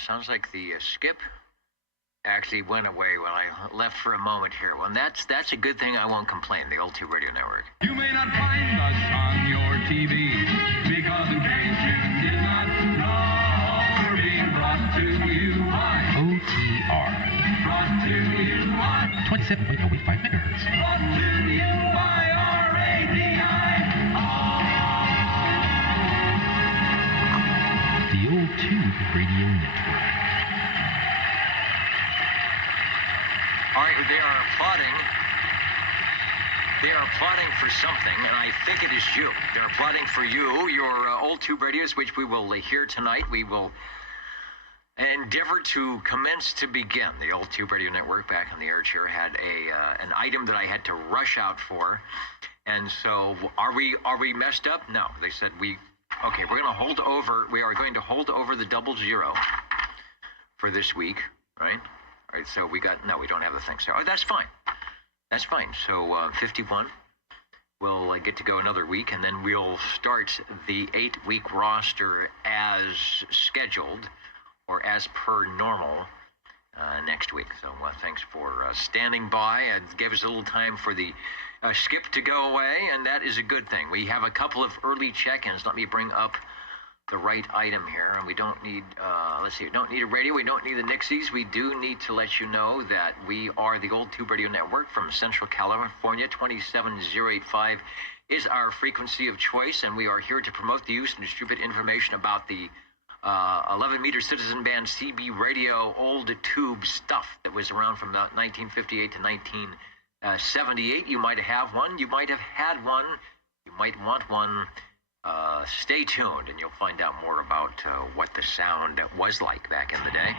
sounds like the skip actually went away when I left for a moment here. Well, that's a good thing. I won't complain. The Old Tube Radio Network. You may not find us on your TV because in case you did not know, we're being brought to you by OTR. Brought to you by 27.085 megahertz. Brought to you by RADI. The Old Tube Radio Network. All right, they are applauding. They are applauding for something, and I think it is you. They're applauding for you, your Old Tube radios, which we will hear tonight. We will endeavor to commence to begin. The Old Tube Radio Network back on the air chair had an item that I had to rush out for, and so are we messed up? No, they said okay. We're going to hold over. We are going to hold over the 00 for this week, right? All right, so we don't have the thing. So that's fine. That's fine. So 51, we'll get to go another week, and then we'll start the 8-week roster as scheduled or as per normal next week. So thanks for standing by and give us a little time for the skip to go away, and that is a good thing. We have a couple of early check-ins. Let me bring up the right item here, and we don't need, we don't need a radio, we don't need the Nixies. We do need to let you know that we are the Old Tube Radio Network from Central California. 27085 is our frequency of choice, and we are here to promote the use and distribute information about the 11-meter citizen band CB radio old tube stuff that was around from about 1958 to 1978. You might have one, you might have had one, you might want one. Stay tuned, and you'll find out more about what the sound was like back in the day.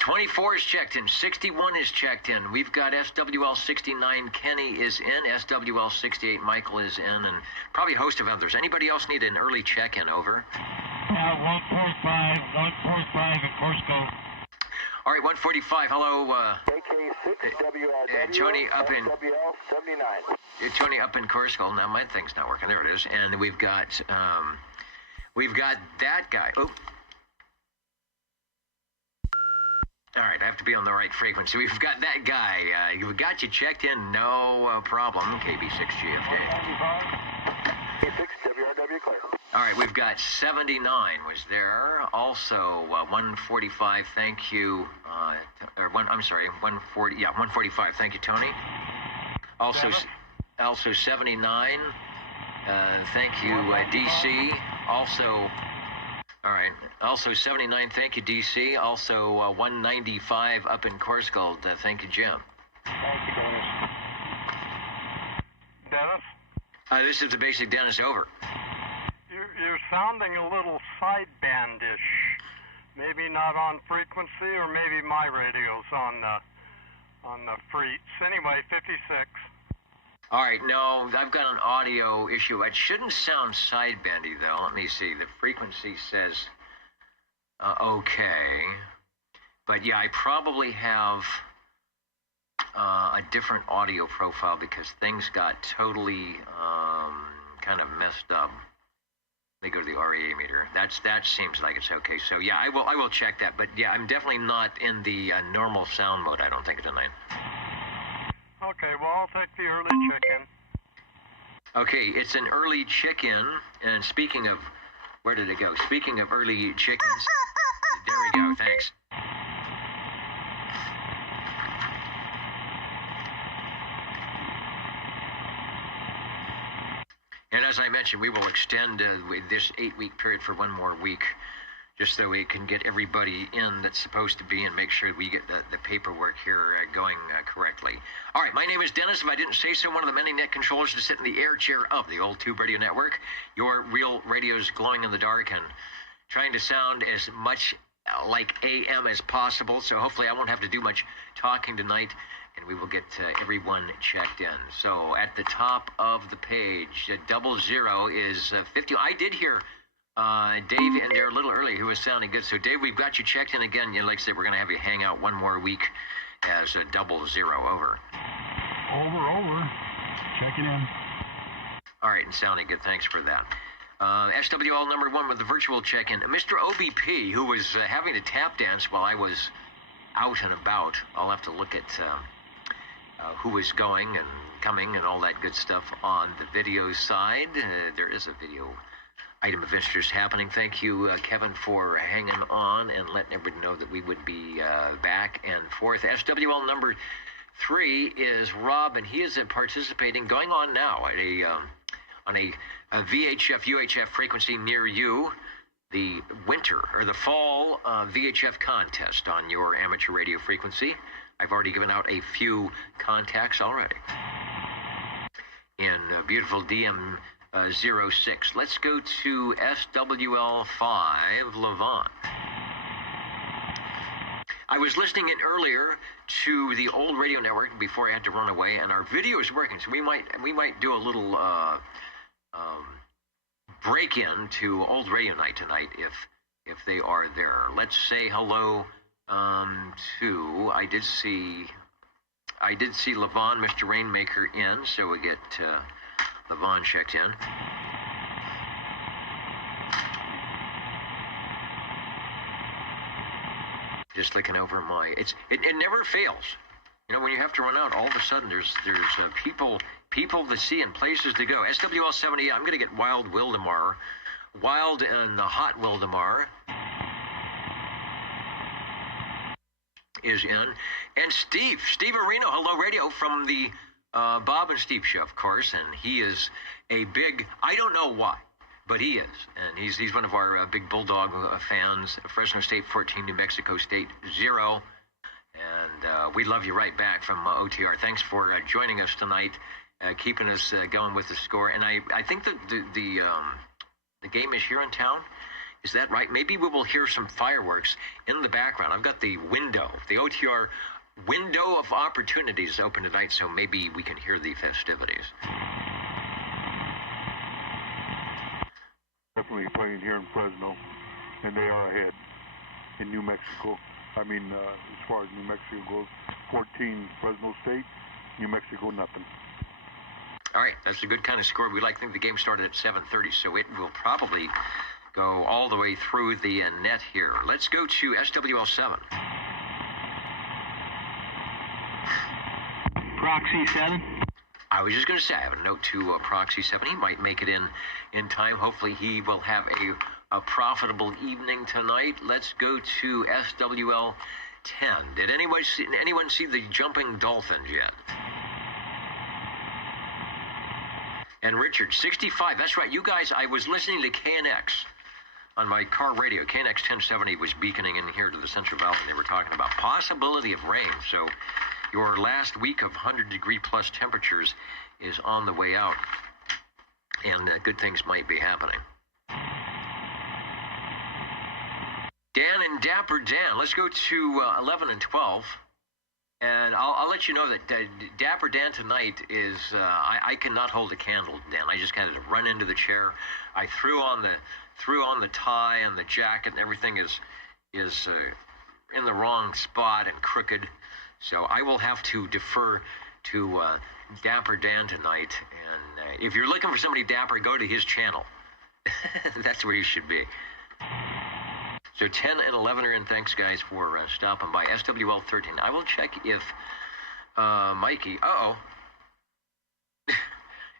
24 is checked in. 61 is checked in. We've got SWL 69. Kenny is in. SWL 68. Michael is in, and probably a host of others. Anybody else need an early check-in? Over. 145 in Corsco. All right, 145. Hello. AK6WRW. Tony up in. SWL 79. Tony up in Corsco. Now my thing's not working. There it is. And we've got that guy. Oh. All right, I have to be on the right frequency. We've got that guy. We've got you checked in. No problem. KB6GFD. AK6WRW clear. All right, we've got 79 was there. Also 145. Thank you. I'm sorry, 140. Yeah, 145. Thank you, Tony. Also 79. Thank you, DC. All right. Also 79. Thank you, DC. Also 195 up in Corscold. Thank you, Jim. Thank you, Dennis. Dennis? This is the basic Dennis. Over. You're sounding a little sidebandish. Maybe not on frequency, or maybe my radio's on the freets. Anyway, 56. All right, no, I've got an audio issue. It shouldn't sound sidebandy, though. Let me see. The frequency says okay. But, yeah, I probably have a different audio profile because things got totally kind of messed up. They go to the REA meter. That seems like it's okay. So, yeah, I will check that. But, yeah, I'm definitely not in the normal sound mode, I don't think, tonight. Okay, well, I'll take the early check-in. Okay, it's an early check-in, and speaking of, where did it go? Speaking of early chickens, there we go, thanks. And as I mentioned, we will extend this 8-week period for one more week, just so we can get everybody in that's supposed to be and make sure we get the paperwork here going correctly. All right, my name is Dennis. If I didn't say so, one of the many net controllers to sit in the air chair of the Old Tube Radio Network. Your real radio's glowing in the dark and trying to sound as much like AM as possible, so hopefully I won't have to do much talking tonight, and we will get everyone checked in. So at the top of the page, 00 is 50. I did hear Dave in there a little earlier who was sounding good. So, Dave, we've got you checked in again. Like I said, we're going to have you hang out one more week as a 00. Over. Over. Checking in. All right, and sounding good. Thanks for that. SWL number 1 with the virtual check-in. Mr. OBP, who was having to tap dance while I was out and about. I'll have to look at who was going and coming and all that good stuff on the video side. There is a video item of interest happening. Thank you, Kevin, for hanging on and letting everybody know that we would be back and forth. SWL number 3 is Rob, and he is participating, going on now at a VHF UHF frequency near you, the winter or the fall VHF contest on your amateur radio frequency. I've already given out a few contacts already in beautiful DM 06. Let's go to SWL 5, Levant. I was listening in earlier to the old radio network before I had to run away, and our video is working, so we might do a little break-in to old radio night tonight if they are there. Let's say hello to I did see Levon, Mr. Rainmaker in, so we get Levon checked in. Just looking over my, it never fails. You know, when you have to run out, all of a sudden there's people to see and places to go. SWL 70, I'm going to get Wild Wildemar, Wild and the Hot Wildemar is in, and Steve Areno, hello radio from the Bob and Steve show, of course, and he is a big, I don't know why, but he is, and he's one of our big Bulldog fans. Fresno State 14, New Mexico State 0, and we love you right back from OTR. Thanks for joining us tonight, keeping us going with the score. And I think that the game is here in town. Is that right? Maybe we will hear some fireworks in the background. I've got the OTR window of opportunities open tonight, so maybe we can hear the festivities. Definitely playing here in Fresno, and they are ahead in New Mexico. I mean, as far as New Mexico goes, 14 Fresno State, New Mexico nothing. All right, that's a good kind of score. We like to think the game started at 7:30, so it will probably go all the way through the net here. Let's go to SWL 7. Proxy 7. I was just going to say, I have a note to Proxy 7. He might make it in time. Hopefully he will have a profitable evening tonight. Let's go to SWL 10. Did anyone see the Jumping Dolphins yet? And Richard, 65. That's right. You guys, I was listening to KNX on my car radio. KNX 1070 was beaconing in here to the Central Valley, and they were talking about possibility of rain. So your last week of 100-degree plus temperatures is on the way out, and good things might be happening. Dan and Dapper Dan. Let's go to 11 and 12. And I'll let you know that Dapper Dan tonight is, I cannot hold a candle, Dan. I just kind of run into the chair. I threw on the tie and the jacket, and everything is in the wrong spot and crooked. So I will have to defer to Dapper Dan tonight. And if you're looking for somebody dapper, go to his channel. That's where you should be. So 10 and 11 are in. Thanks, guys, for stopping by. SWL 13. I will check if Mikey... Uh-oh.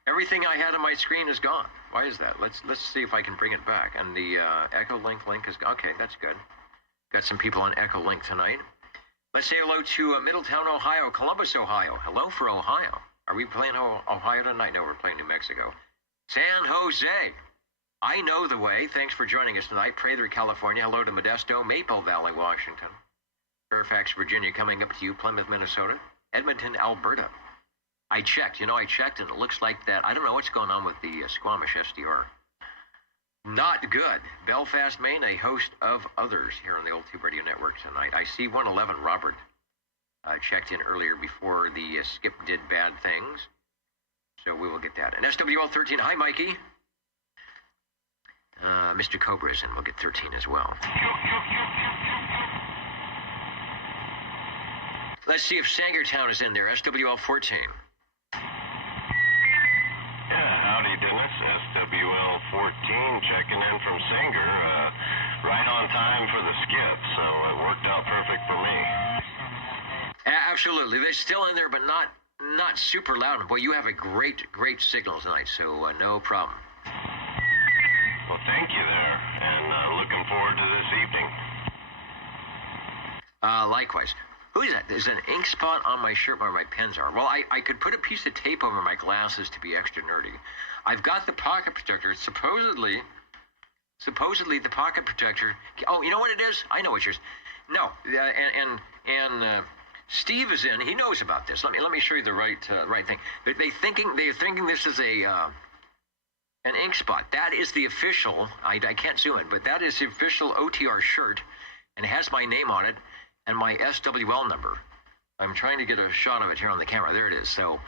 Everything I had on my screen is gone. Why is that? Let's see if I can bring it back. And the Echo Link is... Okay, that's good. Got some people on Echo Link tonight. Let's say hello to Middletown, Ohio, Columbus, Ohio. Hello for Ohio. Are we playing Ohio tonight? No, we're playing New Mexico. San Jose. I know the way. Thanks for joining us tonight. Prather, California. Hello to Modesto, Maple Valley, Washington. Fairfax, Virginia, coming up to you. Plymouth, Minnesota. Edmonton, Alberta. I checked, and it looks like that. I don't know what's going on with the Squamish SDR. Not good. Belfast, Maine, a host of others here on the Old Tube Radio Network tonight. I see 111 Robert checked in earlier before the skip did bad things. So we will get that. And SWL 13, hi, Mikey. Mr. Cobra is in. We'll get 13 as well. Let's see if Sangertown is in there. SWL 14. Yeah, howdy, Dennis. SWL 14 checking in from Singer, right on time for the skip, so it worked out perfect for me. Absolutely. They're still in there, but not super loud. Boy, you have a great signal tonight, so no problem. Well, thank you there, and looking forward to this evening. Likewise. Who is that? There's an ink spot on my shirt where my pens are. Well, I could put a piece of tape over my glasses to be extra nerdy. I've got the pocket protector. Supposedly the pocket protector. Oh, you know what it is? I know what yours. No, and Steve is in. He knows about this. Let me show you the right thing. They're thinking this is an ink spot. That is the official. I can't zoom it, but that is the official OTR shirt, and it has my name on it and my SWL number. I'm trying to get a shot of it here on the camera. There it is. So,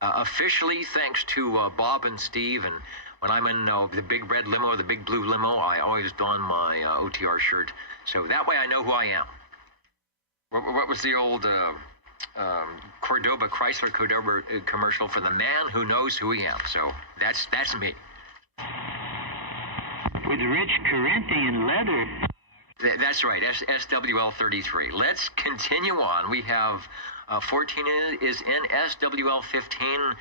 officially, thanks to Bob and Steve, and when I'm in the big red limo or the big blue limo, I always don my OTR shirt. So that way I know who I am. What was the old Chrysler Cordoba commercial for the man who knows who he am? So that's me. With rich Corinthian leather. That's right, SWL 33. Let's continue on. We have 14 is in SWL 15.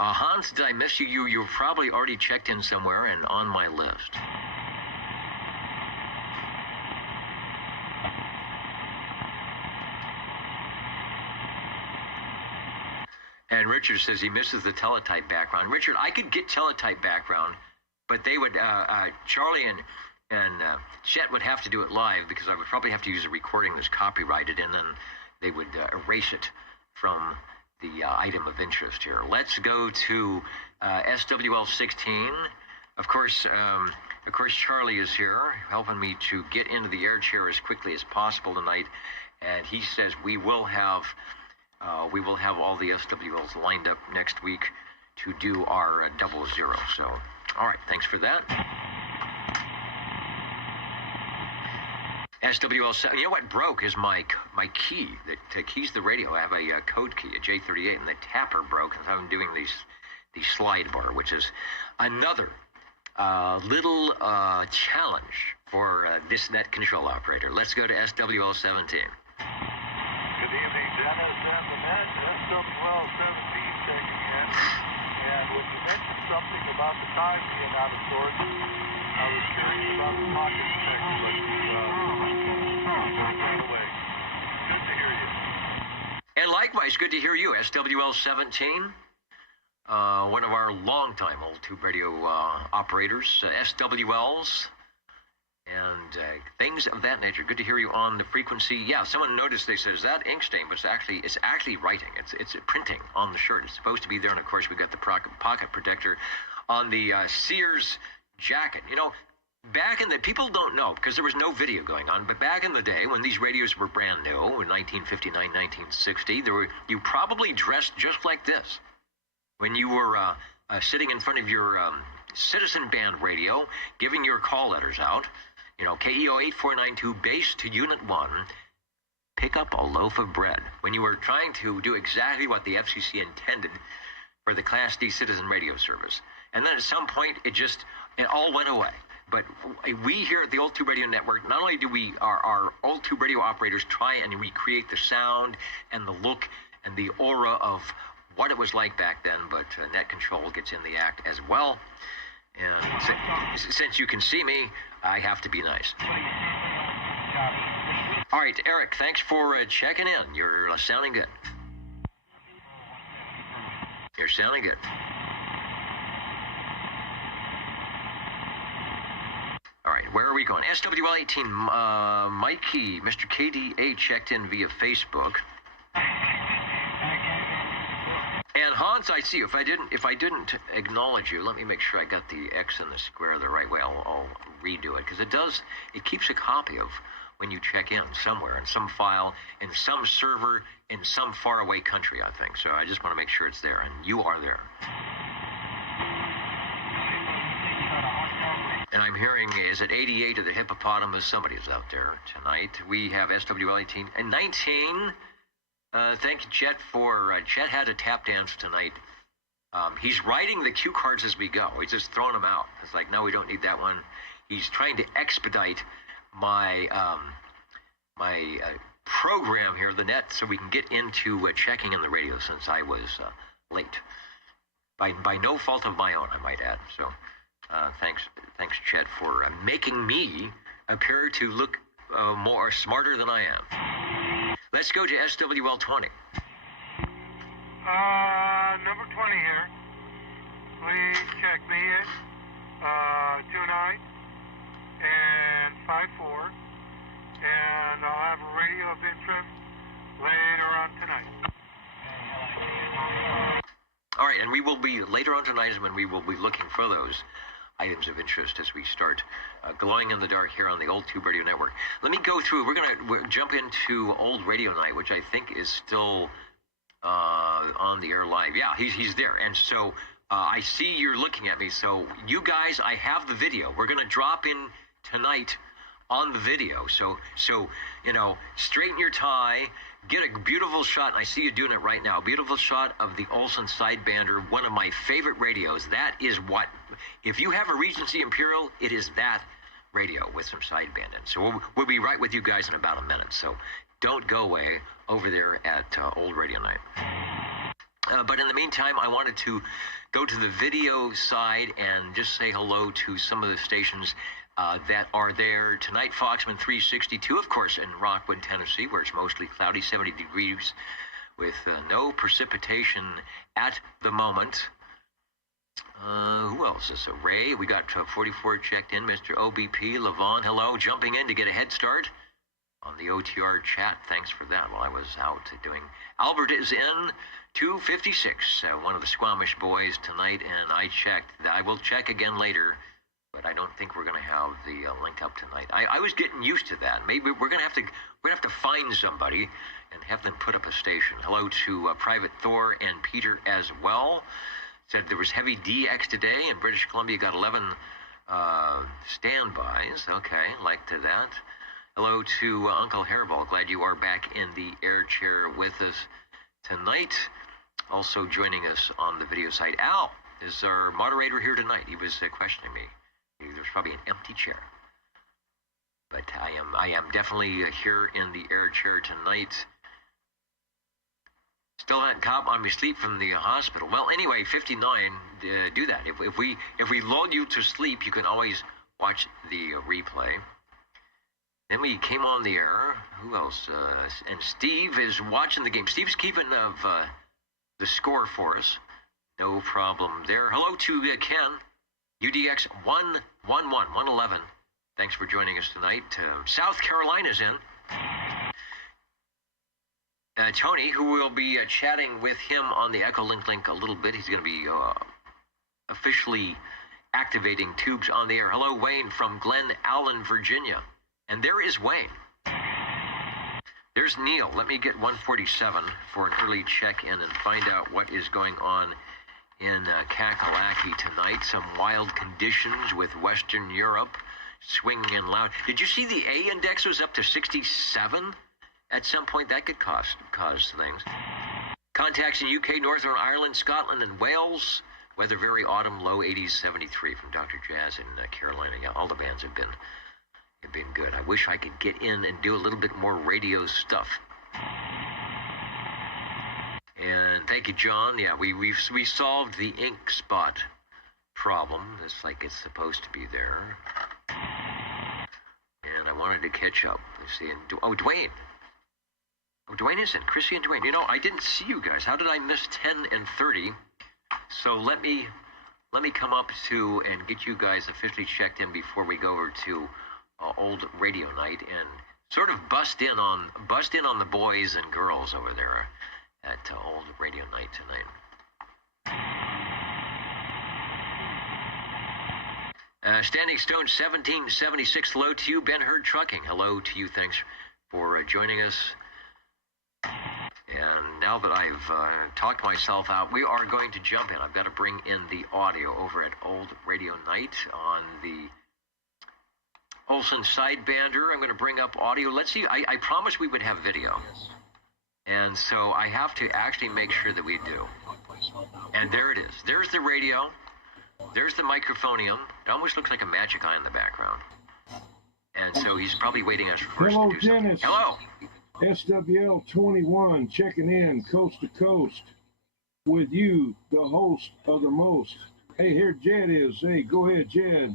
Hans, did I miss you? You've probably already checked in somewhere and on my list. And Richard says he misses the teletype background. Richard, I could get teletype background, but they would, Charlie and Chet would have to do it live because I would probably have to use a recording that's copyrighted, and then they would erase it from the item of interest here. Let's go to SWL 16. Of course, Charlie is here helping me to get into the air chair as quickly as possible tonight, and he says we will have all the SWLs lined up next week to do our 00. So, all right, thanks for that. SWL 7. You know what broke is my key that keys the radio. I have a code key, a J38, and the tapper broke, and so I'm doing the slide bar, which is another little challenge for this net control operator. Let's go to SWL 17. Good evening, Dennis and the net. SWL 17 checking in. And when you mentioned something about the time being out of sorts, I was curious about the pocket protector, but right away. Good to hear you. And likewise, good to hear you, SWL 17. One of our longtime old tube radio operators, SWLs, and things of that nature. Good to hear you on the frequency. Yeah, someone noticed, they said, is that ink stain? But it's actually writing. It's printing on the shirt. It's supposed to be there, and of course we got the pocket protector on the Sears jacket. You know, back in the, people don't know because there was no video going on, but back in the day when these radios were brand new, in 1959, 1960, you probably dressed just like this. When you were sitting in front of your citizen band radio, giving your call letters out, you know, KEO 8492 base to Unit 1, pick up a loaf of bread. When you were trying to do exactly what the FCC intended for the Class D citizen radio service. And then at some point, it all went away. But we here at the Old Tube Radio Network, not only do our Old Tube Radio operators try and recreate the sound and the look and the aura of what it was like back then, but Net Control gets in the act as well. And since you can see me, I have to be nice. All right, Eric, thanks for checking in. You're sounding good. You're sounding good. All right, where are we going? SWL 18, Mikey, Mr. KDA checked in via Facebook. And Hans, I see you. If I didn't acknowledge you, let me make sure I got the X and the square the right way. I'll redo it, because it keeps a copy of when you check in somewhere, in some file, in some server, in some faraway country, I think. So I just want to make sure it's there, and you are there. And I'm hearing, is it 88 of the hippopotamus? Somebody is out there tonight. We have SWL 18 and 19. Thank you, Chet, Chet had a tap dance tonight He's writing the cue cards as we go. He's just throwing them out. It's like, no, we don't need that one. He's trying to expedite my program here, the net, so we can get into checking in the radio since I was late. By no fault of my own, I might add. So thanks, Chet, for making me appear to look more smarter than I am. Let's go to SWL 20. Number 20 here. Please check me in. 29 and 54. And I'll have a radio of interest later on tonight. All right, and we will be later on tonight when we will be looking for those items of interest as we start glowing in the dark here on the Old Tube Radio Network. Let me go through. We're going to jump into Old Radio Night, which I think is still on the air live. Yeah, he's there. And so I see you're looking at me. So you guys, I have the video. We're going to drop in tonight on the video. So you know, straighten your tie, get a beautiful shot, and I see you doing it right now. Beautiful shot of the Olsen Sidebander, one of my favorite radios. That is what, if you have a Regency Imperial, it is that radio with some sideband in. So we'll be right with you guys in about a minute. So don't go away over there at Old Radio Night. But in the meantime, I wanted to go to the video side and just say hello to some of the stations that are there tonight. Foxman 362, of course, in Rockwood, Tennessee, where it's mostly cloudy, 70 degrees, with no precipitation at the moment. Who else is a Ray? We got 44 checked in. Mr. OBP, Levon, hello, jumping in to get a head start on the OTR chat. Thanks for that while I was out doing. Albert is in 256, one of the Squamish boys tonight, and I checked. I will check again later, but I don't think we're going to have the link up tonight. I was getting used to that. Maybe we're going to have to find somebody and have them put up a station. Hello to Private Thor and Peter as well. Said there was heavy DX today, and British Columbia got 11 standbys. Okay, like to that. Hello to Uncle Hairball. Glad you are back in the air chair with us tonight. Also joining us on the video side, Al is our moderator here tonight. He was questioning me. There's probably an empty chair, but I am definitely here in the air chair tonight. Still hadn't caught on my sleep from the hospital. Well, anyway, 59. Do that. If we lull you to sleep, you can always watch the replay. Then we came on the air. Who else? And Steve is watching the game. Steve's keeping of the score for us. No problem there. Hello to Ken. UDX 111. Thanks for joining us tonight. South Carolina's in. Tony, who will be chatting with him on the Echolink link a little bit. He's going to be officially activating tubes on the air. Hello, Wayne from Glen Allen, Virginia. And there is Wayne. There's Neil. Let me get 147 for an early check-in and find out what is going on in Kakalaki tonight. Some wild conditions with Western Europe swinging in loud. Did you see the A index was up to 67 at some point? That could cause things. Contacts in UK, Northern Ireland, Scotland, and Wales. Weather very autumn, low 80s, 73 from Dr. Jazz in Carolina. Yeah, all the bands have been good. I wish I could get in and do a little bit more radio stuff. And thank you, John. Yeah, we solved the ink spot problem. It's like it's supposed to be there. And I wanted to catch up. Let's see. Dwayne. Oh, Dwayne is in. Chrissy and Dwayne. You know, I didn't see you guys. How did I miss 10 and 30? So let me come up to and get you guys officially checked in before we go over to Old Radio Night and sort of bust in on the boys and girls over there at Old Radio Night tonight. Standing Stone 1776, hello to you. Ben Hurd Trucking, hello to you. Thanks for joining us. And now that I've talked myself out, we are going to jump in. I've got to bring in the audio over at Old Radio Night on the Olsen Sidebander. I'm going to bring up audio. Let's see. I promised we would have video. And so I have to actually make sure that we do. And there it is. There's the radio. There's the microphonium. It almost looks like a magic eye in the background. And so he's probably waiting us for us Hello, to do something. Dennis. Hello. SWL 21 checking in coast to coast with you, the host of the most. Hey, here Jed is. Hey, go ahead, Jed.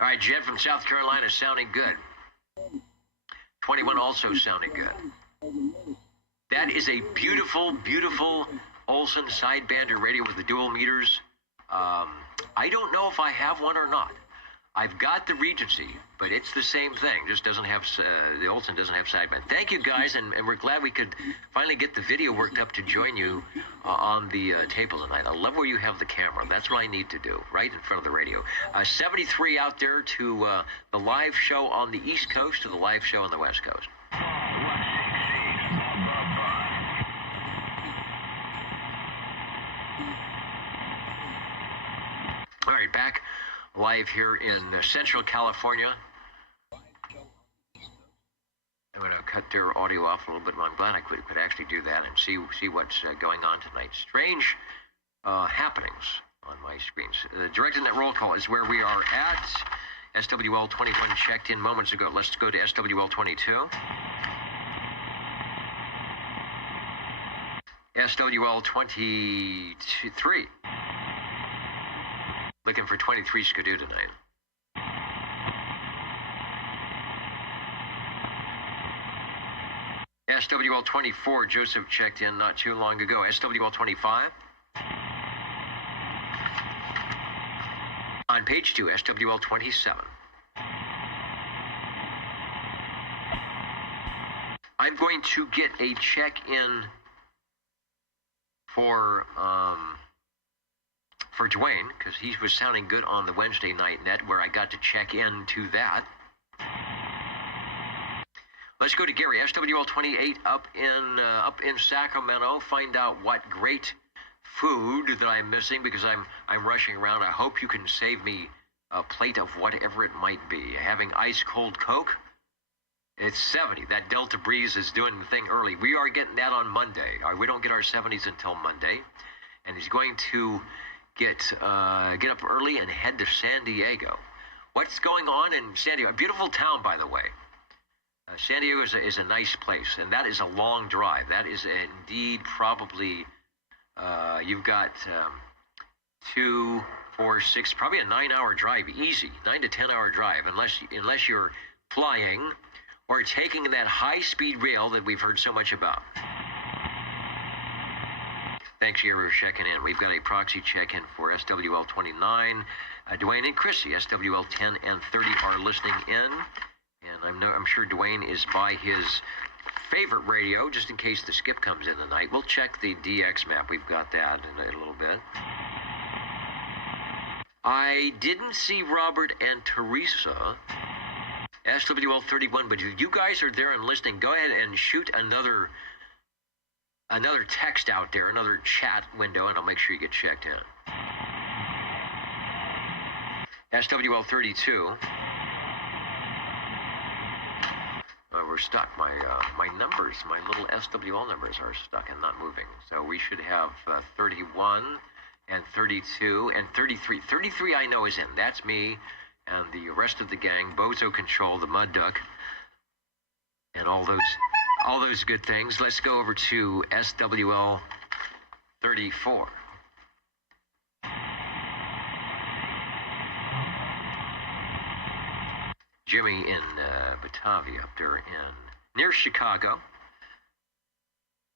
All right, Jed from South Carolina sounding good. 21 also sounding good. That is a beautiful, beautiful Olsen sidebander radio with the dual meters. I don't know if I have one or not. I've got the Regency, but it's the same thing. Just doesn't have, the Olsen doesn't have sideband. Thank you, guys, and we're glad we could finally get the video worked up to join you on the table tonight. I love where you have the camera. That's what I need to do, right in front of the radio. 73 out there to the live show on the East Coast to the live show on the West Coast. All right, back live here in Central California. I'm going to cut their audio off a little bit. I'm glad I could actually do that and see what's going on tonight. Strange happenings on my screens. Directed Net Roll Call is where we are at. SWL 21 checked in moments ago. Let's go to SWL 22. SWL 23. Looking for 23 Skidoo tonight. SWL 24, Joseph checked in not too long ago. SWL 25. On page 2, SWL 27. I'm going to get a check-in for Dwayne, because he was sounding good on the Wednesday night net, where I got to check in to that. Let's go to Gary, SWL 28 up in Sacramento. Find out what great food that I'm missing because I'm rushing around. I hope you can save me a plate of whatever it might be. Having ice cold Coke. It's 70. That Delta breeze is doing the thing early. We are getting that on Monday. We don't get our 70s until Monday, and he's going to get up early and head to San Diego. What's going on in San Diego? A beautiful town, by the way. San Diego is a nice place, and that is a long drive. That is indeed probably, you've got 2, 4, 6, probably a 9-hour drive, easy, 9 to 10-hour drive, unless you're flying or taking that high-speed rail that we've heard so much about. Thanks, Gary, for checking in. We've got a proxy check-in for SWL 29. Dwayne and Chrissy, SWL 10 and 30 are listening in. And I'm sure Dwayne is by his favorite radio, just in case the skip comes in tonight. We'll check the DX map. We've got that in a little bit. I didn't see Robert and Teresa. SWL 31, but if you guys are there and listening, go ahead and shoot another text out there, another chat window, and I'll make sure you get checked in. SWL 32. We're stuck. My numbers, my little SWL numbers are stuck and not moving. So we should have 31 and 32 and 33. 33 I know is in. That's me and the rest of the gang. Bozo Control, the Mud Duck, and all those good things. Let's go over to SWL 34. Jimmy in Batavia up there near Chicago,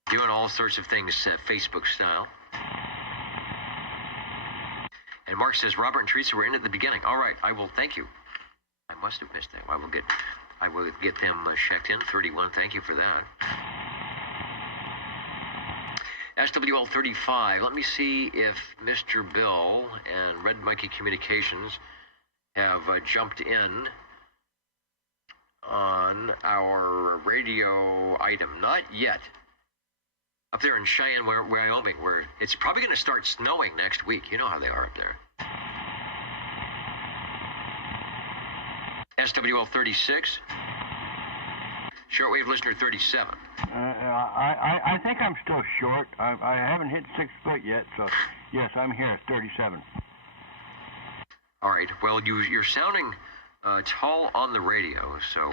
doing all sorts of things Facebook style. And Mark says Robert and Teresa were in at the beginning. All right, I will. Thank you. I must have missed that. I will get them checked in. 31. Thank you for that. SWL 35. Let me see if Mr. Bill and Red Monkey Communications have jumped in on our radio item. Not yet. Up there in Cheyenne, Wyoming, where it's probably going to start snowing next week. You know how they are up there. SWL 36. Shortwave listener 37. I think I'm still short. I haven't hit 6 foot yet, so yes, I'm here at 37. All right. Well, you're sounding tall on the radio, so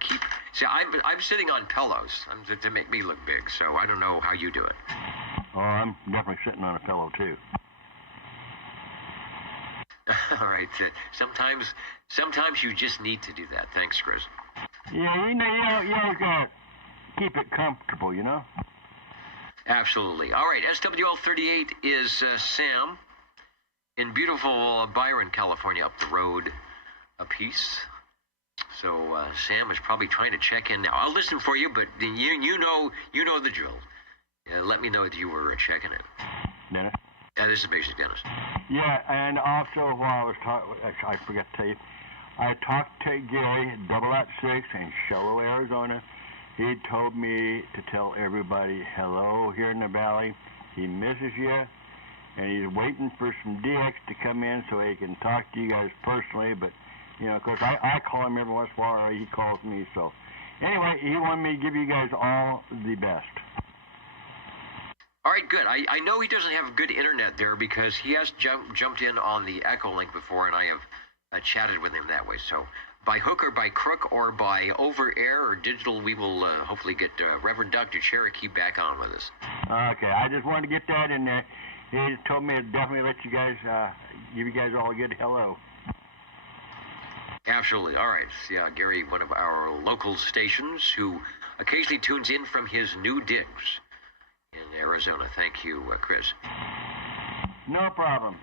keep. See, I'm sitting on pillows to make me look big, so I don't know how you do it. Oh, I'm definitely sitting on a pillow too. All right. Sometimes you just need to do that. Thanks, Chris. Yeah, you gotta keep it comfortable, you know? Absolutely. All right, SWL 38 is Sam in beautiful Byron, California, up the road a piece. So Sam is probably trying to check in now. I'll listen for you, but you know the drill. Let me know that you were checking it. Dennis? Yeah, this is Basic Dennis. Yeah, and also while I was talking, I forgot to tell you, I talked to Gary, 086 in Shiloh, Arizona. He told me to tell everybody hello here in the valley. He misses you, and he's waiting for some DX to come in so he can talk to you guys personally. But, you know, because I call him every once in a while, or he calls me. So, anyway, he wanted me to give you guys all the best. All right, good. I know he doesn't have good internet there because he has jumped in on the Echo link before, and I have chatted with him that way. So by hook or by crook or by over air or digital, we will hopefully get Reverend Dr. Cherokee back on with us. Okay, I just wanted to get that in there. He told me to definitely let you guys, give you guys all a good hello. Absolutely. All right. Yeah, Gary, one of our local stations who occasionally tunes in from his new digs in Arizona. Thank you, Chris. No problem.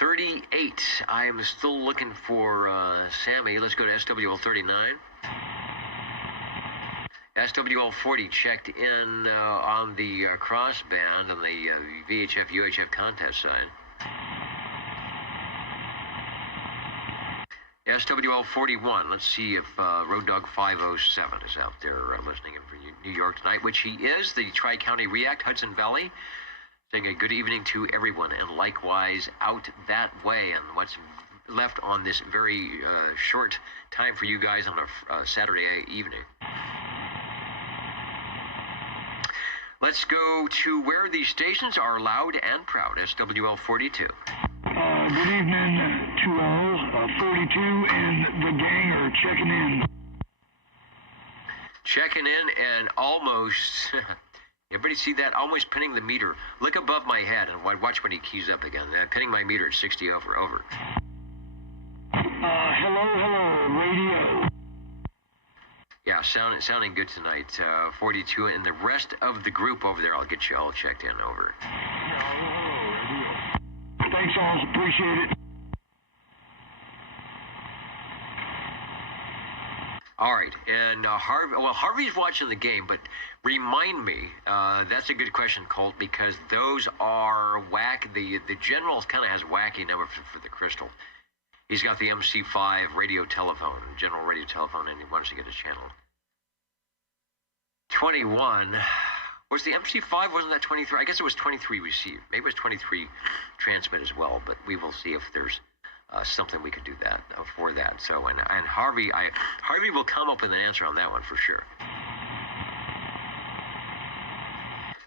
38. I am still looking for Sammy. Let's go to SWL 39. SWL 40 checked in on the crossband on the VHF UHF contest side. SWL 41. Let's see if Road Dog 507 is out there listening in from New York tonight, which he is. The Tri-County React, Hudson Valley. Saying a good evening to everyone, and likewise out that way, and what's left on this very short time for you guys on a Saturday evening. Let's go to where these stations are loud and proud. SWL 42. Good evening to all. 42 and the gang are checking in. Checking in and almost... Everybody see that? Almost pinning the meter. Look above my head and watch when he keys up again. Pinning my meter at 60 over. Hello, radio. Yeah, sounding good tonight. 42, and the rest of the group over there, I'll get you all checked in over. Thanks, all. Appreciate it. All right, and Harvey's watching the game, but remind me, that's a good question, Colt, because those are the general kind of has wacky number for the crystal. He's got the MC5 radio telephone, general radio telephone, and he wants to get a channel. 21, was the MC5, wasn't that 23? I guess it was 23 received. Maybe it was 23 transmit as well, but we will see if there's something we could do that for that. So, and Harvey will come up with an answer on that one for sure.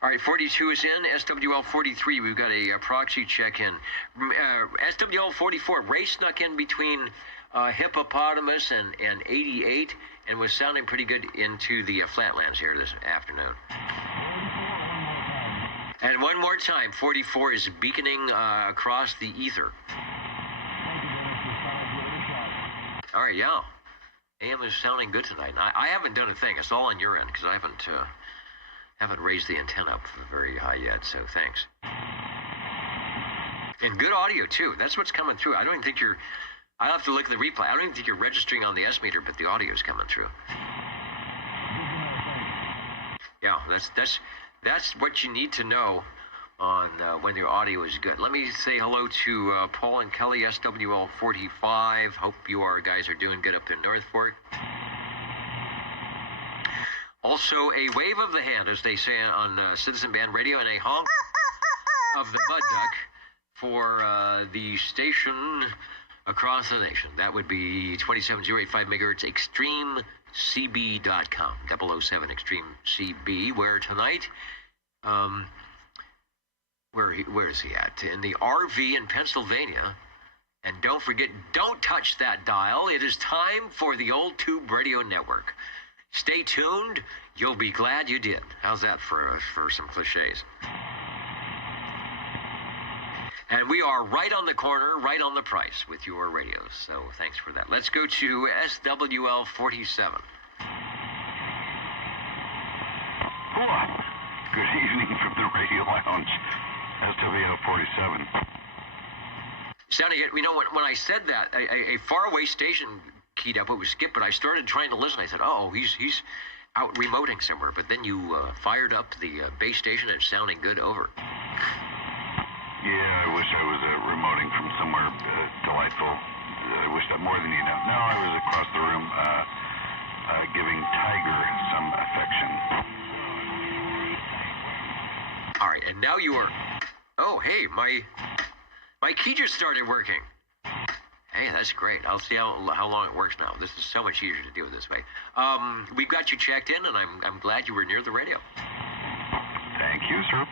All right, 42 is in. SWL 43, we've got a proxy check-in. SWL 44, Ray snuck in between Hippopotamus and 88 and was sounding pretty good into the flatlands here this afternoon. And one more time, 44 is beaconing across the ether. All right, yeah. AM is sounding good tonight. And I haven't done a thing. It's all on your end because I haven't raised the antenna up very high yet, so thanks. And good audio, too. That's what's coming through. I don't even think I'll have to look at the replay. I don't even think you're registering on the S meter, but the audio is coming through. Yeah, that's what you need to know on when your audio is good. Let me say hello to Paul and Kelly, SWL 45. Hope you guys are doing good up there in North Fork. Also, a wave of the hand, as they say on Citizen Band Radio, and a honk of the mud duck for the station across the nation. That would be 27085 megahertz, extremecb.com, 007 Extreme CB, where tonight, where is he at? In the RV in Pennsylvania. And don't forget, don't touch that dial. It is time for the Old Tube Radio Network. Stay tuned. You'll be glad you did. How's that for some cliches? And we are right on the corner, right on the price with your radios. So thanks for that. Let's go to SWL 47. Good evening from the Radio Lounge, SWL 47. Sounding it, when I said that, a faraway station keyed up. It was Skip, but I started trying to listen. I said, oh, he's out remoting somewhere. But then you fired up the base station and it's sounding good. Over. Yeah, I wish I was remoting from somewhere delightful. I wish that more than you know. No, I was across the room giving Tiger some affection. All right, and now you are... Oh, hey, my key just started working. Hey, that's great. I'll see how long it works now. This is so much easier to do it this way. We've got you checked in, and I'm glad you were near the radio. Thank you, sir.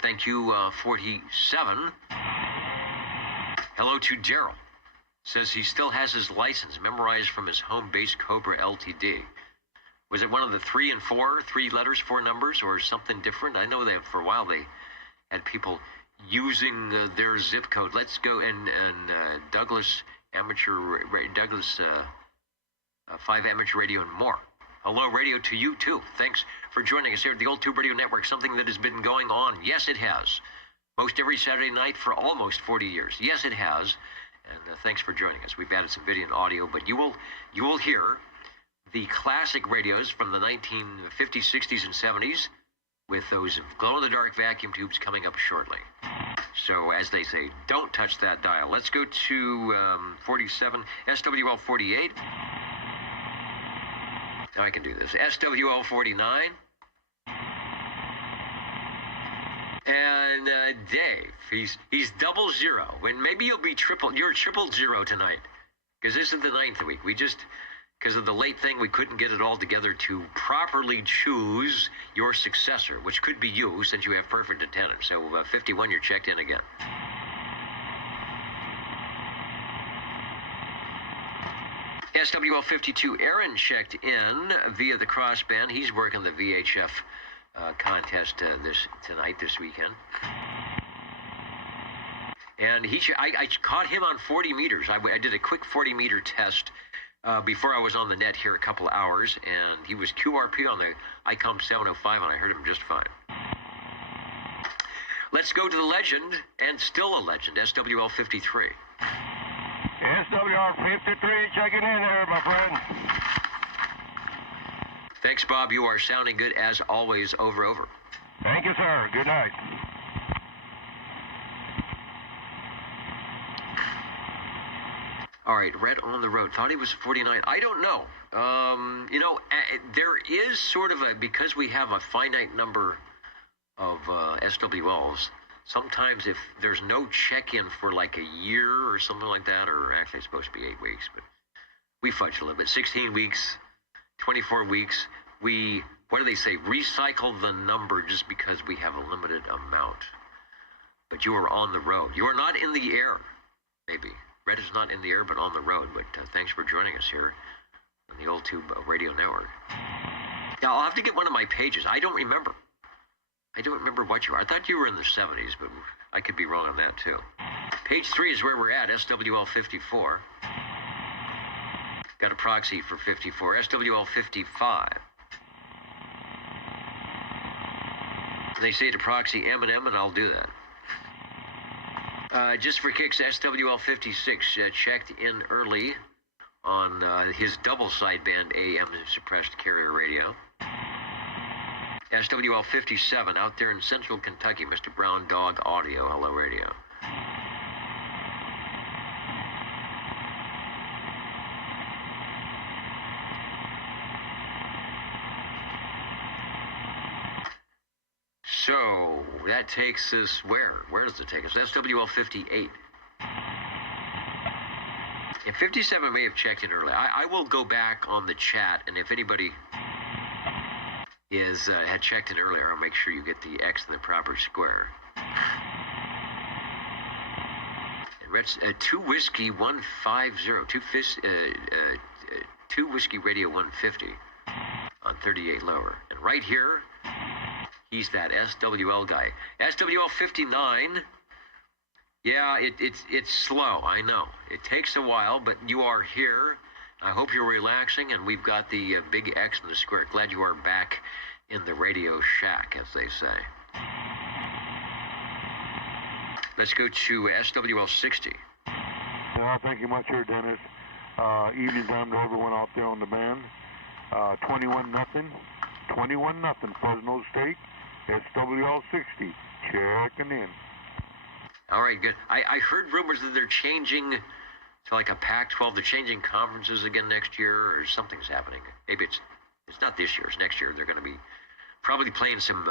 Thank you, 47. Hello to Daryl. Says he still has his license memorized from his home base Cobra LTD. Was it one of the 3 and 4, 3 letters, 4 numbers, or something different? I know that for a while they had people using their zip code. Let's go and Douglas 5 Amateur Radio and more. Hello, radio to you, too. Thanks for joining us here at the Old Tube Radio Network, something that has been going on. Yes, it has. Most every Saturday night for almost 40 years. Yes, it has. And thanks for joining us. We've added some video and audio, but you will hear the classic radios from the 1950s, 60s, and 70s with those glow-in-the-dark vacuum tubes coming up shortly. So, as they say, don't touch that dial. Let's go to 47, SWL 48. Now I can do this. SWL 49. And Dave, he's 00. And maybe you'll be you're 000 tonight. Because this is the 9th week. Because of the late thing, we couldn't get it all together to properly choose your successor, which could be you, since you have perfect attendance. So 51, you're checked in again. SWL 52, Aaron checked in via the crossband. He's working the VHF contest this weekend. And I caught him on 40 meters. I did a quick 40-meter test before I was on the net here a couple of hours, and he was QRP on the ICOM 705, and I heard him just fine. Let's go to the legend, and still a legend, SWL 53. SWR 53, checking in there, my friend. Thanks, Bob. You are sounding good as always. Over. Thank you, sir. Good night. All right, Red on the road. Thought he was 49. I don't know. There is sort of because we have a finite number of SWLs, sometimes if there's no check-in for like a year or something like that, or actually it's supposed to be 8 weeks, but we fudged a little bit. 16 weeks, 24 weeks, we, what do they say, recycle the number just because we have a limited amount. But you are on the road. You are not in the air, maybe. Red is not in the air, but on the road. But thanks for joining us here on the Old Tube Radio Network. Now, I'll have to get one of my pages. I don't remember what you are. I thought you were in the 70s, but I could be wrong on that, too. Page 3 is where we're at, SWL 54. Got a proxy for 54. SWL 55. They say to proxy M&M, and I'll do that. Just for kicks, SWL 56 checked in early on his double sideband AM suppressed carrier radio. SWL 57 out there in central Kentucky, Mr. Brown Dog Audio, hello radio. So that takes us where? Where does it take us? SWL 58. And 57 may have checked in early. I will go back on the chat, and if anybody is had checked in earlier, I'll make sure you get the X in the proper square. And Reds, 2 Whiskey 150, 2 Whiskey Radio 150 on 38 lower. And right here, he's that SWL guy. SWL 59. Yeah, it's slow, I know. It takes a while, but you are here. I hope you're relaxing, and we've got the big X in the square. Glad you are back in the Radio Shack, as they say. Let's go to SWL 60. Yeah, thank you much here, Dennis. Evening time to everyone out there on the band. 21-0. 21-0, Fresno State. SWL 60. Checking in. All right, good. I heard rumors that they're changing to like a Pac-12. They're changing conferences again next year, or something's happening. Maybe it's not this year. It's next year. They're going to be probably playing some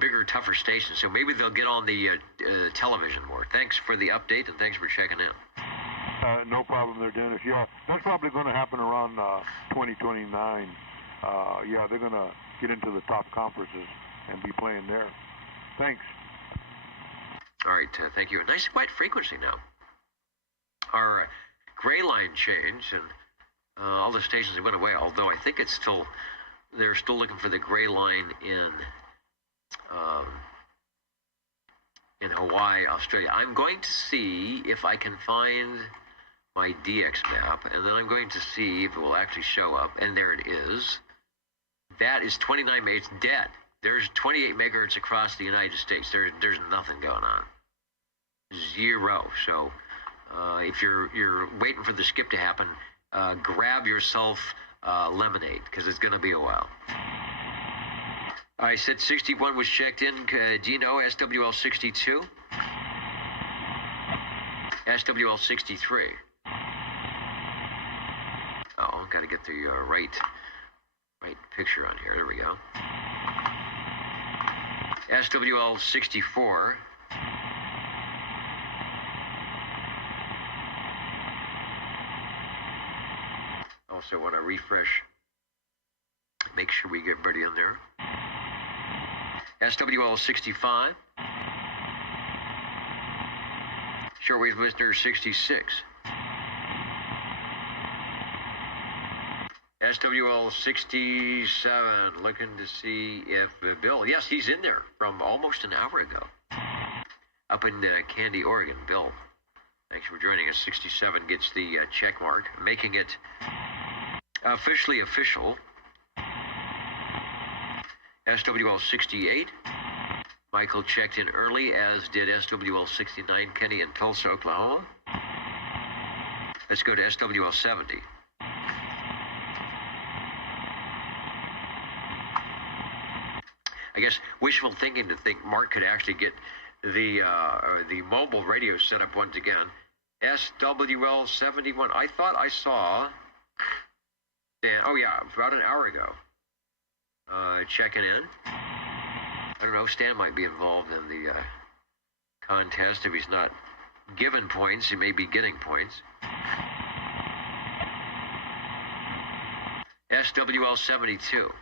bigger, tougher stations. So maybe they'll get on the television more. Thanks for the update, and thanks for checking in. No problem there, Dennis. Yeah, that's probably going to happen around 2029. Yeah, they're going to get into the top conferences and be playing there. Thanks. All right, thank you. A nice quiet frequency now. Our gray line changed, and all the stations went away, although I think it's still, they're still looking for the gray line in Hawaii, Australia. I'm going to see if I can find my DX map, and then I'm going to see if it will actually show up, and there it is. That is 29 megahertz. It's dead. There's 28 megahertz across the United States. There's nothing going on. Zero. So if you're waiting for the skip to happen, grab yourself lemonade, because it's going to be a while. I said 61 was checked in. Dino, SWL 62. SWL 63. Oh, got to get the right picture on here. There we go. SWL 64. Also want to refresh, make sure we get everybody in there. SWL 65. Shortwave listener 66. SWL 67, looking to see if Bill, yes, he's in there from almost an hour ago. Up in Candy, Oregon. Bill, thanks for joining us. 67 gets the check mark, making it officially official. SWL 68. Michael checked in early, as did SWL 69, Kenny in Tulsa, Oklahoma. Let's go to SWL 70. I guess wishful thinking to think Mark could actually get the mobile radio set up once again. SWL 71. I thought I saw Dan. Oh yeah, about an hour ago. Checking in. I don't know. Stan might be involved in the contest. If he's not given points, he may be getting points. SWL 72.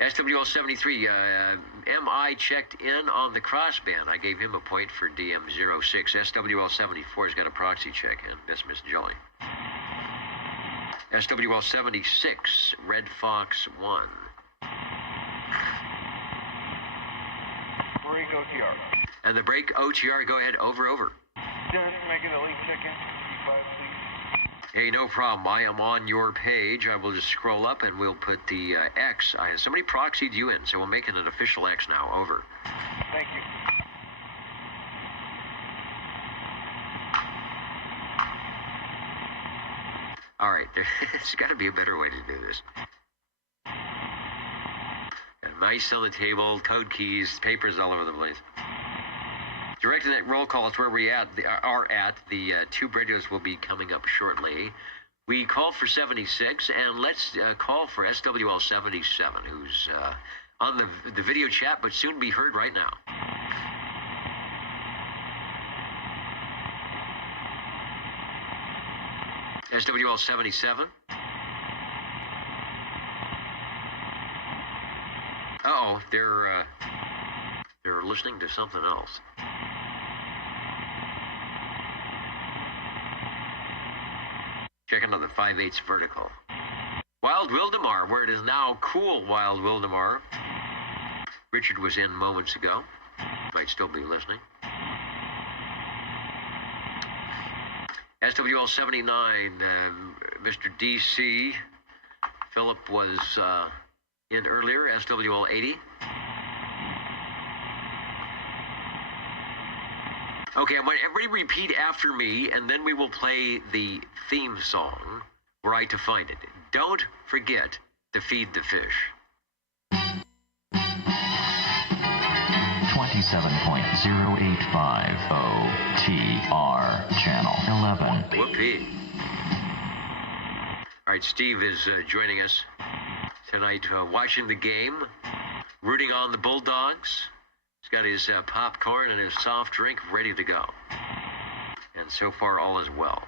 SWL 73, MI checked in on the crossband. I gave him a point for DM06. SWL 74 has got a proxy check in. That's Miss Jelly. SWL 76, Red Fox 1. Break OTR. And the break OTR, go ahead, over. Dennis, can I get a late check-in? 65, please. Hey, no problem. I am on your page. I will just scroll up and we'll put the X. Somebody proxied you in, so we'll make it an official X now. Over. Thank you. All right, there's got to be a better way to do this. And mice on the table, code keys, papers all over the place. Direct net roll call is where we are at. The tube radios will be coming up shortly. We called for 76, and let's call for SWL 77, who's on the video chat, but soon be heard right now. SWL 77. Uh-oh, they're listening to something else. Checking on the 5/8 vertical. Wild Wildemar, where it is now cool Wild Wildemar. Richard was in moments ago. Might still be listening. SWL 79, Mr. DC. Philip was in earlier. SWL 80. Okay, I want everybody repeat after me, and then we will play the theme song, Were I to Find It. Don't forget to feed the fish. 27.0850 TR Channel 11. Whoopee. All right, Steve is joining us tonight, watching the game, rooting on the Bulldogs. He's got his popcorn and his soft drink ready to go. And so far, all is well.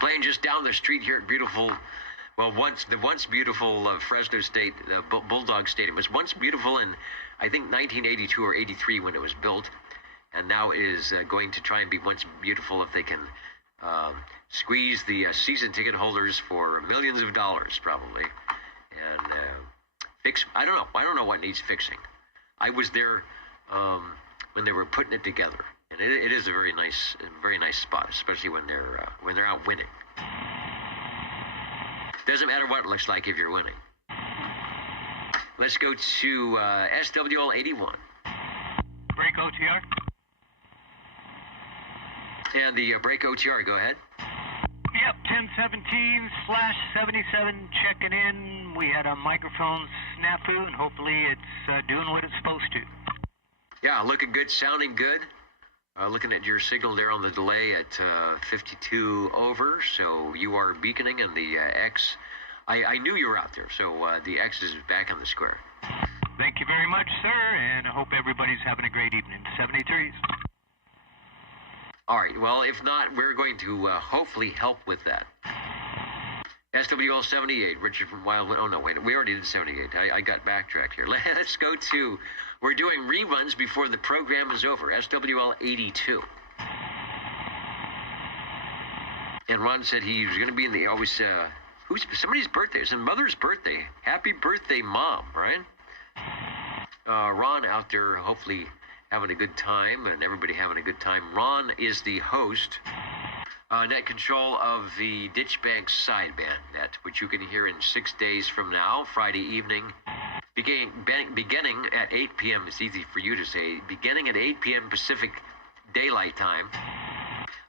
Playing just down the street here at beautiful, well, once beautiful Fresno State Bulldog Stadium. It was once beautiful in, I think, 1982 or 83 when it was built. And now it is going to try and be once beautiful if they can squeeze the season ticket holders for millions of dollars, probably. And fix, I don't know what needs fixing. I was there when they were putting it together, and it is a very nice spot, especially when they're out winning. Doesn't matter what it looks like if you're winning. Let's go to SWL 81. Break OTR. And the break OTR, go ahead. Yep, 1017/77 checking in. We had a microphone snafu, and hopefully it's doing what it's supposed to. Yeah, looking good, sounding good. Looking at your signal there on the delay at 52 over, so you are beaconing, and the X, I knew you were out there, so the X is back on the square. Thank you very much, sir, and I hope everybody's having a great evening. 73s. All right, well, if not, we're going to hopefully help with that. SWL 78, Richard from Wildwood. Oh, no, wait, we already did 78. I got backtracked here. Let's go to, we're doing reruns before the program is over. SWL 82. And Ron said he was going to be in the, always, somebody's birthday. It's a mother's birthday. Happy birthday, Mom, right? Ron out there, hopefully having a good time, and everybody having a good time. Ron is the host, net control of the Ditch Bank sideband net, which you can hear in 6 days from now, Friday evening, beginning at 8 p.m. It's easy for you to say. Beginning at 8 p.m. Pacific Daylight Time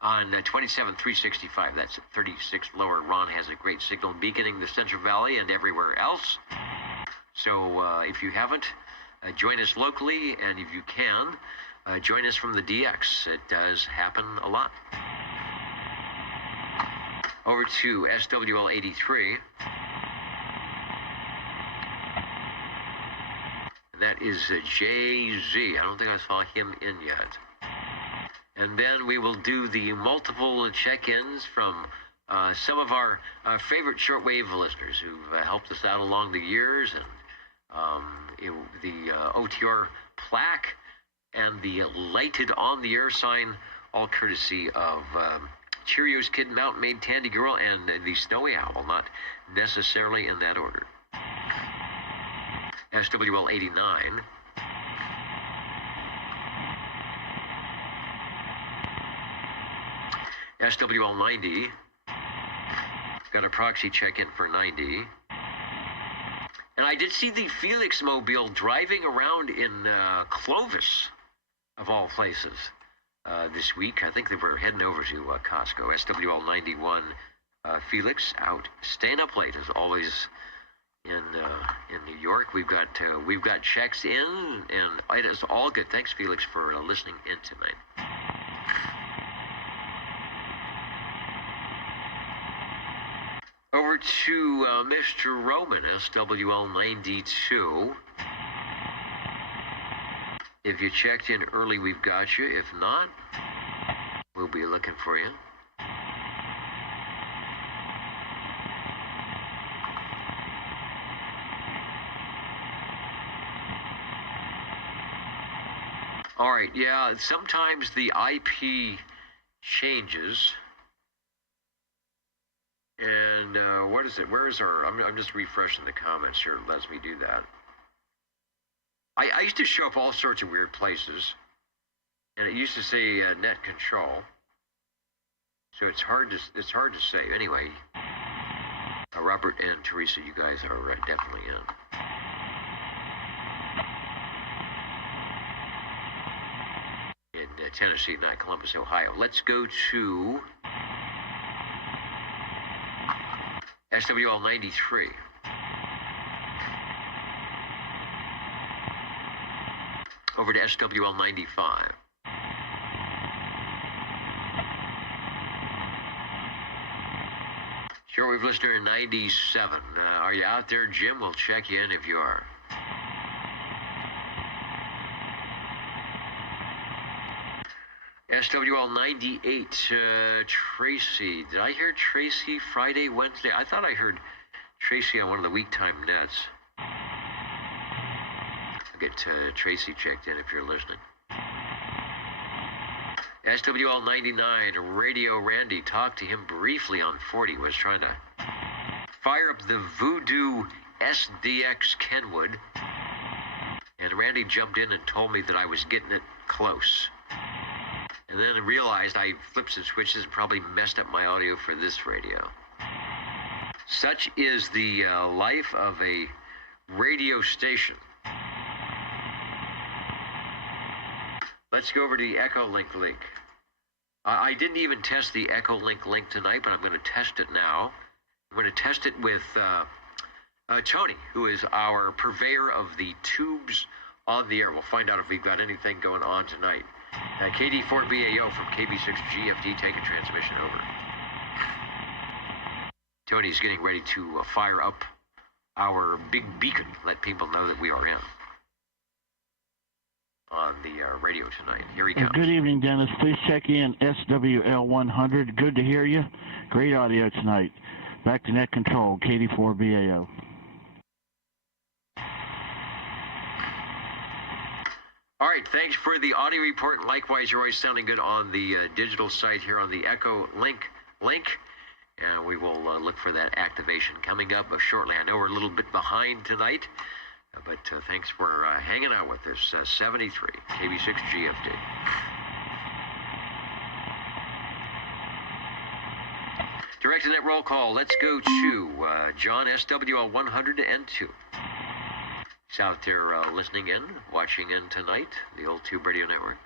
on 27.365. That's 36 lower. Ron has a great signal beaconing the Central Valley and everywhere else. So if you haven't, join us locally, and if you can, join us from the DX. It does happen a lot. Over to SWL 83. And that is JZ. I don't think I saw him in yet. And then we will do the multiple check-ins from some of our favorite shortwave listeners who've helped us out along the years, and the OTR plaque and the lighted on the air sign, all courtesy of Cheerios Kid, Mountain Maid, Tandy Girl, and the Snowy Owl, not necessarily in that order. SWL 89. SWL 90. Got a proxy check-in for 90. And I did see the Felix Mobile driving around in Clovis, of all places, this week. I think they were heading over to Costco. SWL 91 Felix out, staying up late as always in New York. We've got checks in, and it is all good. Thanks, Felix, for listening in tonight. Over to Mr. Roman, SWL 92. If you checked in early, we've got you. If not, We'll be looking for you. All right, yeah, sometimes the IP changes. And what is it? Where is our... I'm just refreshing the comments here. It lets me do that. I used to show up all sorts of weird places. And it used to say net control. So it's hard to say. Anyway, Robert and Teresa, you guys are definitely in. In Tennessee, not Columbus, Ohio. Let's go to SWL 93. Over to SWL 95. Shortwave listener 97. Are you out there, Jim? We'll check you in if you are. SWL 98, Tracy. Did I hear Tracy Friday, Wednesday? I thought I heard Tracy on one of the week time nets. I'll get Tracy checked in if you're listening. SWL 99, Radio Randy. Talked to him briefly on 40. Was trying to fire up the Voodoo SDX Kenwood. And Randy jumped in and told me that I was getting it close. And then I realized I flipped some switches and probably messed up my audio for this radio. Such is the life of a radio station. Let's go over to the Echolink link. I didn't even test the Echolink link tonight, but I'm going to test it now. I'm going to test it with Tony, who is our purveyor of the tubes on the air. We'll find out if we've got anything going on tonight. KD4BAO from KB6GFD, taking transmission over. Tony's getting ready to fire up our big beacon, let people know that we are in on the radio tonight. Here he comes. Good evening, Dennis. Please check in SWL 100. Good to hear you. Great audio tonight. Back to net control, KD4BAO. All right, thanks for the audio report. Likewise, you're always sounding good on the digital site here on the Echolink link. And we will look for that activation coming up shortly. I know we're a little bit behind tonight, but thanks for hanging out with us. 73, KB6GFD. Direct-to-net roll call. Let's go to John, SWL 102. He's out there listening in, watching in tonight, the old Tube Radio Network.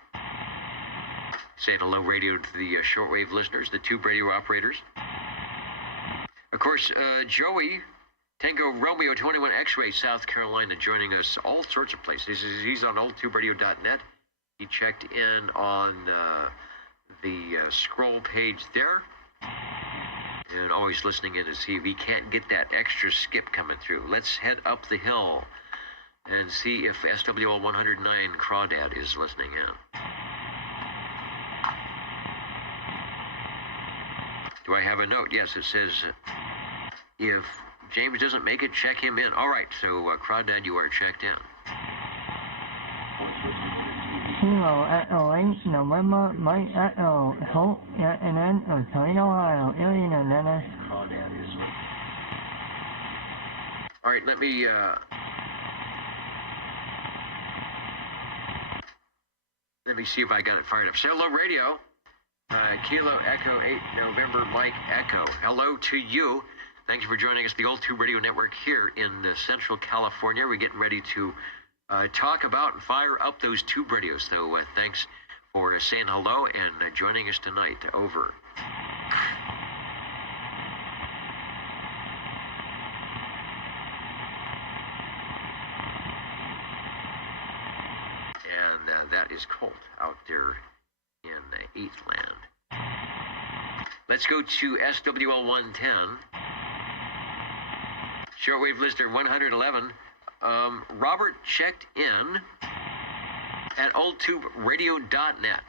Saying hello radio to the shortwave listeners, the Tube Radio operators. Of course, Joey, Tango Romeo 21 X-Ray, South Carolina, joining us all sorts of places. He's on oldtuberadio.net. He checked in on the scroll page there. And always listening in to see if he can't get that extra skip coming through. Let's head up the hill and see if SWL 109 Crawdad is listening in. Do I have a note? Yes, it says, if James doesn't make it, check him in. All right, so Crawdad, you are checked in. Kilo Echo 8, November, Mike Echo, Hope, and then Toledo, Ohio, Illinois, Dennis. All right, let me see if I got it fired up. Say hello, radio. Kilo Echo 8, November, Mike Echo. Hello to you. Thanks for joining us, the Old Tube Radio Network here in Central California. We're getting ready to talk about and fire up those tube radios. So thanks for saying hello and joining us tonight. Over. And that is Colt out there in 8th land. Let's go to SWL 110. Shortwave listener 111. Robert checked in at oldtuberadio.net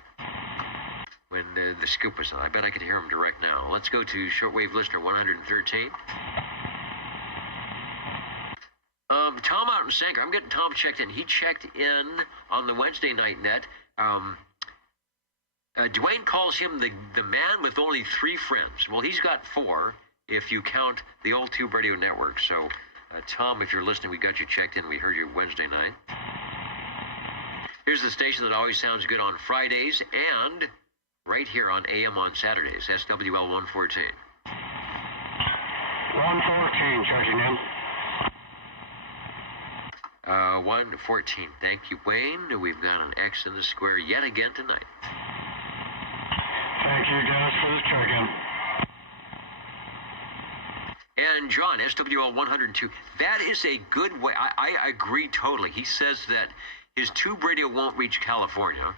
when the scoop was on. I bet I could hear him direct now. Let's go to shortwave listener 113. Tom out in Sanger. I'm getting Tom checked in. He checked in on the Wednesday night net. Dwayne calls him the man with only 3 friends. Well, he's got 4 if you count the old Tube Radio Network. So, Tom, if you're listening, we got you checked in. We heard you Wednesday night. Here's the station that always sounds good on Fridays and right here on AM on Saturdays. SWL 114. 114, charging in. 114. Thank you, Wayne. We've got an X in the square yet again tonight. Thank you, Dennis, for the check-in. And John, SWL 102. That is a good way. I agree totally. He says that his tube radio won't reach California.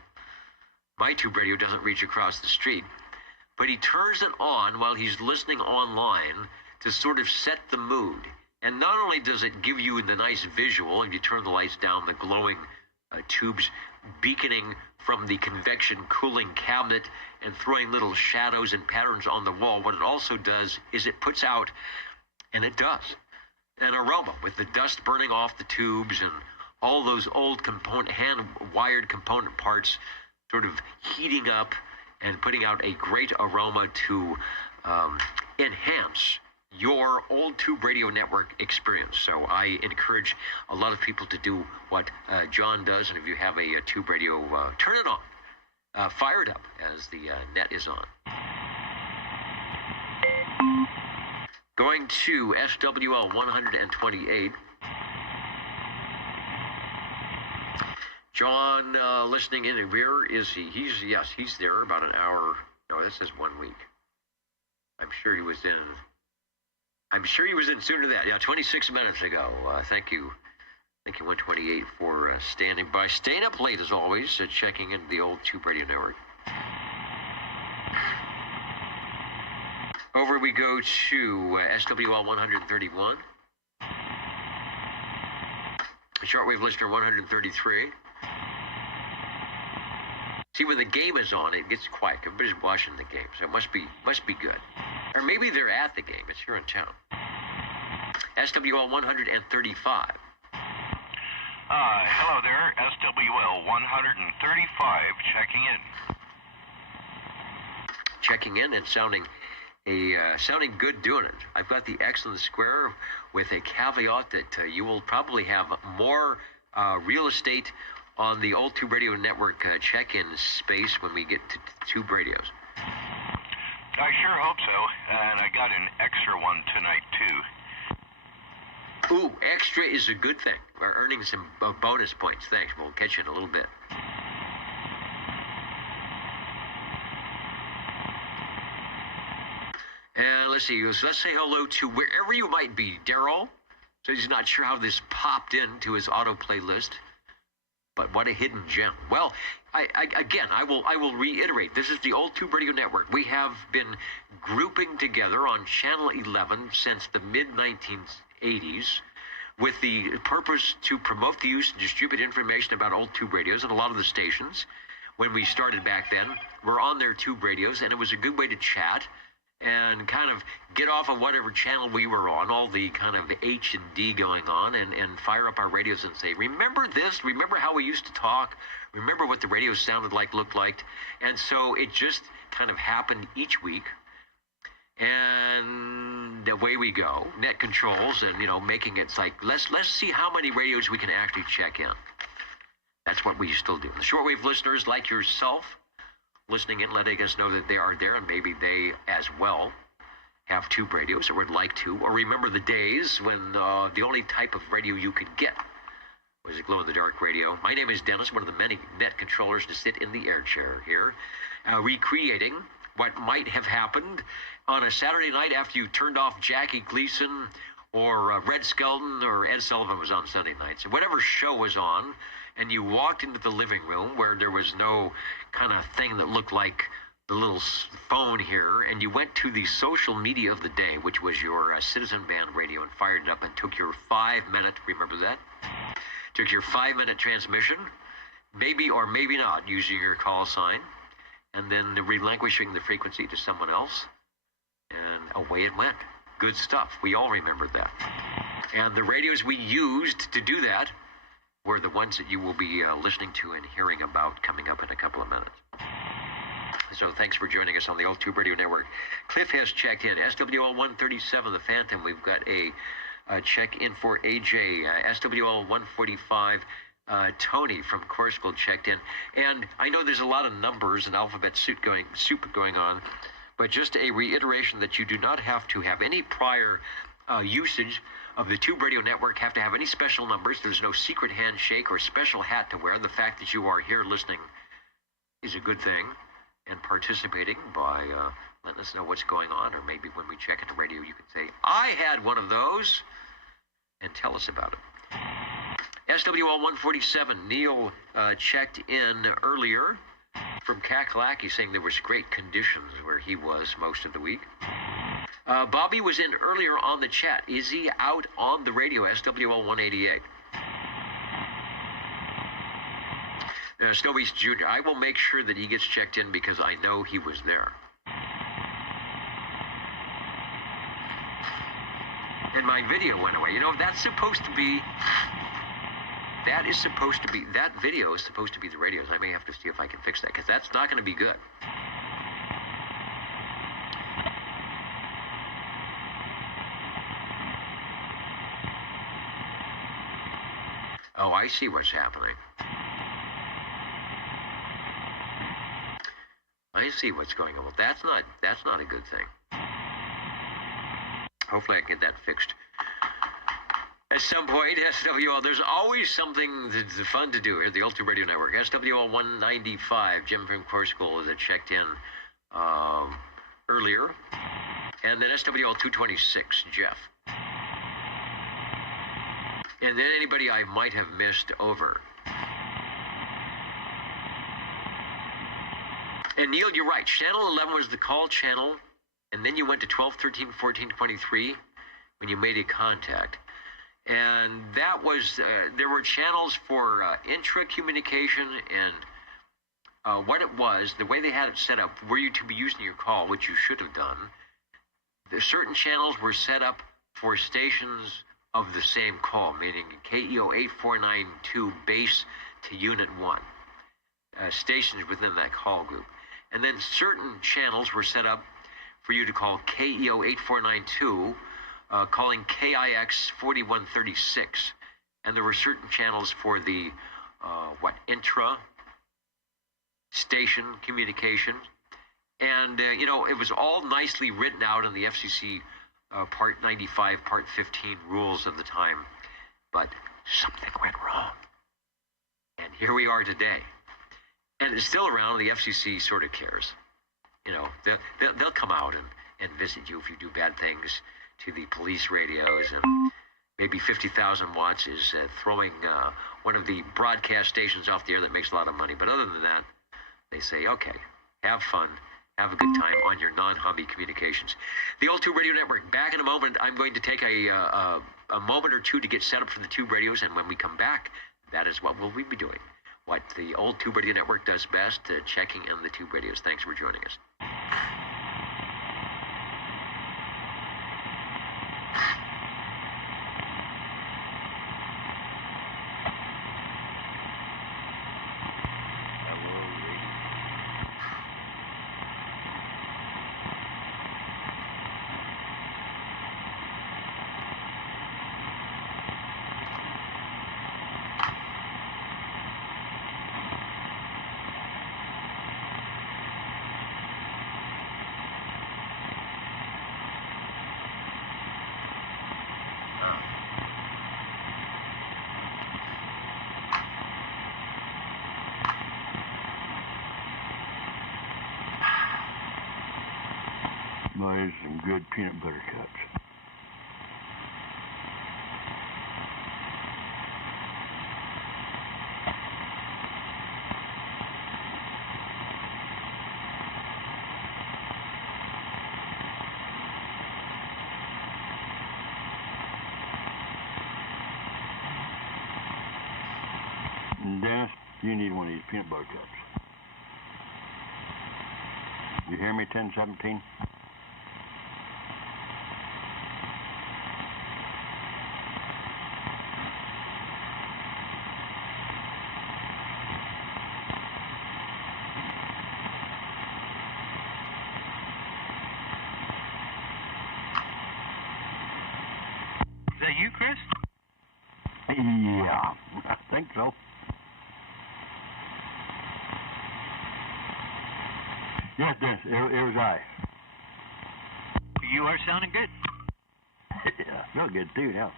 My tube radio doesn't reach across the street. But he turns it on while he's listening online to sort of set the mood. And not only does it give you the nice visual, if you turn the lights down, the glowing tubes beaconing from the convection cooling cabinet and throwing little shadows and patterns on the wall, what it also does is it puts out, and it does, an aroma with the dust burning off the tubes and all those old hand-wired component parts sort of heating up and putting out a great aroma to enhance your old Tube Radio Network experience. So I encourage a lot of people to do what John does, and if you have a tube radio, turn it on, fire it up as the net is on. Going to SWL 128. John, listening in, where is he? He's there about an hour. No, that says 1 week. I'm sure he was in sooner than that. Yeah, 26 minutes ago. Thank you. Thank you, 128, for standing by. Staying up late, as always, checking into the old Tube Radio Network. Over we go to SWL 131. Shortwave listener 133. See, when the game is on, it gets quiet. Everybody's watching the game, so it must be good. Or maybe they're at the game. It's here in town. SWL 135. Hello there, SWL 135, checking in. Checking in and sounding good doing it. I've got the X in the square with a caveat that you will probably have more real estate on the old Tube Radio Network check-in space when we get to Tube Radios. I sure hope so, and I got an extra one tonight, too. Ooh, extra is a good thing. We're earning some bonus points. Thanks. We'll catch you in a little bit. And let's see. So let's say hello to wherever you might be. Daryl. So he's not sure how this popped into his autoplay list. But what a hidden gem. Well, I will reiterate. This is the old Tube Radio Network. We have been grouping together on Channel 11 since the mid-1980s with the purpose to promote the use and distribute information about old tube radios. And a lot of the stations, when we started back then, were on their tube radios, and it was a good way to chat and kind of get off of whatever channel we were on, all the kind of H and D going on, and fire up our radios and say, remember this? Remember how we used to talk? Remember what the radios sounded like, looked like? And so it just kind of happened each week. And away we go. Net controls and, making it like, let's see how many radios we can actually check in. That's what we still do. The shortwave listeners like yourself listening in, letting us know that they are there, and maybe they as well have tube radios or would like to, or remember the days when the only type of radio you could get was a glow-in-the-dark radio. My name is Dennis, one of the many net controllers to sit in the air chair here, recreating what might have happened on a Saturday night after you turned off Jackie Gleason or Red Skelton, or Ed Sullivan was on Sunday nights. So whatever show was on, and you walked into the living room where there was no kind of thing that looked like the little phone here, and you went to the social media of the day, which was your Citizen Band radio, and fired it up and took your 5-minute, remember that? Took your 5-minute transmission, maybe or maybe not, using your call sign, and then relinquishing the frequency to someone else, and away it went. Good stuff. We all remembered that. And the radios we used to do that were the ones that you will be listening to and hearing about coming up in a couple of minutes. So thanks for joining us on the Old Tube Radio Network. Cliff has checked in. SWL 137, the Phantom. We've got a check-in for AJ. SWL 145, Tony from Corsical checked in. And I know there's a lot of numbers and alphabet soup going on, but just a reiteration that you do not have to have any prior usage of the Tube Radio Network, have to have any special numbers. There's no secret handshake or special hat to wear. The fact that you are here listening is a good thing, and participating by letting us know what's going on, or maybe when we check into radio you can say, I had one of those, and tell us about it. SWL 147, Neil checked in earlier from Kakalaki saying there was great conditions where he was most of the week. Bobby was in earlier on the chat. Is he out on the radio? SWL 188. Snow East Jr., I will make sure that he gets checked in because I know he was there. And my video went away. You know, that video is supposed to be the radios. I may have to see if I can fix that because that's not going to be good. Oh, I see what's happening. I see what's going on. Well, that's not a good thing. Hopefully I can get that fixed at some point. SWL, there's always something that's fun to do here at the Old Tube Radio Network. SWL 195, Jim from Corsical is checked in earlier. And then SWL 226, Jeff. And then anybody I might have missed over. And Neil, you're right. Channel 11 was the call channel, and then you went to 12, 13, 14, 23 when you made a contact. And that was, there were channels for intra-communication, and what it was, the way they had it set up, were you to be using your call, which you should have done, the certain channels were set up for stations of the same call, meaning KEO 8492 base to Unit 1, stations within that call group. And then certain channels were set up for you to call KEO 8492, calling KIX 4136. And there were certain channels for the, intra-station communication. And, it was all nicely written out in the FCC Part 95, Part 15 rules of the time. But something went wrong. And here we are today. And it's still around. The FCC sort of cares. They'll come out and visit you if you do bad things to the police radios. And maybe 50,000 watts is throwing one of the broadcast stations off the air that makes a lot of money. But other than that, they say, okay, have fun. Have a good time on your non-hobby communications. The Old Tube Radio Network. Back in a moment. I'm going to take a moment or two to get set up for the Tube Radios. And when we come back, that is what we'll be doing. What the Old Tube Radio Network does best, checking in the Tube Radios. Thanks for joining us. There's some good peanut butter cups. And Dennis, you need one of these peanut butter cups. You hear me, 1017? Is that you, Chris? Yeah, I think so. Yes, Dennis, it was I. You are sounding good. Yeah, real good too now.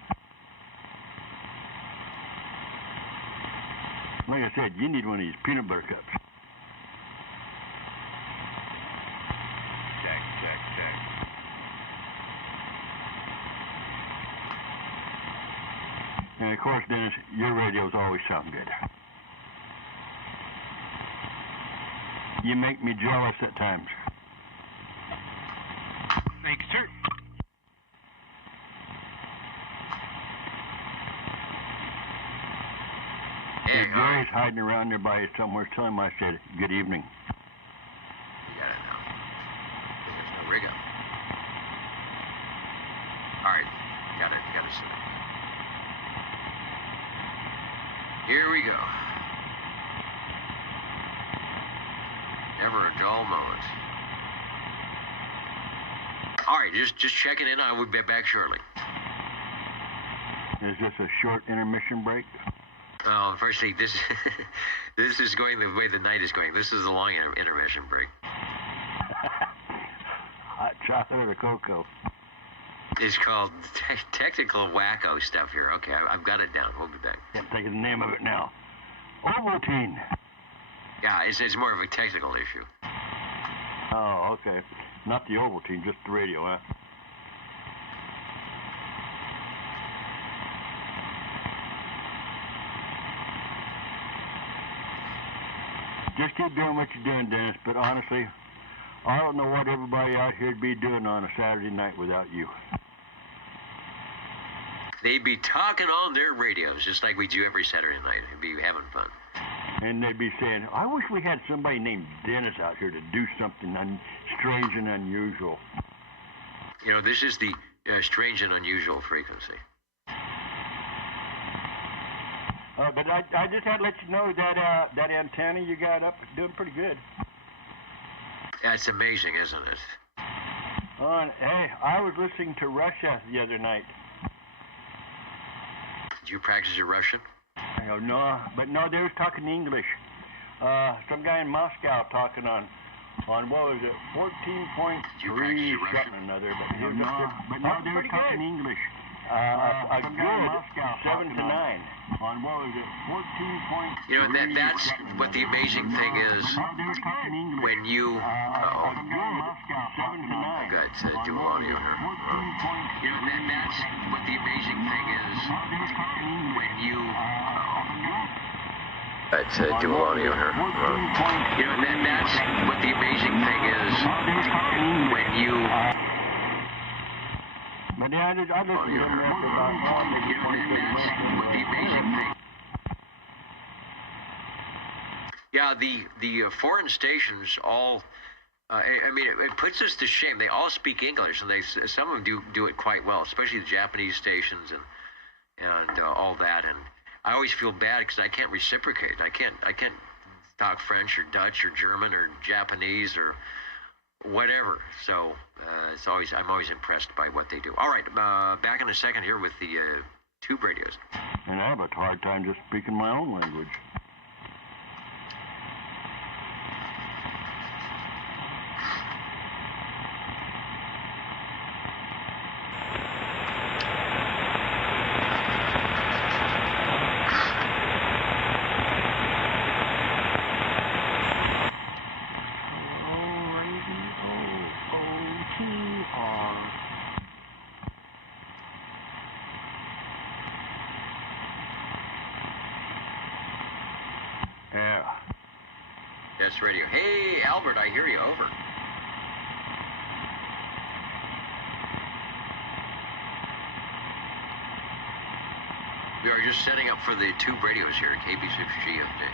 Like I said, you need one of these peanut butter cups. Check, check, check. And of course, Dennis, your radios always sound good. You make me jealous at times. Thanks, sir. Hey, Gary's hiding around there by you somewhere. Tell him I said, good evening. You got it now. There's no rig up. All right, got it set up. Here we go. Never a dull moment. All right, just checking in. I will be back shortly. Is this a short intermission break? Well, unfortunately, this this is going the way the night is going. This is a long intermission break. Hot chocolate or cocoa? It's called technical wacko stuff here. Okay, I've got it down. We'll be back. Can't think of the name of it now. Ovaltine. Yeah, it's more of a technical issue. Oh, okay. Not the Ovaltine, just the radio, huh? Just keep doing what you're doing, Dennis, but honestly, I don't know what everybody out here would be doing on a Saturday night without you. They'd be talking on their radios, just like we do every Saturday night. They'd be having fun. And they'd be saying, I wish we had somebody named Dennis out here to do something strange and unusual. You know, this is the strange and unusual frequency. But I just had to let you know that that antenna you got up is doing pretty good. That's amazing, isn't it? Oh, and, hey, I was listening to Russia the other night. Did you practice your Russian? No, but no, they was talking English. Some guy in Moscow talking on what was it, 14.3 something or another. But he was up there, but no, they were talking English. A good 7 to 9. On what was it, 14.3. You know, that's what the amazing thing is. When you... Uh-oh. I've got dual audio here. You know, that's what the amazing thing is. When you... That's dual audio here. You know, that's what the amazing thing is. When you... But yeah, I listened to him after about maybe 20 minutes. Yeah, the foreign stations all, I mean, it puts us to shame. They all speak English, and some of them do it quite well, especially the Japanese stations and all that. And I always feel bad because I can't reciprocate. I can't talk French or Dutch or German or Japanese or whatever. So I'm always impressed by what they do. All right, back in a second here with the tube radios. And I have a hard time just speaking my own language. Radio. Hey, Albert, I hear you. Over. We are just setting up for the tube radios here at KB6G of the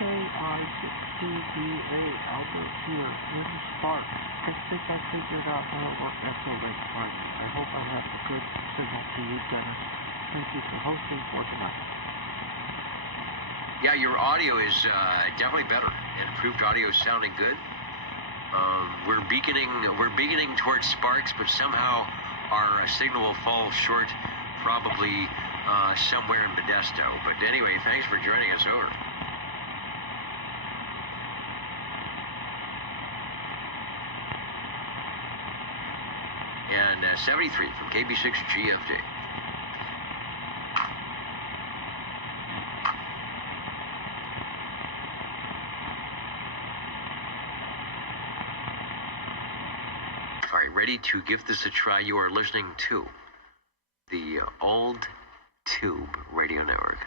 day. KI6TBA, Albert here, in Spark. I think I figured out how to work Echo Lake Party. I hope I have a good signal to you, Dennis. Thank you for hosting for tonight. Yeah, your audio is definitely better. Improved audio is sounding good. We're beaconing towards Sparks, but somehow our signal will fall short, probably somewhere in Modesto. But anyway, thanks for joining us. Over. And 73 from KB6 GFD. All right, ready to give this a try. You are listening to the Old Tube Radio Network.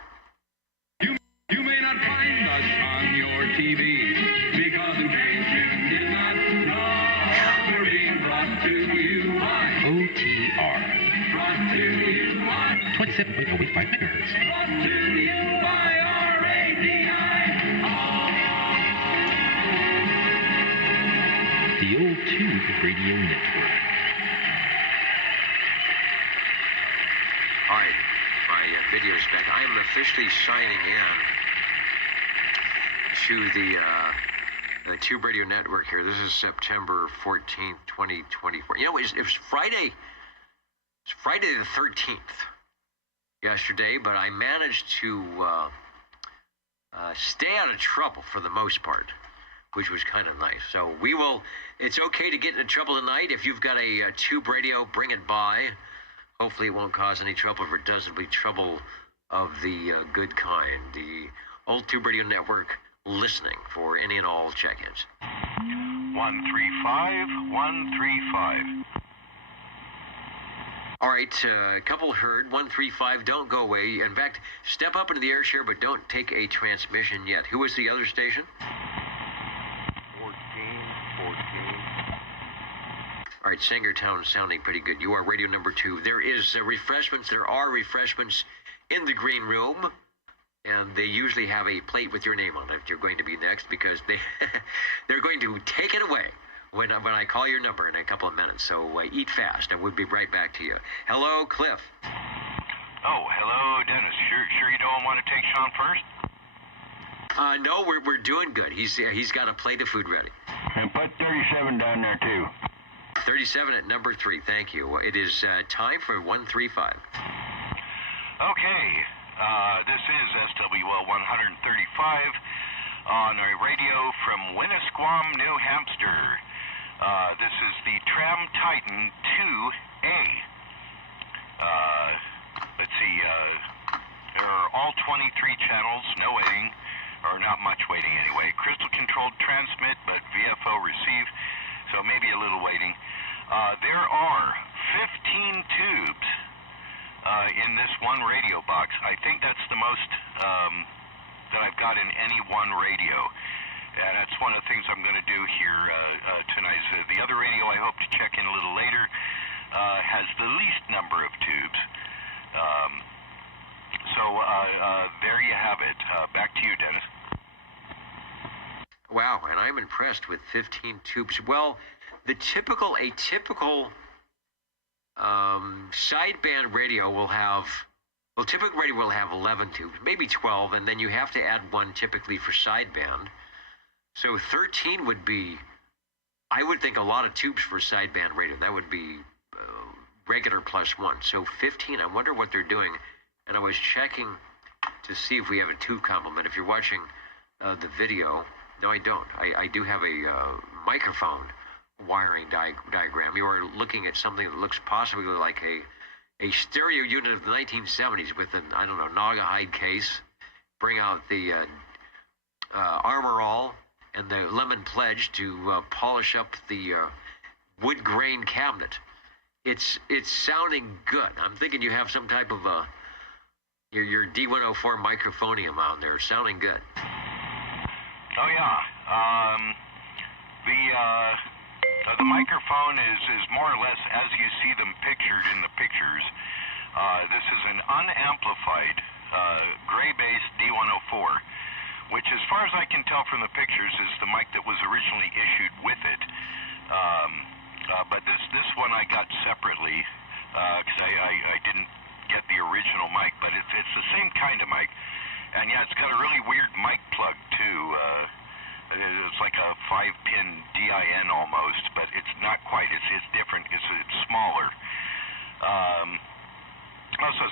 You may not find us on your TV because in case you did not know, we're being brought to you by OTR. Brought to you by 27.085 megahertz. Brought to you by RADI. The Old Tube Radio Network. All right, my video spec. I am officially signing in to the Tube Radio Network here. This is September 14th, 2024. You know, it was Friday. It's Friday the 13th yesterday, but I managed to stay out of trouble for the most part, which was kind of nice. So we will. It's okay to get into trouble tonight. If you've got a Tube Radio, bring it by. Hopefully it won't cause any trouble. If it does, it'll be trouble of the good kind. The Old Tube Radio Network listening for any and all check-ins. 135, 135. All right, a couple heard. 135, don't go away. In fact, step up into the air share, but don't take a transmission yet. Who was the other station? 14. All right, Sangertown sounding pretty good. You are radio number 2. There is refreshments. There are refreshments in the green room, and they usually have a plate with your name on it if you're going to be next, because they're going to take it away when I call your number in a couple of minutes. So eat fast, and we'll be right back to you. Hello, Cliff. Oh, hello, Dennis. Sure you don't want to take Sean first? No, we're doing good. He's got a plate of food ready. And put 37 down there, too. 37 at number 3. Thank you. It is time for 135. Okay. This is SWL 135 on a radio from Winnisquam, New Hampshire. This is the Tram Titan 2A. Let's see. There are all 23 channels, no waiting, or not much waiting anyway. Crystal controlled transmit, but VFO receive, so maybe a little waiting. There are 15 tubes in this one radio box. I think that's the most that I've got in any one radio. And that's one of the things I'm going to do here tonight. The other radio I hope to check in a little later has the least number of tubes. So there you have it. Back to you, Dennis. Wow, and I'm impressed with 15 tubes. Well, atypical sideband radio will have, typical radio will have 11 tubes, maybe 12, and then you have to add one typically for sideband. So 13 would be, I would think, a lot of tubes for sideband radio. That would be regular plus 1. So 15, I wonder what they're doing. And I was checking to see if we have a tube complement. If you're watching the video, no, I don't. I do have a microphone wiring diagram. You are looking at something that looks possibly like a stereo unit of the 1970s with an, I don't know, Naugahyde case. Bring out the Armor All and the Lemon Pledge to polish up the wood grain cabinet. It's sounding good. I'm thinking you have some type of your D104 microphonium on there, sounding good. Oh yeah. The microphone is more or less as you see them pictured in the pictures. This is an unamplified gray bass D104 which, as far as I can tell from the pictures, is the mic that was originally issued with it. But this one I got separately because I didn't get the original mic, but it's the same kind of mic. And yeah, it's got a really weird mic plug too. It's like a 5-pin DIN almost, but it's not quite. It's different. It's smaller. Also,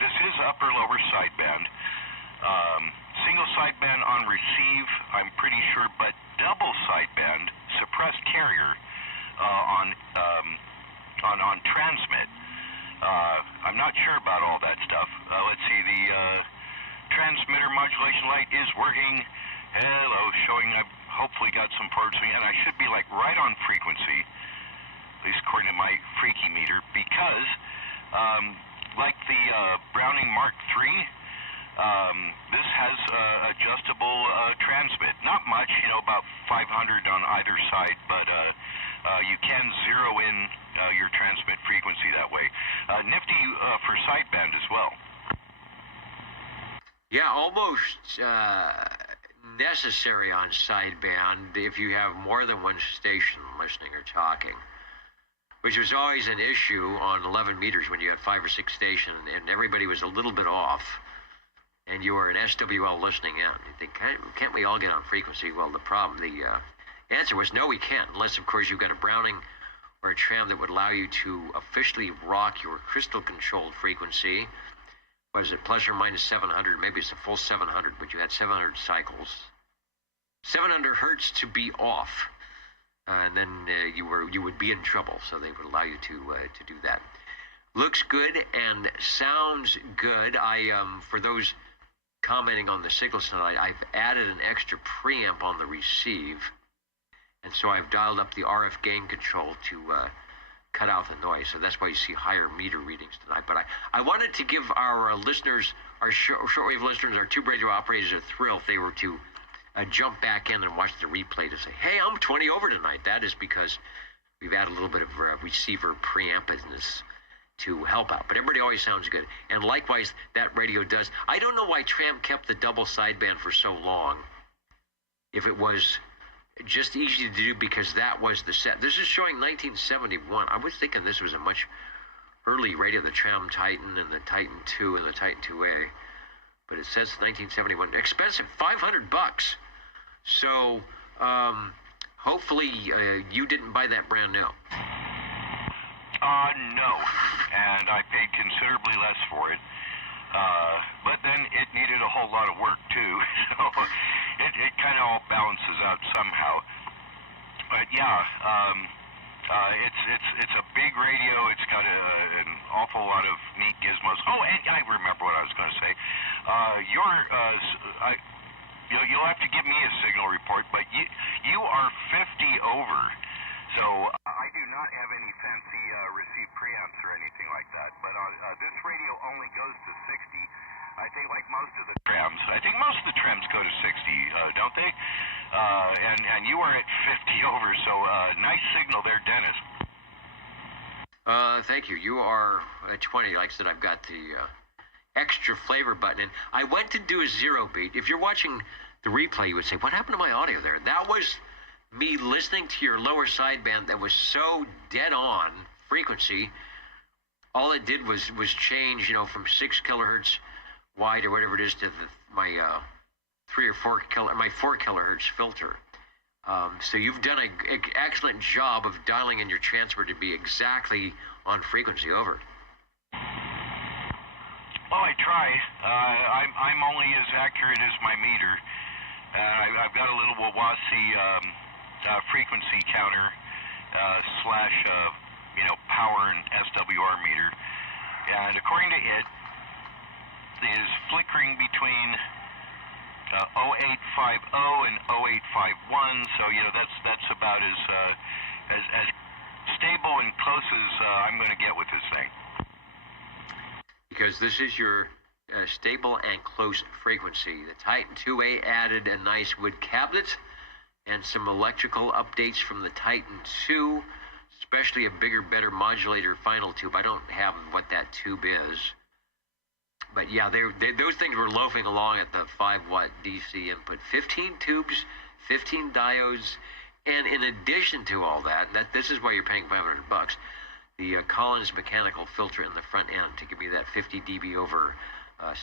this is upper lower sideband. Single sideband on receive, I'm pretty sure, but double sideband suppressed carrier on transmit. I'm not sure about all that stuff. Let's see, the transmitter modulation light is working. Hello, showing I've hopefully got some parts, and I should be like right on frequency, at least according to my freaky meter, because like the Browning Mark III, this has adjustable transmit. Not much, about 500 on either side, but you can zero in your transmit frequency that way. Nifty for sideband as well. Yeah, almost necessary on sideband if you have more than one station listening or talking, which was always an issue on 11 meters when you had 5 or 6 stations and everybody was a little bit off and you were an SWL listening in. You think, can't we all get on frequency? Well, the answer was no, we can't, unless, of course, you've got a Browning or a tram that would allow you to officially rock your crystal-controlled frequency. Was it plus or minus 700? Maybe it's a full 700, but you had 700 cycles. 700 hertz to be off, and then you would be in trouble. So they would allow you to do that. Looks good and sounds good. For those commenting on the signals tonight, I've added an extra preamp on the receive, and so I've dialed up the RF gain control to cut out the noise. So that's why you see higher meter readings tonight. But I wanted to give our listeners, our shortwave listeners, our tube radio operators a thrill if they were to jump back in and watch the replay to say, hey, I'm 20 over tonight. That is because we've added a little bit of receiver preamp business to help out. But everybody always sounds good. And likewise, that radio does. I don't know why Tram kept the double sideband for so long. If it was just easy to do because that was the set. This is showing 1971. I was thinking this was a much early radio, the Tram Titan and the Titan 2 and the Titan 2A. But it says 1971. Expensive, $500. So hopefully you didn't buy that brand new. No. And I paid considerably less for it. But then it needed a whole lot of work too. So it kind of all balances out somehow. But yeah, it's a big radio. It's got an awful lot of neat gizmos. Oh, and I remember what I was going to say. You'll have to give me a signal report, but you are 50 over. So I do not have any fancy receive preamps or anything like that. But this radio only goes to 60. I think like most of the trams. I think most of the trams go to 60, don't they? And you are at 50 over, so nice signal there, Dennis. Thank you. You are at 20. Like I said, I've got the extra flavor button. And I went to do a zero beat. If you're watching the replay, you would say, what happened to my audio there? That was me listening to your lower sideband that was so dead on frequency. All it did was change, from 6 kilohertz wide or whatever it is to my 4 kilohertz filter. So you've done an excellent job of dialing in your transmitter to be exactly on frequency. Over. Well, I try. I'm only as accurate as my meter. I've got a little Wawasi frequency counter slash power and SWR meter, and according to it is flickering between 0850 and 0851. So that's about as stable and close as I'm going to get with this thing. Because this is your stable and close frequency. The Titan 2A added a nice wood cabinet and some electrical updates from the Titan 2, especially a bigger, better modulator final tube. I don't have what that tube is. But yeah, those things were loafing along at the 5-watt DC input, 15 tubes, 15 diodes, and in addition to all that, this is why you're paying $500, the Collins mechanical filter in the front end to give you that 50 dB over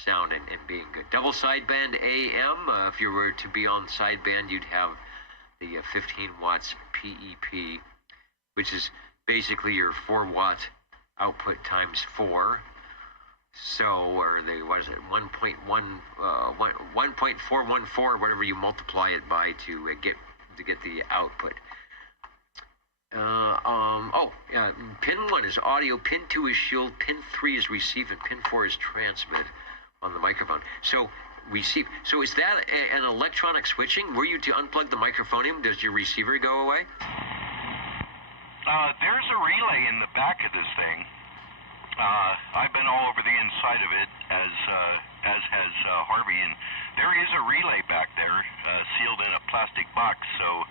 sound and being good. Double sideband AM. If you were to be on sideband, you'd have the 15 watts PEP, which is basically your 4-watt output times 4. So, or what is it, 1.414, whatever you multiply it by to get the output. Pin 1 is audio, pin 2 is shield, pin 3 is receive, and pin 4 is transmit on the microphone. So, receive. So, is that an electronic switching? Were you to unplug the microphonium, does your receiver go away? There's a relay in the back of this thing. I've been all over the inside of it, as has Harvey, and there is a relay back there, sealed in a plastic box. So,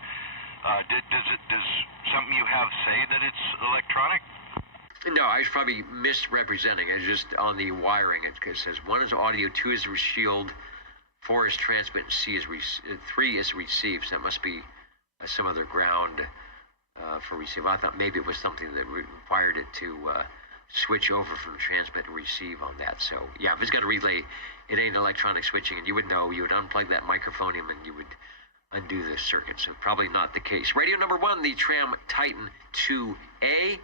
does something you have say that it's electronic? No, I was probably misrepresenting it. Just on the wiring, it says 1 is audio, 2 is shield, 4 is transmit, and 3 is receive. So that must be some other ground for receive. I thought maybe it was something that required it to switch over from transmit to receive on that. So yeah, if it's got a relay, it ain't electronic switching, and you would know. You would unplug that microphonium and you would undo this circuit. So probably not the case. Radio number 1, the Tram Titan 2A,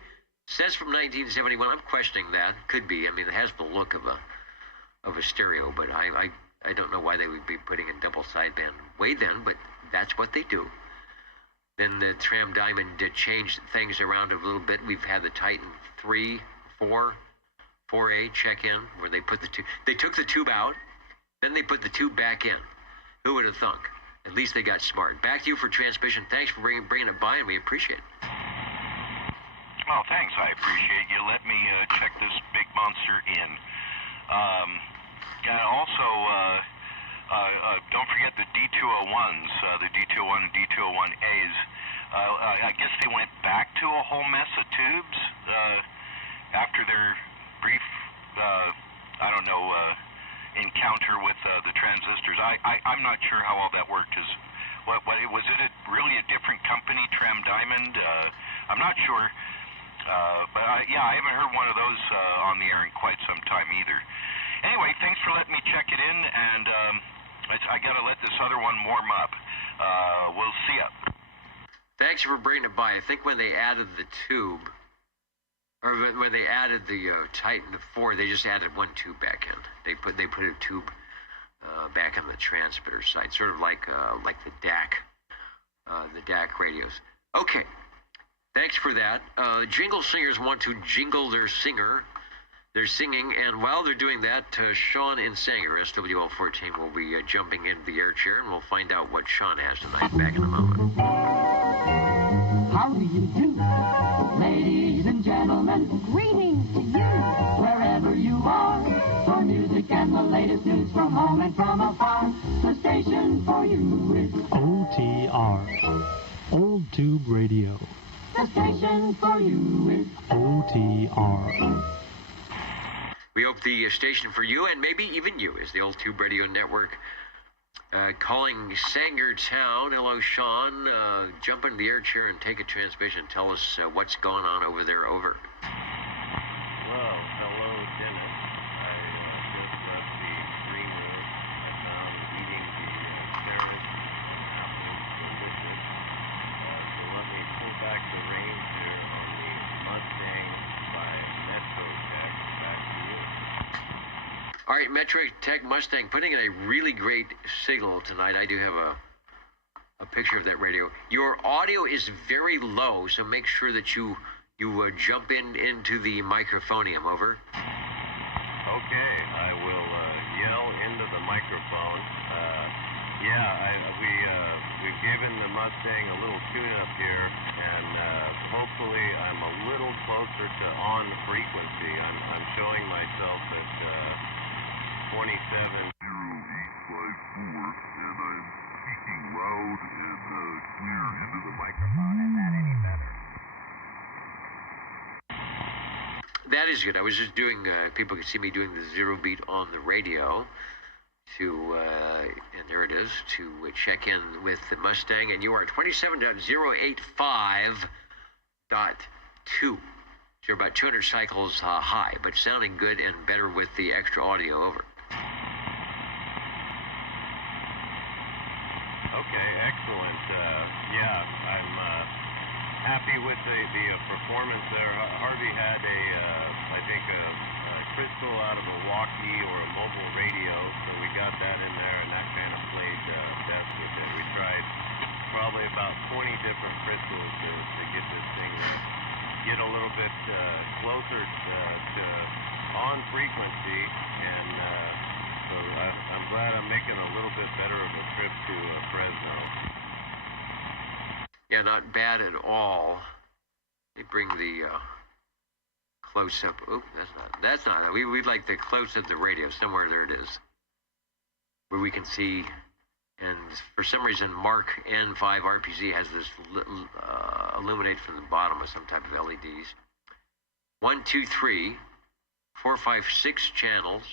says from 1971. I'm questioning that. Could be. I mean, it has the look of a stereo, but I don't know why they would be putting in double sideband way then, but that's what they do. Then the Tram Diamond changed things around a little bit. We've had the Titan 3, 4A check-in, where they put they took the tube out, then they put the tube back in. Who would have thunk? At least they got smart. Back to you for transmission. Thanks for bringing it by, and we appreciate it. Well, thanks. I appreciate you. Let me check this big monster in. Also, don't forget the D201s, the D201 and D201As. I guess they went back to a whole mess of tubes after their brief, encounter with the transistors. I'm not sure how all that worked. Was it really a different company, Tram Diamond? I'm not sure. But I haven't heard one of those on the air in quite some time either. Anyway, thanks for letting me check it in, and I got to let this other one warm up. We'll see ya. Thanks for bringing it by. I think when they added the tube, or when they added the Titan 4, they just added one tube back in. They put a tube back on the transmitter side, sort of like the DAC radios. Okay. Thanks for that. Jingle singers want to jingle their singer. They're singing, and while they're doing that, Sean in Sanger, SWL14, will be jumping into the air chair, and we'll find out what Sean has tonight. Back in a moment. How do you do, ladies and gentlemen? Greetings to you, wherever you are. For music and the latest news from home and from afar, the station for you is OTR, Old Tube Radio. The station for you is OTR. We hope the station for you, and maybe even you, is the Old Tube Radio Network. Calling Sangertown. Hello, Sean. Jump into the air chair and take a transmission. Tell us what's going on over there. Over. Well, hello, Dennis. I just left the green room. I found eating the carrots and apples delicious. So let me pull back the reins here on the Mustang by Metrotech. Back to you. All right, Metrotech Mustang putting in a really great signal tonight. I do have a picture of that radio. Your audio is very low, so make sure that you jump into the microphonium. Over. Okay, I will yell into the microphone. We've given the Mustang a little tune-up here, and hopefully I'm a little closer to on frequency. I'm showing myself at 27. 0854, and I'm speaking loud and clear into the microphone. Is that any better? That is good. I was just doing, people can see me doing the zero beat on the radio to, and there it is, to check in with the Mustang. And you are 27.085.2. So you're about 200 cycles high, but sounding good and better with the extra audio. Over. Okay, excellent. Yeah, I'm happy with the performance there. Harvey had I think a crystal out of a walkie or a mobile radio, so we got that in there, and that kind of played best with it. We tried probably about 20 different crystals to get this thing get a little bit closer to on frequency, and so I'm glad I'm making a little bit better of a trip to Fresno. Yeah, not bad at all. They bring the close-up. Oop, that's not. We'd like the close-up of the radio. Somewhere there it is. Where we can see, and for some reason, Mark N5 RPZ has this illuminate from the bottom of some type of LEDs. 1, 2, 3, 4, 5, 6 channels.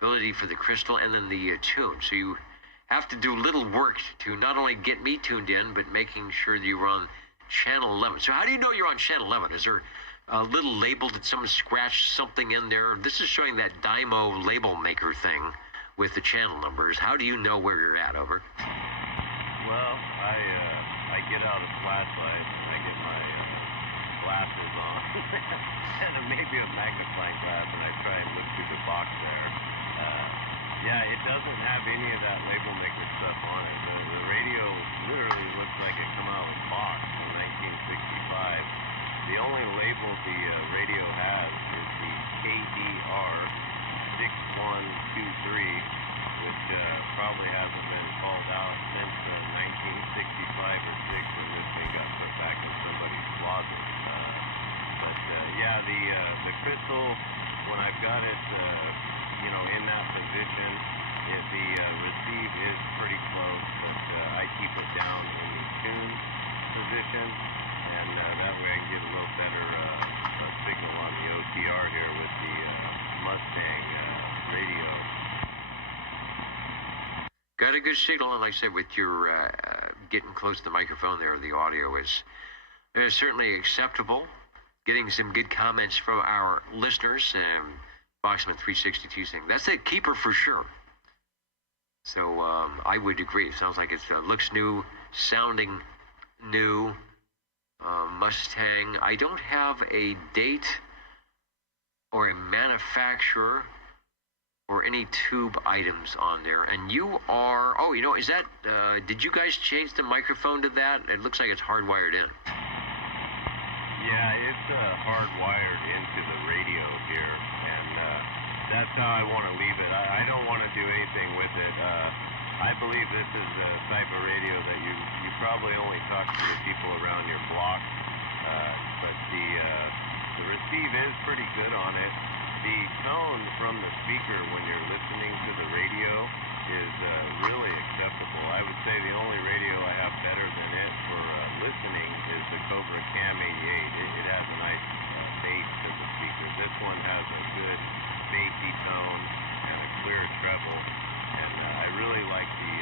Ability for the crystal, and then the tune. So you have to do little work to not only get me tuned in, but making sure that you're on channel 11. So how do you know you're on channel 11? Is there a little label? Did someone scratch something in there? This is showing that Dymo label maker thing with the channel numbers. How do you know where you're at? Over. Well, I get out a flashlight and I get my glasses on, and maybe a magnifying glass, and I try and look through the box there. Yeah, it doesn't have any of that label maker stuff on it. The radio literally looks like it come out of a box in 1965. The only label the radio has is the KDR 6123, which probably hasn't been called out since 1965 or 6 when this thing got put back in somebody's closet. But yeah, the crystal, when I've got it, in that position, the receive is pretty close, but I keep it down in the tune position, and that way I can get a little better signal on the OTR here with the Mustang radio. Got a good signal, and like I said, with your getting close to the microphone there, the audio is certainly acceptable. Getting some good comments from our listeners. Boxman 362 saying that's a keeper for sure. So I would agree. It sounds like it looks new, sounding new. Mustang. I don't have a date or a manufacturer or any tube items on there. And you are, is that, did you guys change the microphone to that? It looks like it's hardwired in. Yeah, it's hardwired into the radio here, and that's how I want to leave it. I don't want to do anything with it. I believe this is the type of radio that you probably only talk to the people around your block, but the receive is pretty good on it. The tone from the speaker when you're listening to the radio is really acceptable. I would say the only radio I have better than it for listening is the Cobra Cam 88. It has a nice bass to the speakers. This one has a good bassy tone and a clear treble, and I really like the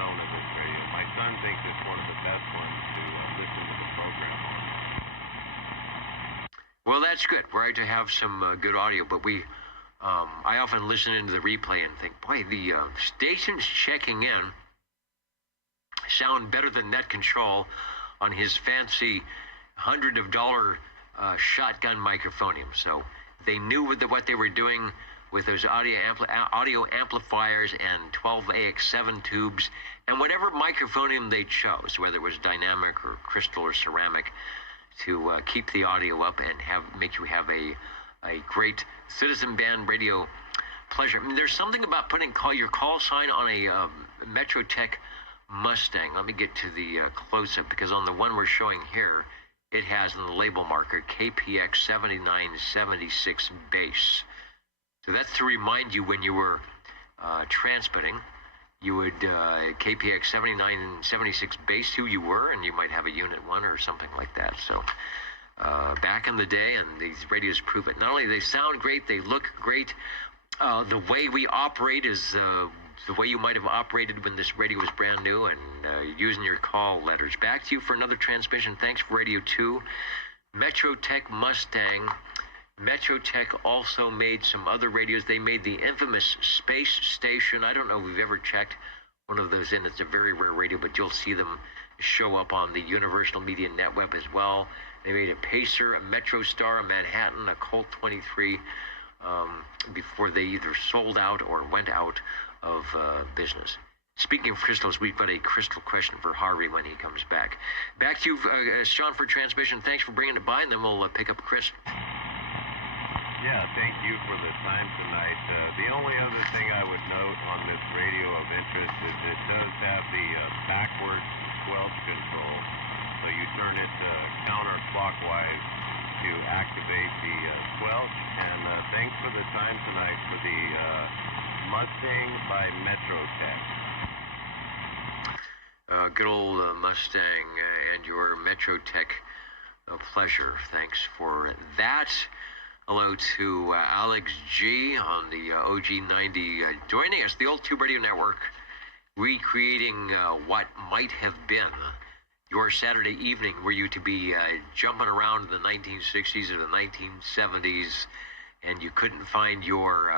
tone of this radio. My son thinks it's one of the best ones to listen to the program on. Well, that's good. We're right to have some good audio, but I often listen into the replay and think, boy, the stations checking in sound better than Net Control on his fancy $100 shotgun microphonium. So they knew what they were doing with those audio amplifiers and 12 AX7 tubes and whatever microphonium they chose, whether it was dynamic or crystal or ceramic, to keep the audio up and make you have a great Citizen Band radio pleasure. I mean, there's something about putting your call sign on a Metrotech Mustang. Let me get to the close-up, because on the one we're showing here, it has in the label marker KPX 7976 base. So that's to remind you when you were transmitting, you would KPX 7976 base who you were, and you might have a unit 1 or something like that. So back in the day, and these radios prove it. Not only they sound great, they look great. The way we operate is the way you might have operated when this radio was brand new, and using your call letters. Back to you for another transmission. Thanks for Radio 2. Metrotech Mustang. Metrotech also made some other radios. They made the infamous Space Station. I don't know if we've ever checked one of those in. It's a very rare radio, but you'll see them show up on the Universal Media Netweb as well. They made a Pacer, a MetroStar, a Manhattan, a Colt 23 before they either sold out or went out of business. Speaking of crystals, we've got a crystal question for Harvey when he comes back. Back to you, Sean, for transmission. Thanks for bringing it by, and then we'll pick up Chris. Yeah, thank you for the time tonight. The only other thing I would note on this radio of interest is it does have the backwards squelch control. So you turn it counterclockwise to activate the squelch. And thanks for the time tonight for the Mustang by Metrotech. Good old Mustang and your Metrotech pleasure. Thanks for that. Hello to Alex G on the OG90 joining us, the Old Tube Radio Network, recreating what might have been your Saturday evening. Were you to be jumping around in the 1960s or the 1970s, and you couldn't find your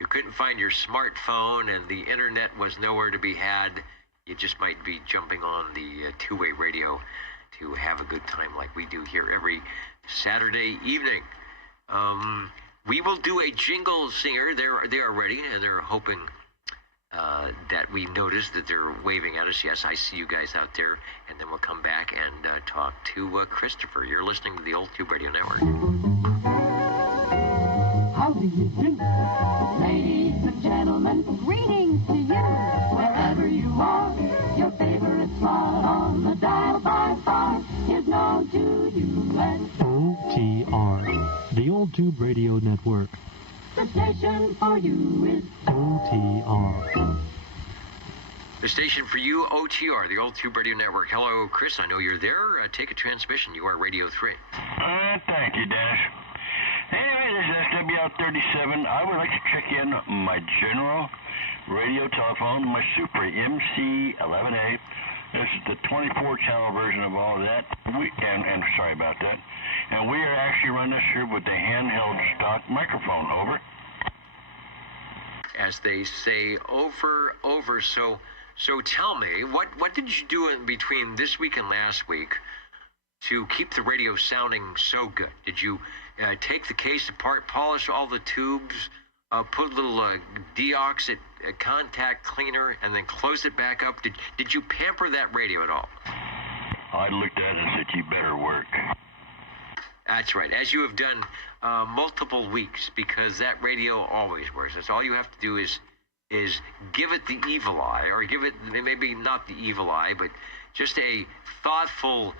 smartphone, and the internet was nowhere to be had. You just might be jumping on the two-way radio to have a good time like we do here every Saturday evening. We will do a jingle singer. They are ready, and they're hoping that we notice that they're waving at us. Yes, I see you guys out there, and then we'll come back and talk to Christopher. You're listening to the Old Tube Radio Network. How do you do? Ladies and gentlemen, greetings to you. Wherever you are, your favorite spot on the dial by far is known to you as OTR, the Old Tube Radio Network. The station for you is OTR. The station for you, OTR, the Old Tube Radio Network. Hello, Chris. I know you're there. Take a transmission. You are Radio 3. Thank you, Dennis. Anyway, this is SWL37. I would like to check in my general radio telephone, my Super MC11A. This is the 24-channel version of all of that. And sorry about that. And we are actually running this here with the handheld stock microphone. Over. As they say, over. So tell me, what did you do in between this week and last week to keep the radio sounding so good? Did you take the case apart, polish all the tubes, put a little deoxit contact cleaner, and then close it back up? Did you pamper that radio at all? I looked at it and said, you better work. That's right, as you have done multiple weeks, because that radio always works. That's all you have to do is give it the evil eye, or give it, maybe not the evil eye, but just a thoughtful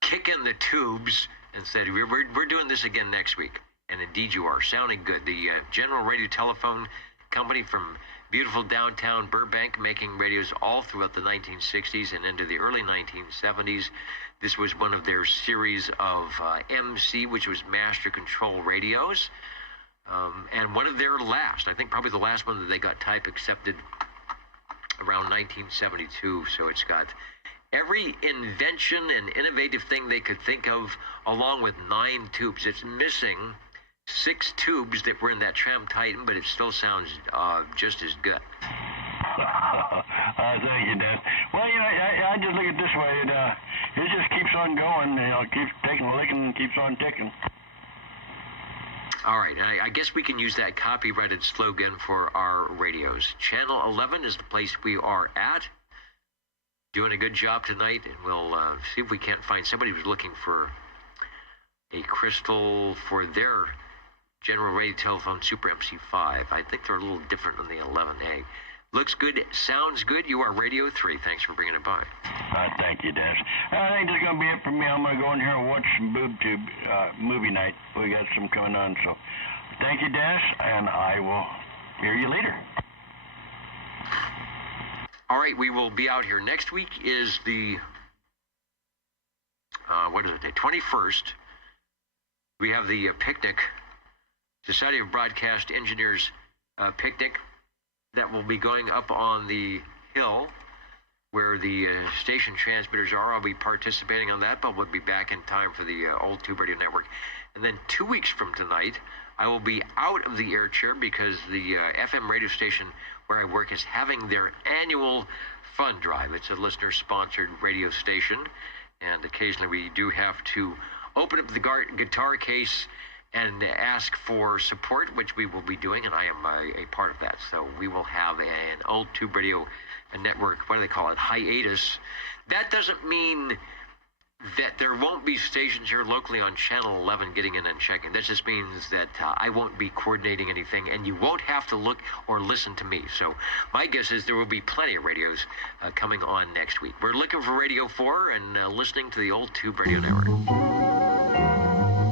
kick in the tubes and said, we're doing this again next week. And indeed you are, sounding good. The General Radio Telephone Company from beautiful downtown Burbank, making radios all throughout the 1960s and into the early 1970s. This was one of their series of MC, which was Master Control radios. And one of their last, I think probably the last one that they got type accepted around 1972. So it's got every invention and innovative thing they could think of, along with 9 tubes. It's missing 6 tubes that were in that Tram Titan, but it still sounds just as good. Thank you, Dad. Well, you know, I just look at it this way. It just keeps on going. You know, it keeps taking a licking and keeps on ticking. All right, I guess we can use that copyrighted slogan for our radios. Channel 11 is the place we are at. Doing a good job tonight, and we'll see if we can't find somebody who's looking for a crystal for their General Radio Telephone Super MC5. I think they're a little different than the 11A. Looks good, sounds good. You are Radio 3. Thanks for bringing it by. Thank you, Dennis. I think that's going to be it for me. I'm going to go in here and watch some boob tube movie night. We got some coming on, so thank you, Dennis, and I will hear you later. All right, we will be out here. Next week is the what is it, the 21st, we have the picnic, Society of Broadcast Engineers picnic that will be going up on the hill where the station transmitters are. I'll be participating on that, but we'll be back in time for the Old Tube Radio Network. And then 2 weeks from tonight, I will be out of the air chair because the FM radio station where I work is having their annual fund drive. It's a listener-sponsored radio station, and occasionally we do have to open up the guitar case and ask for support, which we will be doing, and I am a part of that. So we will have an Old Tube Radio Network, what do they call it, hiatus. That doesn't mean that there won't be stations here locally on Channel 11 getting in and checking. That just means that I won't be coordinating anything, and you won't have to look or listen to me. So my guess is there will be plenty of radios coming on next week. We're looking for Radio 4 and listening to the Old Tube Radio Network.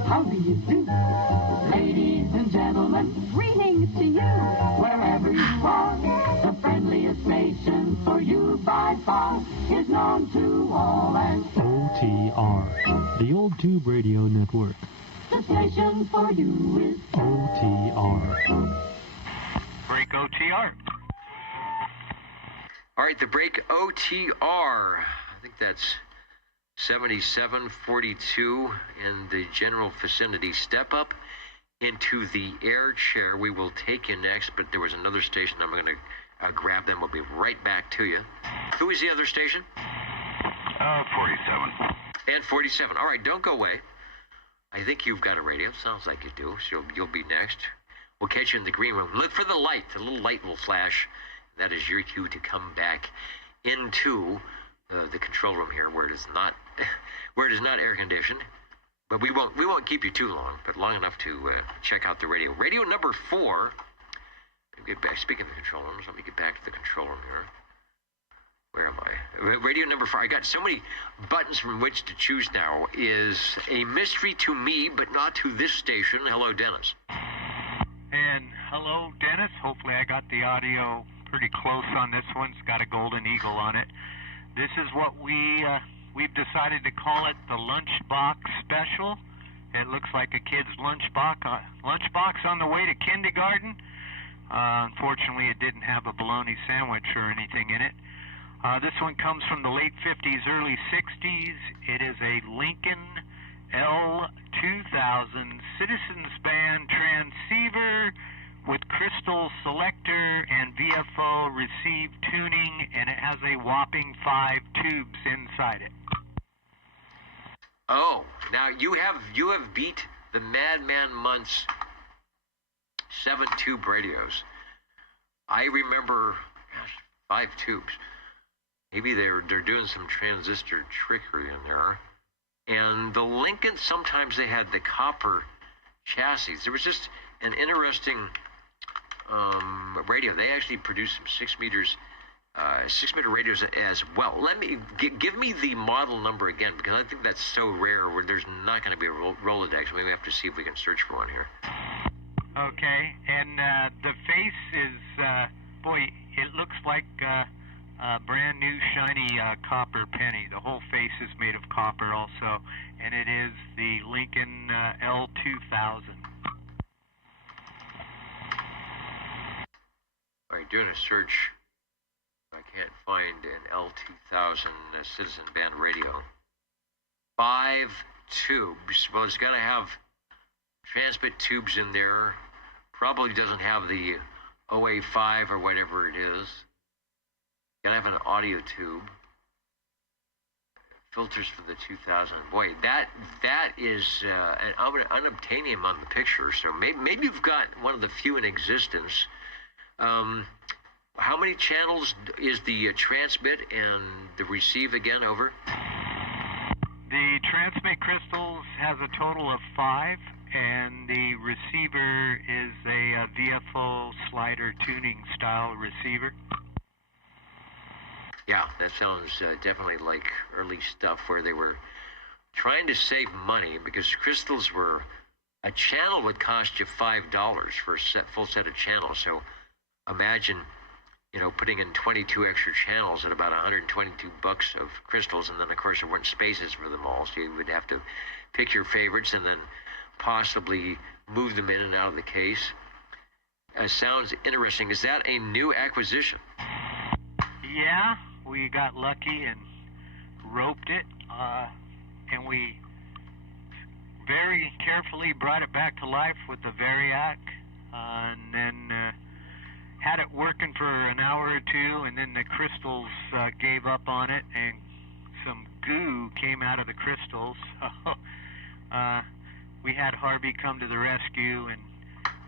How do you do? Ladies and gentlemen, greetings to you, wherever you are. The friendliest station for you by far is known to all as OTR, the Old Tube Radio Network. the station for you is OTR. Break OTR. All right, the break OTR. I think that's 7742 in the general vicinity. Step up into the air chair. We will take you next, but there was another station. I'm going to grab them. We'll be right back to you. Who is the other station? 47. And 47. All right, don't go away. I think you've got a radio. Sounds like you do. So you'll be next. We'll catch you in the green room. Look for the light. The little light will flash. That is your cue to come back into the control room here, where it is not air conditioned. But we won't keep you too long, but long enough to check out the radio. Radio number 4. Get back. Speaking of the control rooms, let me get back to the control room here. Where am I? Radio number 4. I got so many buttons from which to choose now. Is a mystery to me, but not to this station. Hello, Dennis. And hello, Dennis. Hopefully I got the audio pretty close on this one. It's got a golden eagle on it. This is what we've decided to call it the Lunchbox Special. It looks like a kid's lunchbox on the way to kindergarten. Unfortunately, it didn't have a bologna sandwich or anything in it. This one comes from the late 50s, early 60s. It is a Lincoln L2000 Citizens Band transceiver with crystal selector and VFO receive tuning, and it has a whopping 5 tubes inside it. Oh, now you have beat the Madman Month's 7-tube radios. I remember, 5 tubes. Maybe they're doing some transistor trickery in there. And the Lincoln, sometimes they had the copper chassis. There was just an interesting radio. They actually produced some 6-meter radios as well. Let me give me the model number again, because I think that's so rare where there's not going to be a Rolodex. Maybe we have to see if we can search for one here. Okay, and the face is, it looks like a brand new shiny copper penny. The whole face is made of copper also, and it is the Lincoln L2000. All right, doing a search. I can't find an L2000 Citizen Band radio. 5 tubes. Well, it's got to have transmit tubes in there. Probably doesn't have the OA5 or whatever it is. Got to have an audio tube. Filters for the 2000. Boy, that is an unobtainium on the picture. So maybe you've got one of the few in existence. How many channels is the transmit and the receive again, over? The transmit crystals has a total of 5, and the receiver is a VFO slider tuning style receiver. Yeah, that sounds definitely like early stuff where they were trying to save money, because crystals were, a channel would cost you $5 for a full set of channels. So imagine putting in 22 extra channels at about $122 of crystals, and then of course there weren't spaces for them all, so you would have to pick your favorites and then possibly move them in and out of the case. Sounds interesting. Is that a new acquisition? Yeah, we got lucky and roped it, and we very carefully brought it back to life with the Variac, and then had it working for an hour or two, and then the crystals gave up on it, and some goo came out of the crystals. We had Harvey come to the rescue, and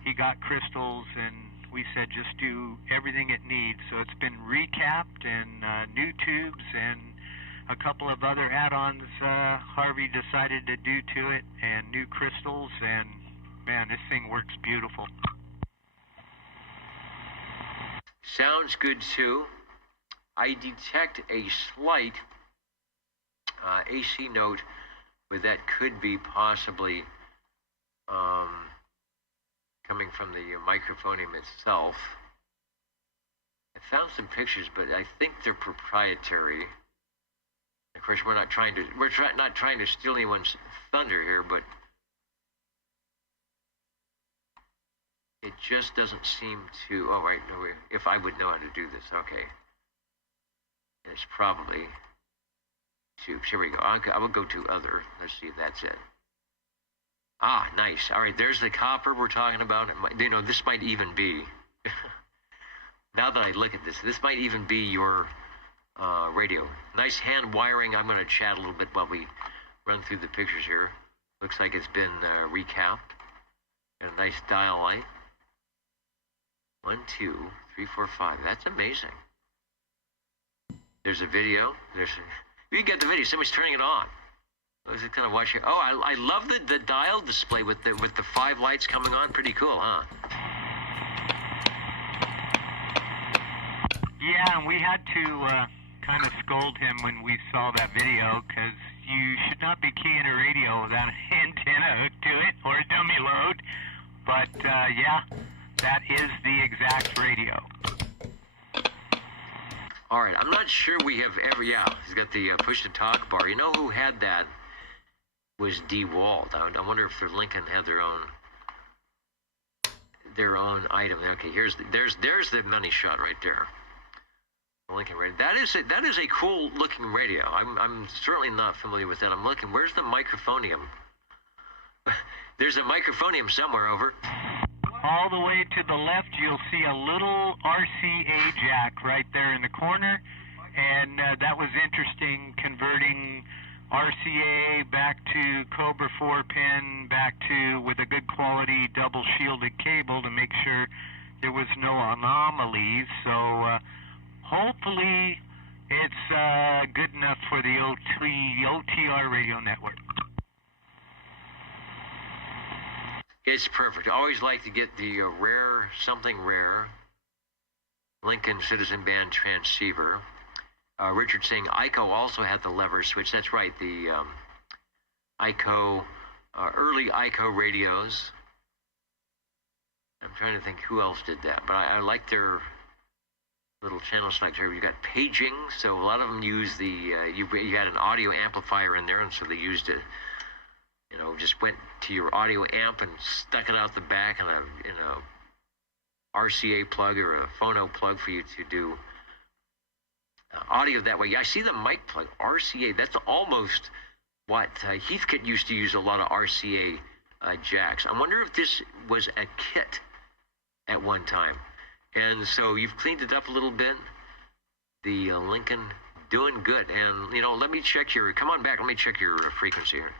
he got crystals, and we said just do everything it needs. So it's been recapped, and new tubes, and a couple of other add-ons Harvey decided to do to it, and new crystals, and man, this thing works beautiful. Sounds good too. I detect a slight AC note, but that could be possibly coming from the microphonium itself. I found some pictures, but I think they're proprietary. Of course, we're not trying to steal anyone's thunder here, but it just doesn't seem to. Oh, right. No, if I would know how to do this, okay. It's probably tubes. Here we go. I will go to other. Let's see if that's it. Ah, nice. All right, there's the copper we're talking about. This might even be. Now that I look at this might even be your radio. Nice hand wiring. I'm going to chat a little bit while we run through the pictures here. Looks like it's been recapped. Got a nice dial light. 1, 2, 3, 4, 5. That's amazing. There's a video. You get the video. Somebody's turning it on. I was kind of watching. Oh, I love the dial display with the 5 lights coming on. Pretty cool, huh? Yeah, and we had to kind of scold him when we saw that video, because you should not be keying a radio without an antenna hooked to it or a dummy load. But yeah, that is the exact radio. All right, I'm not sure we have ever. Yeah, he's got the push-to-talk bar. You know who had that? Was DeWalt. I wonder if their Lincoln had their own item. Okay, there's the money shot right there. The Lincoln radio. That is a cool looking radio. I'm certainly not familiar with that. I'm looking. Where's the microphonium? There's a microphonium somewhere. Over. All the way to the left, you'll see a little RCA jack right there in the corner, and that was interesting, converting RCA back to Cobra 4 pin, back to with a good quality double shielded cable to make sure there was no anomalies. So hopefully it's good enough for the OTR radio network. It's perfect. I always like to get the something rare Lincoln Citizen Band transceiver. Richard saying ICO also had the lever switch. That's right, the ICO, early ICO radios. I'm trying to think who else did that, but I like their little channel selector. You got paging, so a lot of them use the, you had an audio amplifier in there, and so they used it, just went to your audio amp and stuck it out the back in a RCA plug or a phono plug for you to do audio that way. I see the mic plug, RCA. That's almost what Heathkit used to use, a lot of RCA jacks. I wonder if this was a kit at one time. And so you've cleaned it up a little bit. The Lincoln doing good. And, let me check your, come on back, let me check your frequency here.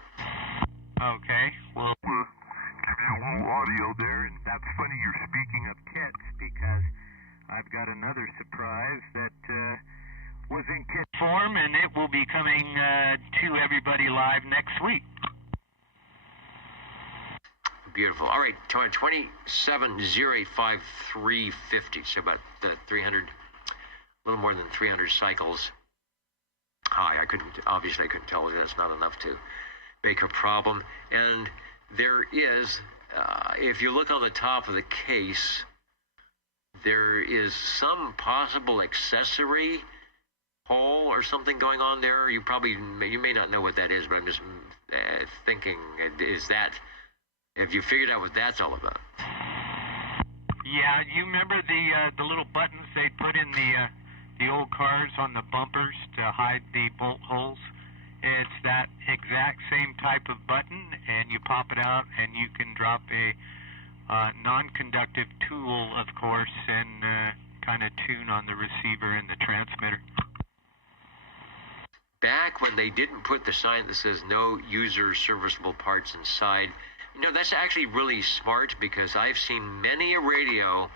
Okay, well, audio there, and that's funny you're speaking of kits, because I've got another surprise that was in kit form, and it will be coming to everybody live next week. Beautiful. All right, 27085350, so about 300, a little more than 300 cycles high. I couldn't tell you that's not enough to make a problem. And there is, if you look on the top of the case, there is some possible accessory hole or something going on there. You may not know what that is, but I'm just thinking, have you figured out what that's all about? Yeah, you remember the little buttons they put in the old cars on the bumpers to hide the bolt holes? It's that exact same type of button, and you pop it out, and you can drop a non-conductive tool, of course, and kind of tune on the receiver and the transmitter. Back when they didn't put the sign that says no user serviceable parts inside, that's actually really smart, because I've seen many a radio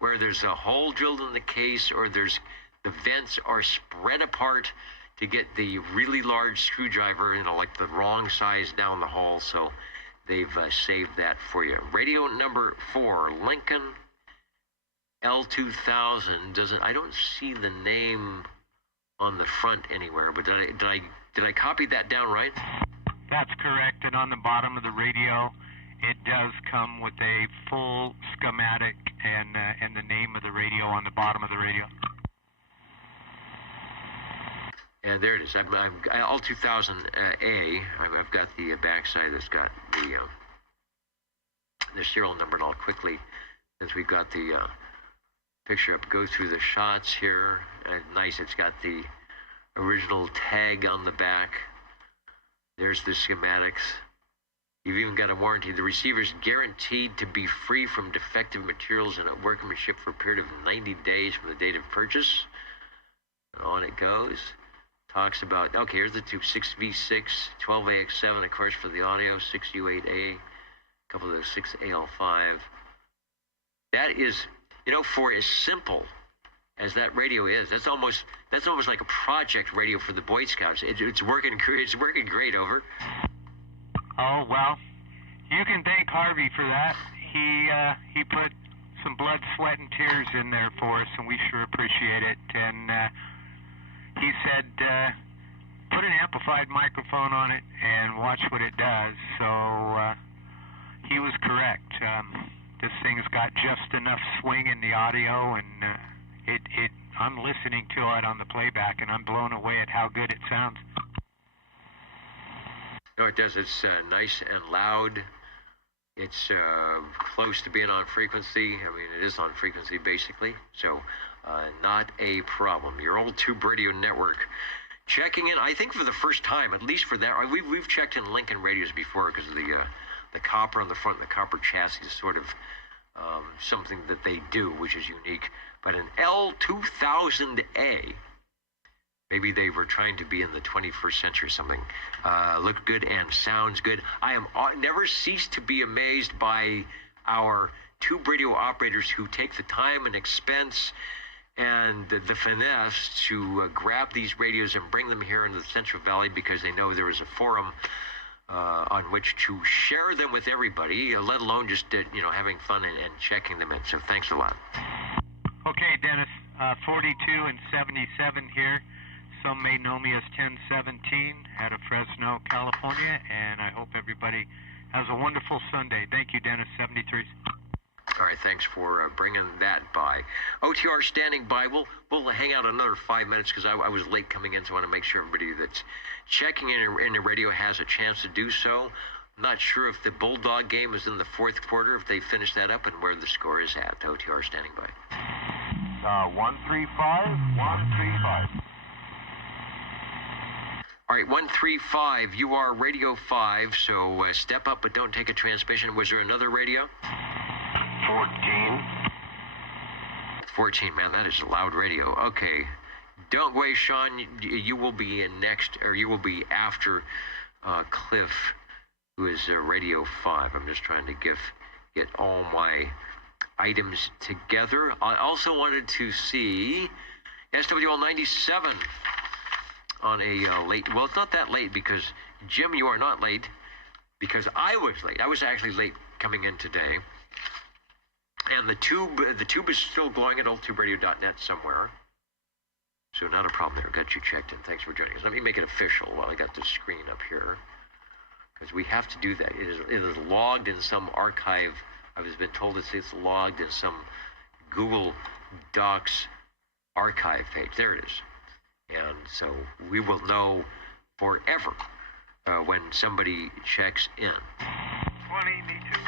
where there's a hole drilled in the case, or the vents are spread apart to get the really large screwdriver, like the wrong size down the hole. So they've saved that for you. Radio number 4, Lincoln L2000. I don't see the name on the front anywhere, but did I copy that down right? That's correct. And on the bottom of the radio, it does come with a full schematic and the name of the radio on the bottom of the radio. And there it is. I'm L2000A. I've got the backside that's got the serial number, and I'll quickly, since we've got the picture up, go through the shots here. Nice. It's got the original tag on the back. There's the schematics. You've even got a warranty. The receiver is guaranteed to be free from defective materials and at workmanship for a period of 90 days from the date of purchase. And on it goes. Talks about, okay, here's the tube, 6V6, 12AX7, of course, for the audio, 6U8A, a couple of those 6AL5. That is, for as simple as that radio is, that's almost like a project radio for the Boy Scouts. It's working great. It's working great. Over. Oh, well, you can thank Harvey for that. He put some blood, sweat, and tears in there for us, and we sure appreciate it. And he said, put an amplified microphone on it and watch what it does. So he was correct. This thing's got just enough swing in the audio, and I'm listening to it on the playback, and I'm blown away at how good it sounds. No, it does. It's nice and loud. It's close to being on frequency. I mean, it is on frequency, basically. So not a problem. Your old Tube Radio Network checking in, I think for the first time, at least for that. We've checked in Lincoln radios before because of the copper on the front, the copper chassis is sort of something that they do, which is unique. But an L2000A, maybe they were trying to be in the 21st century or something. Looked good and sounds good. I am never cease to be amazed by our tube radio operators who take the time and expense and the finesse to grab these radios and bring them here into the Central Valley, because they know there is a forum on which to share them with everybody, let alone just having fun and checking them in. So thanks a lot. Okay, Dennis, 42 and 77 here. Some may know me as 1017 out of Fresno, California, and I hope everybody has a wonderful Sunday. Thank you, Dennis, 73. All right, thanks for bringing that by. OTR standing by. We'll hang out another 5 minutes because I was late coming in, so I want to make sure everybody that's checking in the radio has a chance to do so. I'm not sure if the Bulldog game is in the fourth quarter, if they finish that up, and where the score is at. OTR standing by. 135, 135. All right, 135, you are Radio 5, so step up but don't take a transmission. Was there another radio? 14. 14, man, that is a loud radio. Okay, don't go away, Sean. You will be in next, or you will be after Cliff, who is Radio 5. I'm just trying to get all my items together. I also wanted to see SWL 97 on a late, well, it's not that late because, Jim, you are not late because I was late. I was actually late coming in today. And the tube is still glowing at oldtuberadio.net somewhere. So not a problem there. Got you checked in. Thanks for joining us. Let me make it official while I got the screen up here, because we have to do that. It is logged in some archive. I was been told it's logged in some Google Docs archive page. There it is. And so we will know forever when somebody checks in. 20, me too.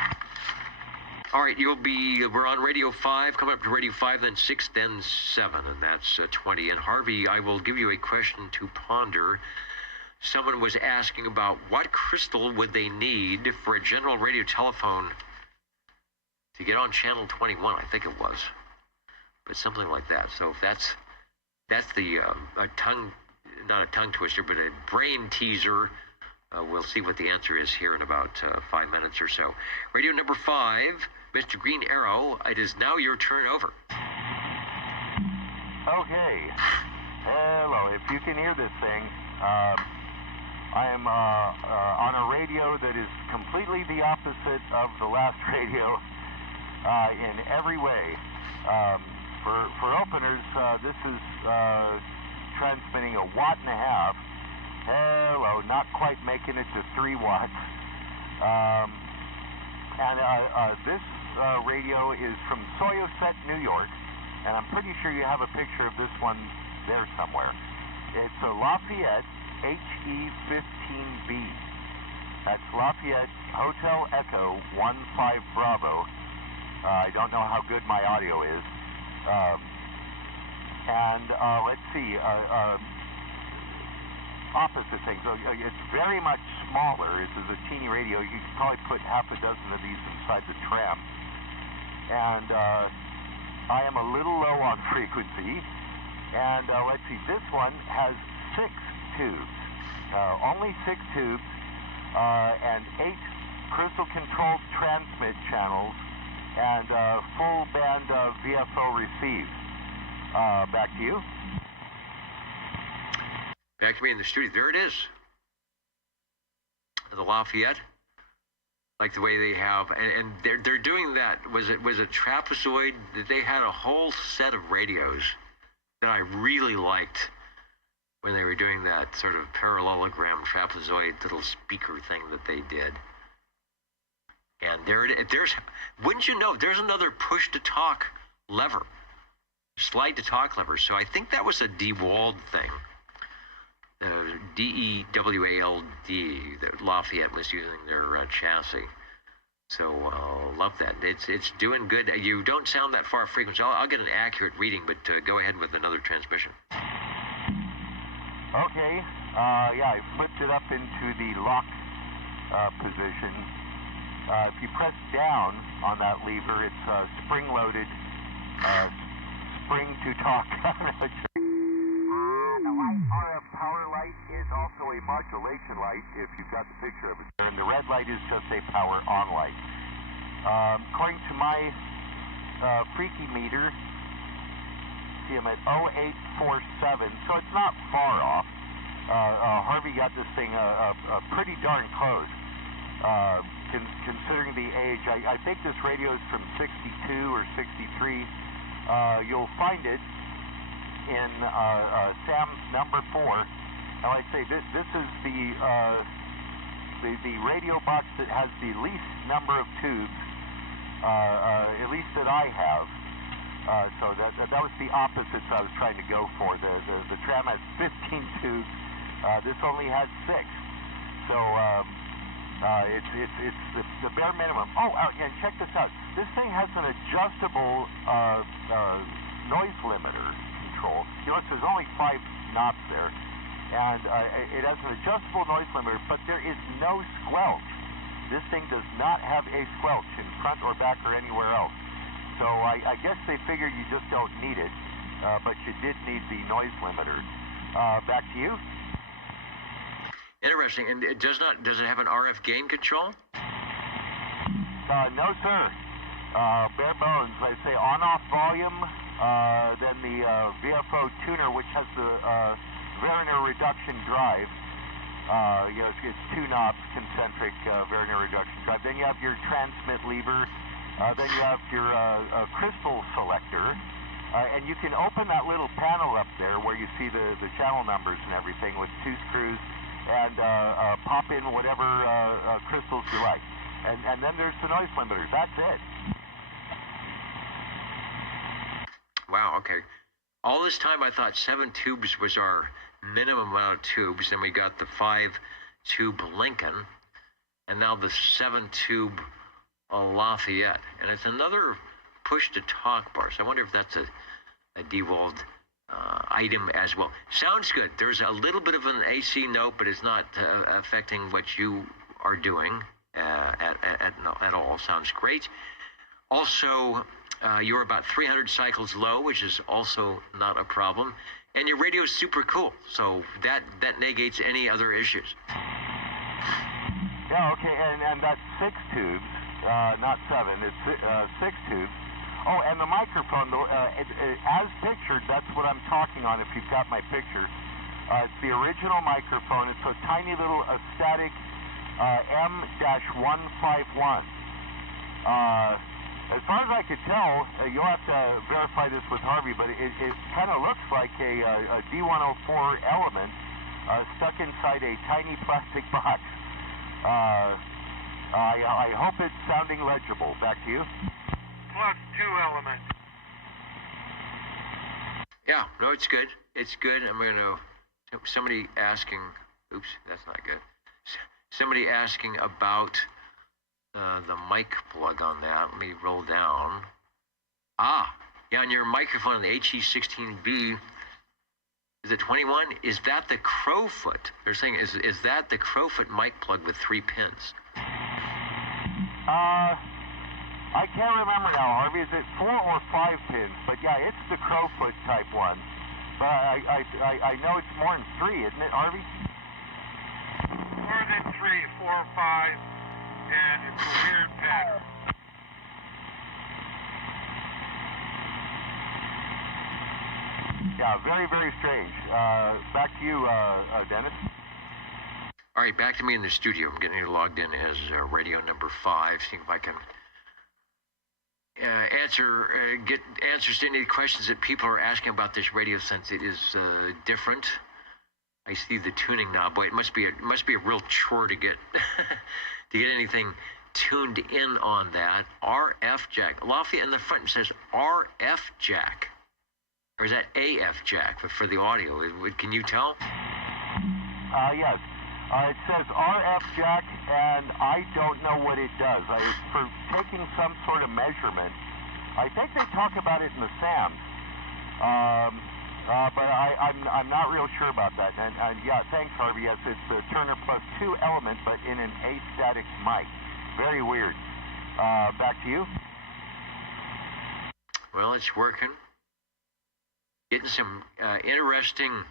All right, we're on Radio 5, coming up to Radio 5, then 6, then 7, and that's 20. And Harvey, I will give you a question to ponder. Someone was asking about what crystal would they need for a general radio telephone to get on channel 21, I think it was, but something like that. So if that's the not a tongue twister, but a brain teaser. We'll see what the answer is here in about 5 minutes or so. Radio number 5, Mr. Green Arrow, it is now your turn. Over. Okay. Hello. If you can hear this thing, I am on a radio that is completely the opposite of the last radio in every way. For openers, this is transmitting a 1.5 watts. Hello, not quite making it to 3 watts. This radio is from Soyoset, New York, and I'm pretty sure you have a picture of this one there somewhere. It's a Lafayette HE15B. That's Lafayette Hotel Echo 15 Bravo. I don't know how good my audio is. Let's see. Opposite things. It's very much smaller. This is a teeny radio. You could probably put half a dozen of these inside the tram. And I am a little low on frequency. And let's see, this one has 6 tubes. Only 6 tubes and 8 crystal-controlled transmit channels and full band VFO receive. Back to you. Back to me in the studio. There it is. The Lafayette. Like the way they have, and they're doing that. Was it trapezoid? They had a whole set of radios that I really liked when they were doing that sort of parallelogram trapezoid little speaker thing that they did. And there's, wouldn't you know, there's another push to talk lever, slide to talk lever. So I think that was a DeWald thing. DEWALD, that Lafayette was using their chassis. So love that. It's doing good. You don't sound that far frequency. I'll get an accurate reading, but go ahead with another transmission. Okay. Yeah, I flipped it up into the lock position. If you press down on that lever, it's spring-loaded, spring to talk. The white RF power light is also a modulation light, if you've got the picture of it. And the red light is just a power on light. According to my freaky meter, see I'm at 0847, so it's not far off. Harvey got this thing pretty darn close, considering the age. I think this radio is from 62 or 63. You'll find it in Sam's number 4. Now I say this is the radio box that has the least number of tubes, at least that I have. So that was the opposites I was trying to go for. The tram has 15 tubes. This only has 6. So it's the bare minimum. Oh, and check this out. This thing has an adjustable noise limiter control. You notice there's only 5 knobs there, and it has an adjustable noise limiter, but there is no squelch. This thing does not have a squelch in front or back or anywhere else. So I guess they figured you just don't need it, but you did need the noise limiter. Back to you. Interesting. And it does it have an RF gain control? No, sir. Bare bones. I say on-off volume, then the VFO tuner, which has the Vernier reduction drive. It's 2 knobs, concentric Vernier reduction drive. Then you have your transmit lever. Then you have your crystal selector. And you can open that little panel up there where you see the channel numbers and everything with 2 screws and pop in whatever crystals you like. And then there's the noise limiters. That's it. Wow, okay. All this time I thought 7 tubes was our minimum amount of tubes. Then we got the 5-tube Lincoln, and now the 7-tube Lafayette. And it's another push-to-talk bar. So I wonder if that's a devolved item as well. Sounds good. There's a little bit of an AC note, but it's not affecting what you are doing at all. Sounds great. Also, you're about 300 cycles low, which is also not a problem. And your radio is super cool, so that negates any other issues. Yeah, okay, and that's 6 tubes, not 7. It's 6 tubes. Oh, and the microphone, as pictured, that's what I'm talking on if you've got my picture. It's the original microphone. It's a tiny little static M-151. As far as I could tell, you'll have to verify this with Harvey, but it kind of looks like a D104 element stuck inside a tiny plastic box. I hope it's sounding legible. Back to you. Plus 2 element. Yeah, no, it's good. It's good. I'm going to... Somebody asking... Oops, that's not good. Somebody asking about the mic plug on that. Let me roll down. Yeah, on your microphone, the HE16B, is it 21? Is that the Crowfoot? They're saying, is that the Crowfoot mic plug with 3 pins? I can't remember now, Harvey. Is it 4 or 5 pins? But yeah, it's the Crowfoot type one. But I know it's more than 3, isn't it, Harvey? More than 3, 4 or 5, and it's a weird pattern. Yeah, very, very strange. Back to you, Dennis. All right, back to me in the studio. I'm getting logged in as radio number 5, seeing if I can get answers to any questions that people are asking about this radio, since it is different. I see the tuning knob. Boy, it must be a real chore to get to get anything tuned in on that. RF jack. Lafayette in the front says RF jack, or is that AF jack for the audio? Can you tell? Yes. It says RF jack, and I don't know what it does. For taking some sort of measurement, I think they talk about it in the SAMs, but I'm not real sure about that. And yeah, thanks, Harvey. Yes, it's the Turner Plus 2 element, but in an astatic mic. Very weird. Back to you. Well, it's working. Getting some interesting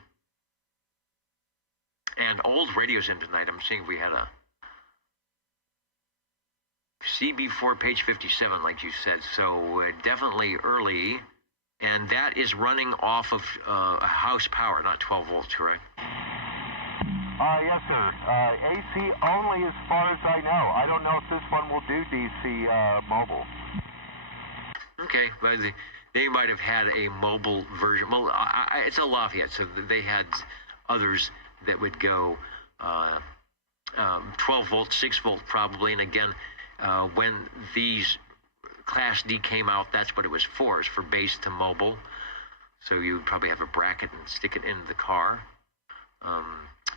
and old radios in tonight. I'm seeing we had a CB4 page 57, like you said, so definitely early, and that is running off of house power, not 12 volts, correct? Yes, sir. AC only as far as I know. I don't know if this one will do DC mobile. Okay, but they might have had a mobile version. Well, it's a Lafayette, so they had others that would go 12 volt, 6 volt probably. And again, when these Class D came out, that's what it was for, is for base to mobile. So you would probably have a bracket and stick it in the car.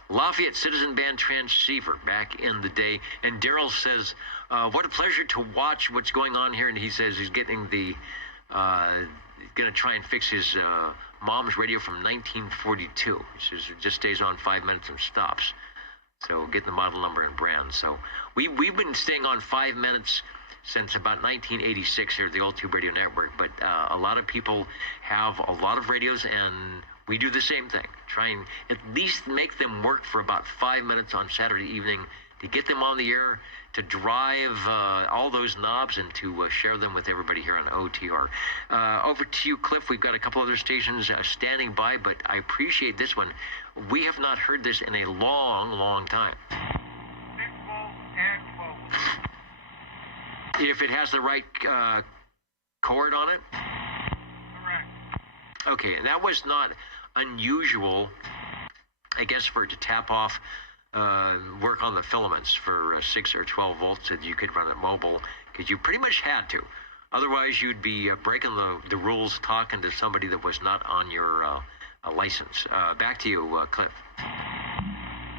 Lafayette Citizen Band transceiver back in the day. And Daryl says, what a pleasure to watch what's going on here. And he says he's getting the, going to try and fix his mom's radio from 1942. He says it just stays on 5 minutes and stops. So get the model number and brand. So we've been staying on 5 minutes since about 1986 here at the Old Tube Radio Network. But a lot of people have a lot of radios, and we do the same thing. Try and at least make them work for about 5 minutes on Saturday evening to get them on the air, to drive all those knobs, and to share them with everybody here on OTR. Over to you, Cliff. We've got a couple other stations standing by, but I appreciate this one. We have not heard this in a long, long time. 6 volt and 12 volt. If it has the right cord on it? Correct. Okay, and that was not unusual, I guess, for it to tap off, work on the filaments for 6 or 12 volts, that you could run it mobile, because you pretty much had to. Otherwise, you'd be breaking the rules talking to somebody that was not on your license. Back to you, Cliff.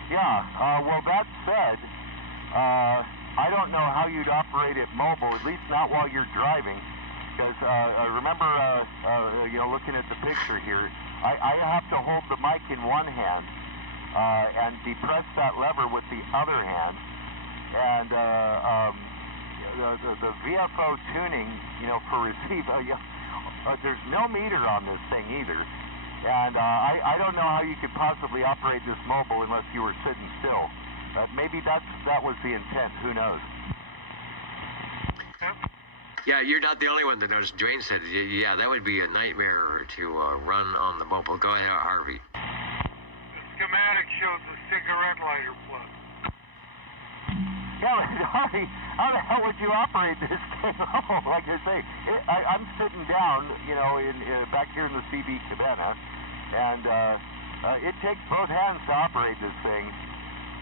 Yeah, well, that said, I don't know how you'd operate it mobile, at least not while you're driving, because remember, looking at the picture here, I have to hold the mic in one hand and depress that lever with the other hand, and the VFO tuning, for receive, there's no meter on this thing either. And I don't know how you could possibly operate this mobile unless you were sitting still. Maybe that was the intent. Who knows? Yeah, you're not the only one that knows. Dwayne said, yeah, that would be a nightmare to run on the mobile. Go ahead, Harvey. The schematic shows a cigarette lighter plug. Yeah, but Harvey, how the hell would you operate this thing? Like I say, I'm sitting down, back here in the CB cabana, and it takes both hands to operate this thing.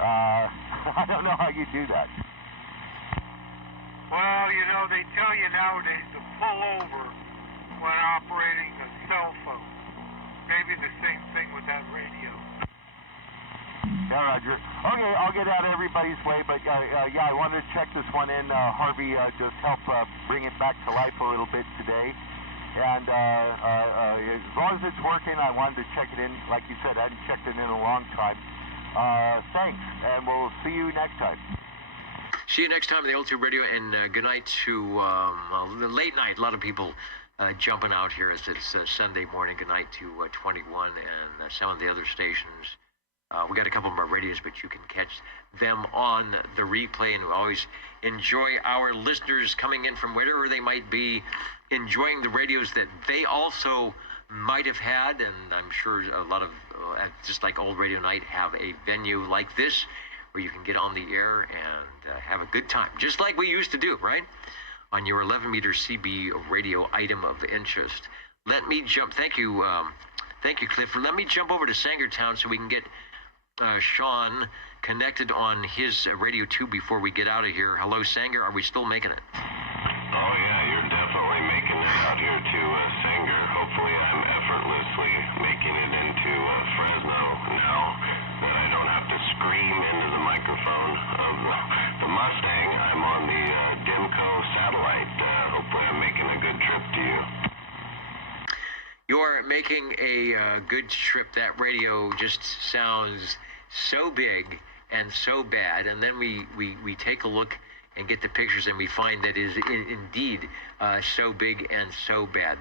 I don't know how you do that. Well, they tell you nowadays to pull over when operating a cell phone. Maybe the same thing with that radio. Yeah, Roger. Okay, I'll get out of everybody's way, but yeah, I wanted to check this one in. Harvey just help bring it back to life a little bit today. And as long as it's working, I wanted to check it in. Like you said, I hadn't checked it in a long time. Thanks, and we'll see you next time. See you next time on the Old Tube Radio, and good night to the late night. A lot of people jumping out here as it's Sunday morning. Good night to 21 and some of the other stations. We got a couple more radios, but you can catch them on the replay, and we always enjoy our listeners coming in from wherever they might be, enjoying the radios that they also might have had, and I'm sure a lot of, just like Old Radio Night, have a venue like this where you can get on the air and have a good time, just like we used to do, right? On your 11-meter CB radio item of interest. Let me jump, thank you, Cliff. Let me jump over to Sangertown so we can get Sean connected on his radio too before we get out of here. Hello, Sanger. Are we still making it? Oh, yeah, you're definitely making it out here to Sanger. Hopefully I'm effortlessly making it into Fresno now that I don't have to scream into the microphone of the Mustang. I'm on the Dimco satellite. Hopefully I'm making a good trip to you. You're making a good trip. That radio just sounds so big and so bad, and then we take a look and get the pictures, and we find that is indeed so big and so bad.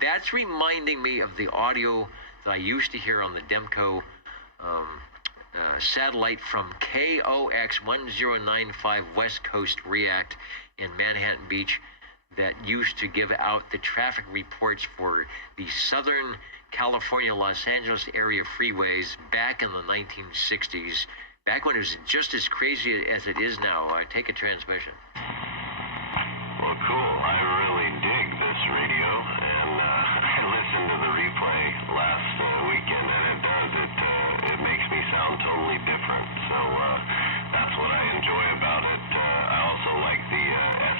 That's reminding me of the audio that I used to hear on the Demco satellite from KOX 1095 West Coast React in Manhattan Beach, that used to give out the traffic reports for the Southern California, Los Angeles area freeways back in the 1960s, back when it was just as crazy as it is now. Take a transmission. Well, cool. I really dig this radio, and I listened to the replay last weekend, and it makes me sound totally different. So that's what I enjoy about it. I also like the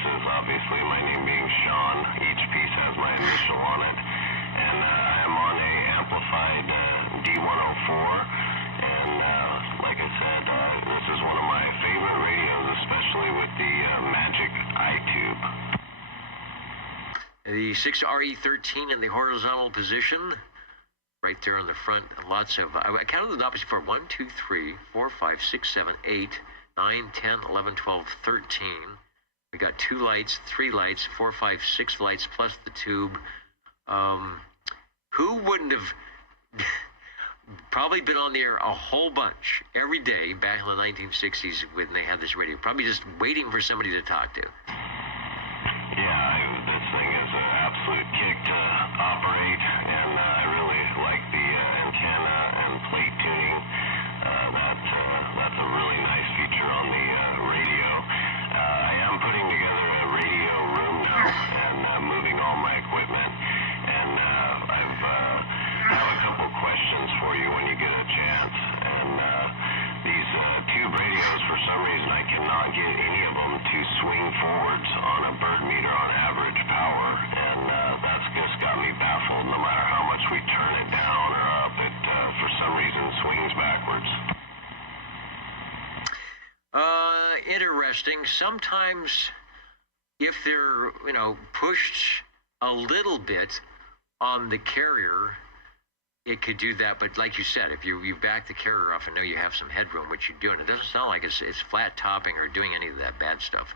S's, obviously, my name being Sean. Each piece has my initial on it. And I am on a amplified D104. And like I said, this is one of my favorite radios, especially with the Magic iTube. The 6RE13 in the horizontal position, right there on the front. Lots of, I counted the knobs for 1, 2, 3, 4, 5, 6, 7, 8, 9, 10, 11, 12, 13. We got 2 lights, 3 lights, 4, 5, 6 lights, plus the tube. Who wouldn't have probably been on the air a whole bunch every day back in the 1960s when they had this radio? Probably just waiting for somebody to talk to. Yeah, this thing is an absolute kick to operate, and I really like the antenna and plate tuning. That's a really nice feature on the radio. I am putting together a radio room now and moving all my equipment, and I have a couple questions for you when you get a chance. And these tube radios, for some reason, I cannot get any of them to swing forwards on a bird meter on average, backwards. Interesting. Sometimes if they're, pushed a little bit on the carrier, it could do that. But like you said, if you back the carrier off and know you have some headroom, which you do, and it doesn't sound like it's flat topping or doing any of that bad stuff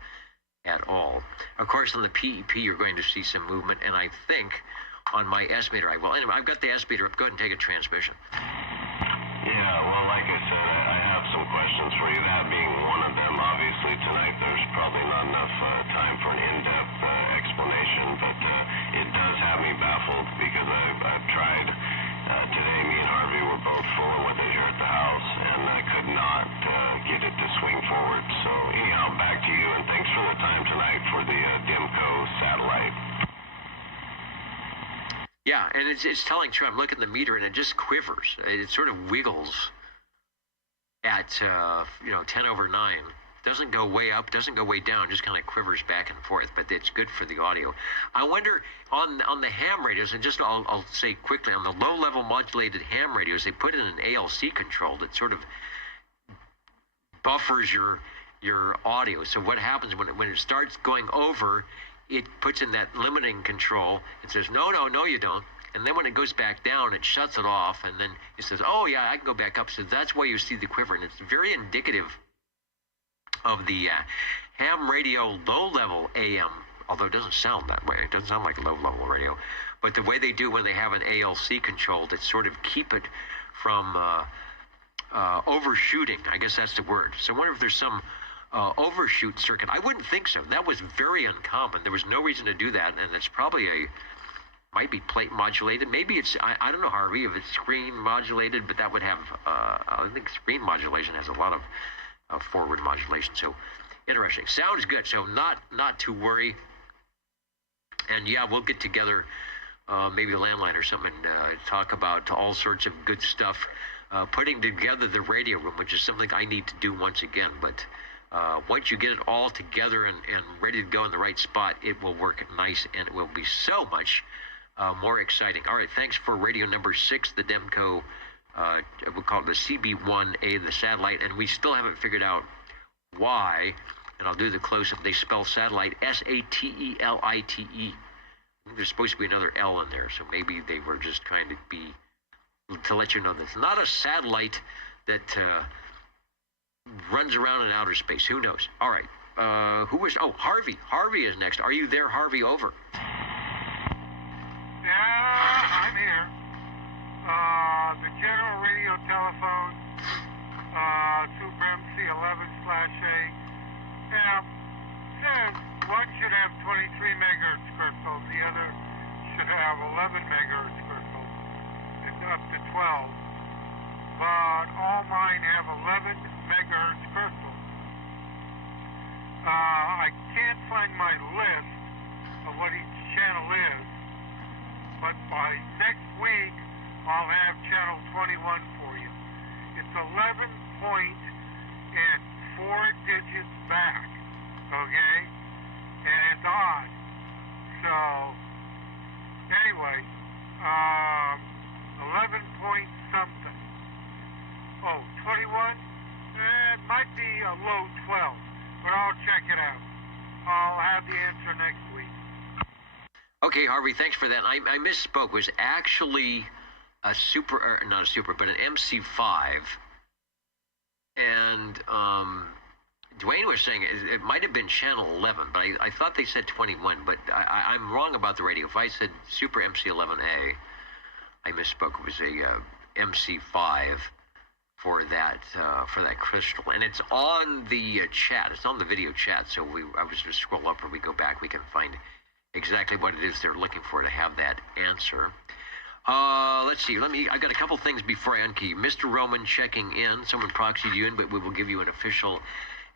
at all. Of course, on the PEP, you're going to see some movement, and I think on my S-meter, anyway, I've got the S-meter up. Go ahead and take a transmission. Yeah, well, like I said, I have some questions for you. That being one of them, obviously tonight there's probably not enough time for an in-depth explanation, but it does have me baffled because I've tried. Today, me and Harvey were both fooling with it here at the house, and I could not get it to swing forward. So anyhow, back to you, and thanks for the time tonight for the Demco satellite. Yeah, and it's telling true. I'm looking at the meter, and it just quivers. It sort of wiggles at 10 over 9. Doesn't go way up, doesn't go way down, just kind of quivers back and forth, but it's good for the audio. I wonder, on the ham radios, and just I'll say quickly, on the low-level modulated ham radios, they put in an ALC control that sort of buffers your audio. So what happens when it starts going over, it puts in that limiting control and says, no, you don't. And then when it goes back down, it shuts it off, and then it says, oh, yeah, I can go back up. So that's why you see the quiver, and it's very indicative of the ham radio low-level AM, although it doesn't sound that way. It doesn't sound like low-level radio. But the way they do when they have an ALC control that sort of keep it from overshooting, I guess that's the word. So I wonder if there's some overshoot circuit. I wouldn't think so. That was very uncommon. There was no reason to do that, and it's probably might be plate modulated. Maybe it's, I don't know, Harvey, if it's screen modulated, but that would have, I think screen modulation has a lot of forward modulation. So interesting. Sounds good. So not to worry. And yeah, we'll get together, maybe a landline or something, and talk about all sorts of good stuff. Putting together the radio room, which is something I need to do once again. But once you get it all together and ready to go in the right spot, it will work nice, and it will be so much more exciting. All right, thanks for radio number 6, the Demco. We'll call it the CB1A, the satellite, and we still haven't figured out why, and I'll do the close-up. They spell satellite Satelite. I think there's supposed to be another L in there, so maybe they were just trying to let you know that it's not a satellite that runs around in outer space. Who knows? All right. Who was? Oh, Harvey. Harvey is next. Are you there, Harvey? Over. Yeah, I'm here. The general radio telephone, Super MC11/A, says one should have 23 megahertz crystals, the other should have 11 megahertz crystals, and up to 12. But all mine have 11 megahertz crystals. I can't find my list of what each channel is, but by next week, I'll have channel 21 for you. It's 11 point and 4 digits back, okay? And it's odd. So, anyway, 11 point something. Oh, 21? It might be a low 12, but I'll check it out. I'll have the answer next week. Okay, Harvey, thanks for that. I misspoke. It was actually a super, or not a super, but an MC5. And Dwayne was saying it might have been channel 11, but I thought they said 21, but I'm wrong about the radio. If I said Super MC11A, I misspoke. It was a MC5 for that crystal. And it's on the chat. It's on the video chat, so I was just scroll up or we go back, we can find exactly what it is they're looking for to have that answer. Let's see. I got a couple things before I unkey. Mr. Roman checking in. Someone proxied you in, but we will give you an official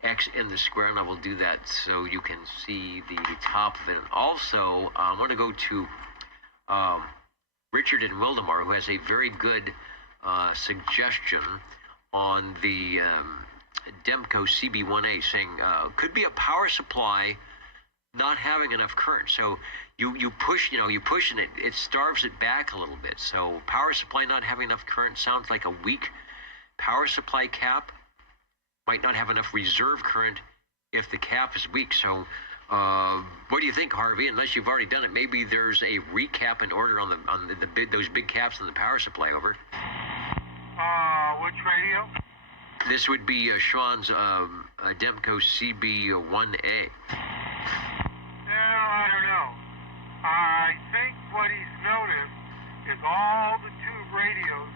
X in the square, and I will do that so you can see the top of it. And also, I want to go to Richard in Wildemar, who has a very good suggestion on the Demco CB1A, saying could be a power supply not having enough current. So you push and it starves it back a little bit. So power supply not having enough current sounds like a weak power supply cap might not have enough reserve current if the cap is weak. So what do you think, Harvey? Unless you've already done it, maybe there's a recap in order on those big caps in the power supply. Over. Which radio? This would be Sean's Demco CB1A. Well, I don't know. I think what he's noticed is all the tube radios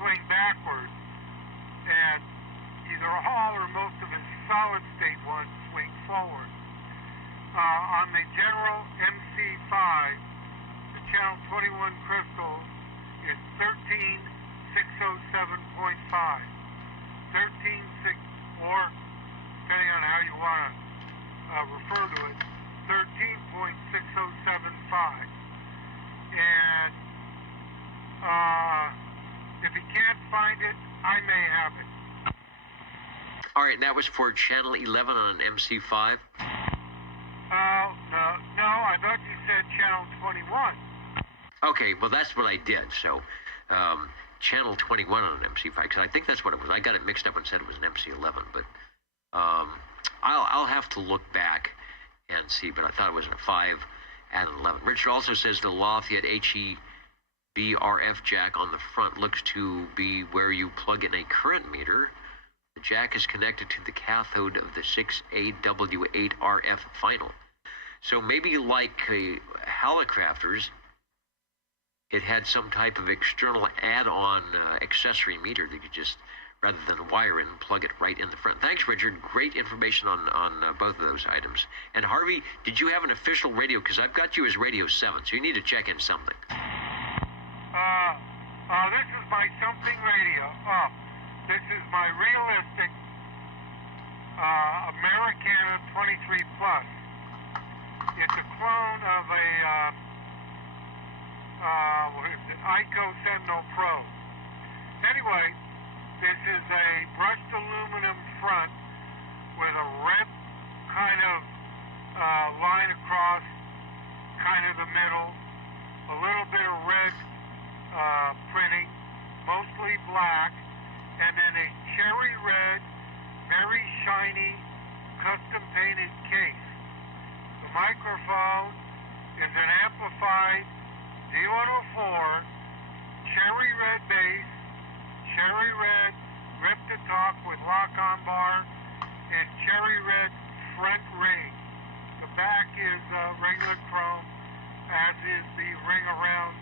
swing backwards, and either all or most of his solid state ones swing forward. On the General MC5, the channel 21 crystal is 13607.5. 13.6, or depending on how you want to refer to it, 13.6075. And if he can't find it, I may have it. All right, and that was for channel 11 on an MC5? No, I thought you said channel 21. Okay, well, that's what I did. So, channel 21 on an MC5, because I think that's what it was. I got it mixed up and said it was an MC11, but I'll have to look back and see, but I thought it was a 5 and an 11. Richard also says the Lafayette HEBRF jack on the front looks to be where you plug in a current meter. The jack is connected to the cathode of the 6AW8RF final. So maybe like Hallicrafters, it had some type of external add-on accessory meter that you just, rather than wire in, plug it right in the front. Thanks, Richard. Great information on both of those items. And Harvey, did you have an official radio? Because I've got you as Radio 7, so you need to check in something. This is my something radio. This is my realistic Americana 23 Plus. It's a clone of a ICO Sentinel Pro. Anyway, this is a brushed aluminum front with a red kind of line across kind of the middle, a little bit of red printing, mostly black, and then a cherry red, very shiny, custom painted case. The microphone is an amplified D104, cherry red bass, cherry red rip-to-talk with lock-on bar, and cherry red front ring. The back is regular chrome, as is the ring around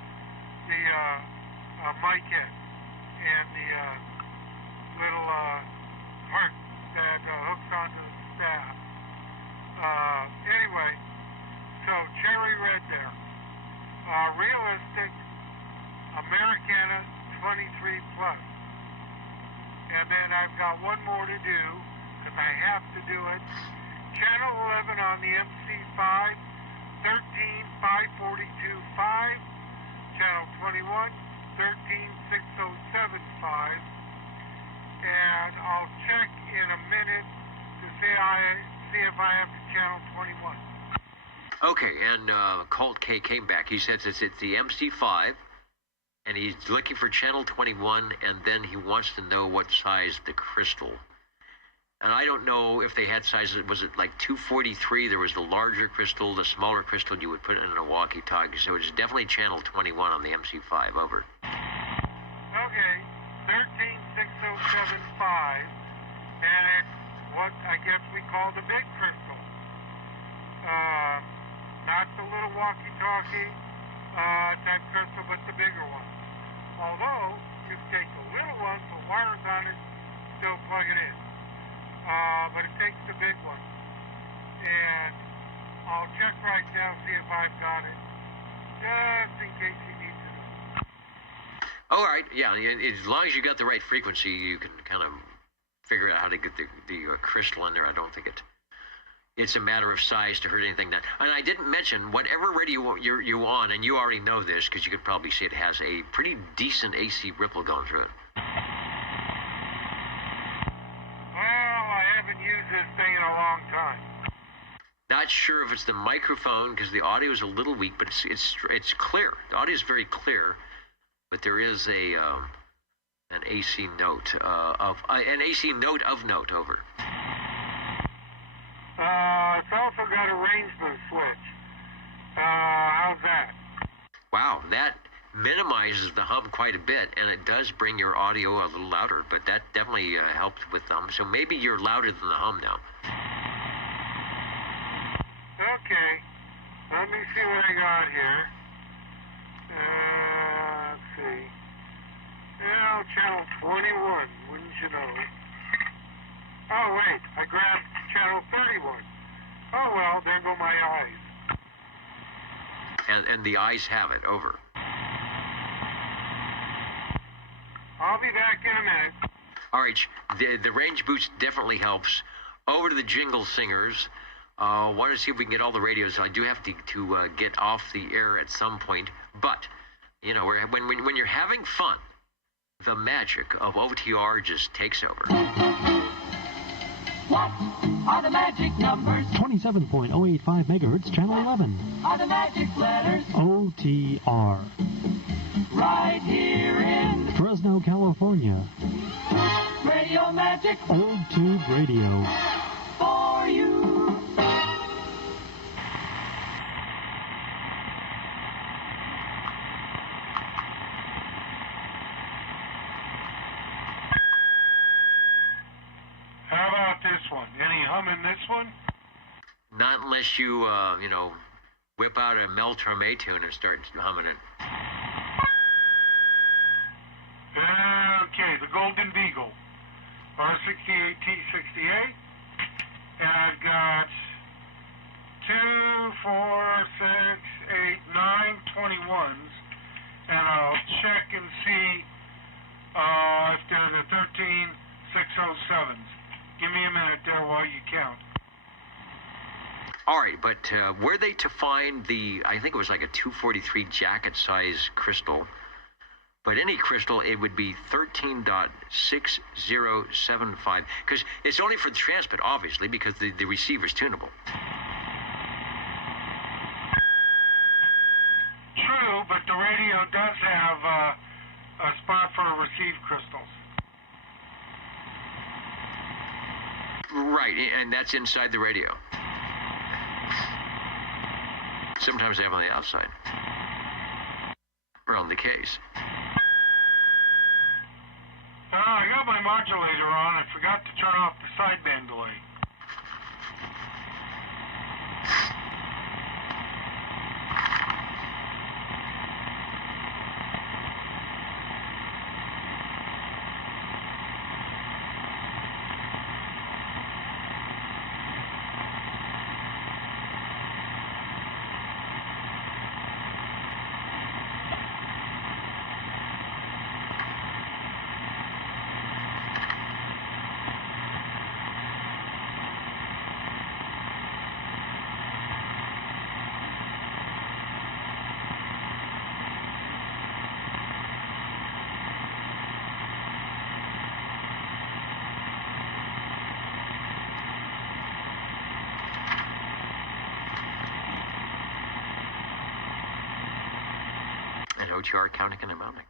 the mic head and the little heart that hooks onto the staff. Anyway, so cherry red there. Realistic Americana 23 Plus. And then I've got one more to do, because I have to do it. Channel 11 on the MC5, 13.542.5. Channel 21, 13.6075. And I'll check in a minute to see if I have the channel 21. Okay, and Colt K came back. He says it's the MC5, and he's looking for channel 21, and then he wants to know what size the crystal. And I don't know if they had sizes. Was it like 243? There was the larger crystal, the smaller crystal you would put in a walkie-talkie. So it's definitely channel 21 on the MC5. Over. Okay, 13.6075, and it's what I guess we call the big crystal. Not the little walkie-talkie type crystal, but the bigger one. Although, you take the little one, put wires on it, still plug it in. But it takes the big one. And I'll check right now, see if I've got it, just in case you need to know. All right, yeah, as long as you got the right frequency, you can kind of figure out how to get the crystal in there. I don't think it's a matter of size to hurt anything. And I didn't mention, whatever radio you're on, and you already know this because you could probably see it has a pretty decent AC ripple going through it. This thing in a long time. Not sure if it's the microphone because the audio is a little weak, but it's clear. The audio is very clear, but there is an AC note an AC note of note, over. It's also got a rangeman switch. How's that? Wow, that minimizes the hum quite a bit, and it does bring your audio a little louder, but that definitely helps with the hum. So maybe you're louder than the hum now. Okay. Let me see what I got here. Let's see. Now, channel 21, wouldn't you know? Oh, wait, I grabbed channel 31. Oh, well, there go my eyes. And the eyes have it, over. I'll be back in a minute. All right, the range boost definitely helps. Over to the Jingle Singers. Want to see if we can get all the radios. I do have to get off the air at some point, but you know, when you're having fun, the magic of OTR just takes over. What are the magic numbers? 27.085 megahertz, channel 11. Are the magic letters? OTR. Right here in Fresno, California. Radio Magic. Old Tube Radio. For you. How about this one? Any hum in this one? Not unless you, whip out a Mel Torme tune and start humming it. Okay, the Golden Beagle. R68T68. And I've got 2, 4, 6, 8, 9 21s. And I'll check and see if they're the 13 607s. Give me a minute there while you count. All right, but were they to find I think it was like a 243 jacket size crystal, but any crystal, it would be 13.6075, because it's only for the transmit, obviously, because the receiver's tunable. True, but the radio does have a spot for received crystals. Right, and that's inside the radio. Sometimes they have on the outside. Around the case. I got my modulator on. I forgot to turn off the sideband delay. OTR counting and mounting.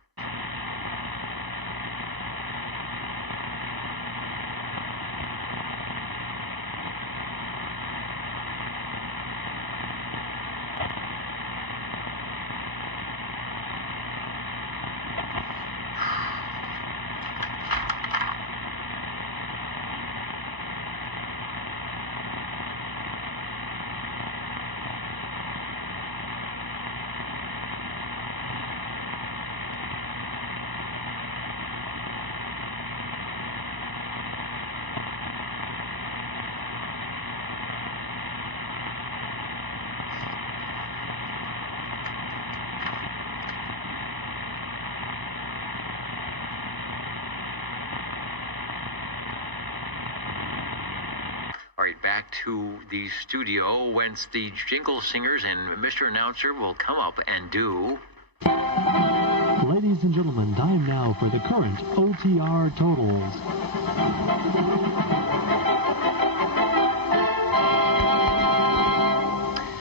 Back to the studio, whence the Jingle Singers and Mr. Announcer will come up and do... Ladies and gentlemen, time now for the current OTR totals.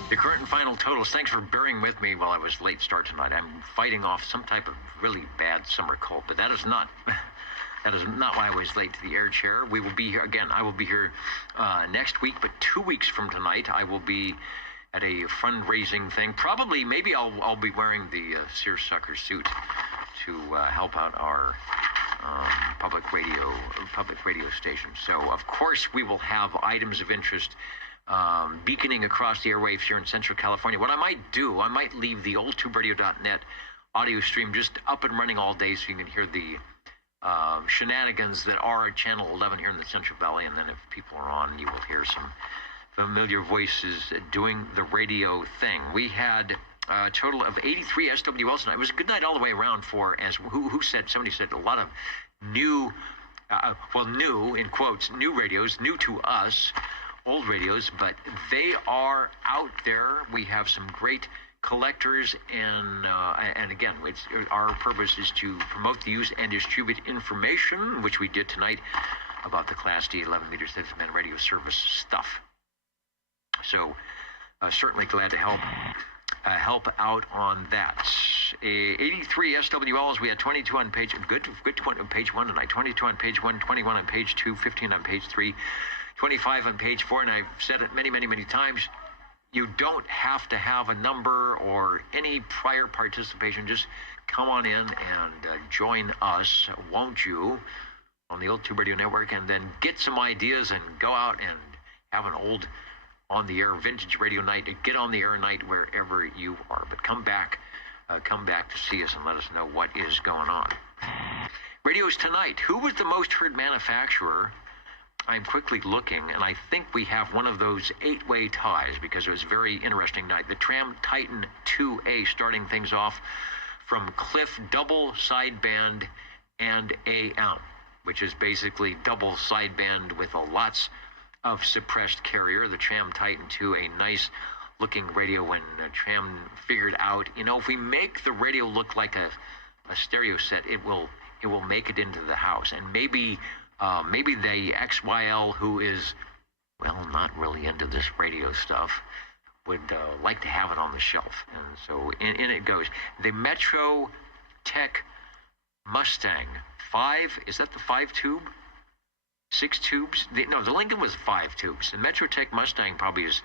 The current and final totals. Thanks for bearing with me while I was late start tonight. I'm fighting off some type of really bad summer cold, but that is not That is not why I was late to the air chair. We will be here again. I will be here next week, but 2 weeks from tonight, I will be at a fundraising thing. Probably, maybe I'll be wearing the seersucker suit to help out our public radio station. So, of course, we will have items of interest beaconing across the airwaves here in Central California. What I might do, I might leave the oldtuberadio.net audio stream just up and running all day so you can hear the shenanigans that are at Channel 11 here in the Central Valley, and then if people are on, you will hear some familiar voices doing the radio thing. We had a total of 83 SWLs tonight. It was a good night all the way around for, as somebody said, a lot of new, new, in quotes, new radios, new to us, old radios, but they are out there. We have some great collectors, and again, our purpose is to promote the use and distribute information, which we did tonight, about the Class D 11 meter steadfast man radio service stuff. So certainly glad to help out on that. 83 SWLs. We had 22 on page on page 1 tonight, 22 on page 1, 21 on page 2, 15 on page 3, 25 on page 4, and I've said it many, many, many times. You don't have to have a number or any prior participation. Just come on in and join us, won't you, on the Old Tube Radio Network, and then get some ideas and go out and have an old on-the-air vintage radio night, get on the air night wherever you are. But come back to see us and let us know what is going on. Radios tonight. Who was the most heard manufacturer? I'm quickly looking, and I think we have one of those 8-way ties because it was a very interesting night. The Tram Titan 2A starting things off from Cliff double sideband and AM, which is basically double sideband with lots of suppressed carrier. The Tram Titan 2, a nice looking radio when Tram figured out, if we make the radio look like a stereo set, it will make it into the house. And maybe the XYL, who is, not really into this radio stuff, would like to have it on the shelf. And so in it goes. The Metro Tech Mustang 5, is that the 5 tube? 6 tubes? The Lincoln was 5 tubes. The Metro Tech Mustang probably is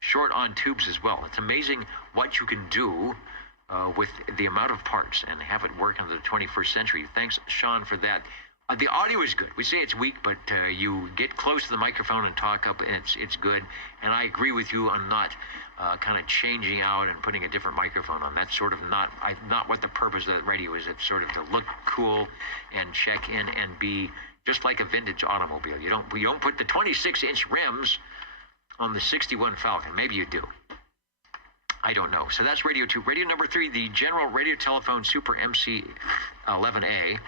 short on tubes as well. It's amazing what you can do with the amount of parts and have it work in the 21st century. Thanks, Sean, for that. The audio is good. We say it's weak, but you get close to the microphone and talk up, and it's good. And I agree with you on not kind of changing out and putting a different microphone on. That's sort of not what the purpose of the radio is. It's sort of to look cool and check in and be just like a vintage automobile. We don't put the 26-inch rims on the 61 Falcon. Maybe you do. I don't know. So that's Radio 2. Radio number 3, the General Radio Telephone Super MC 11A.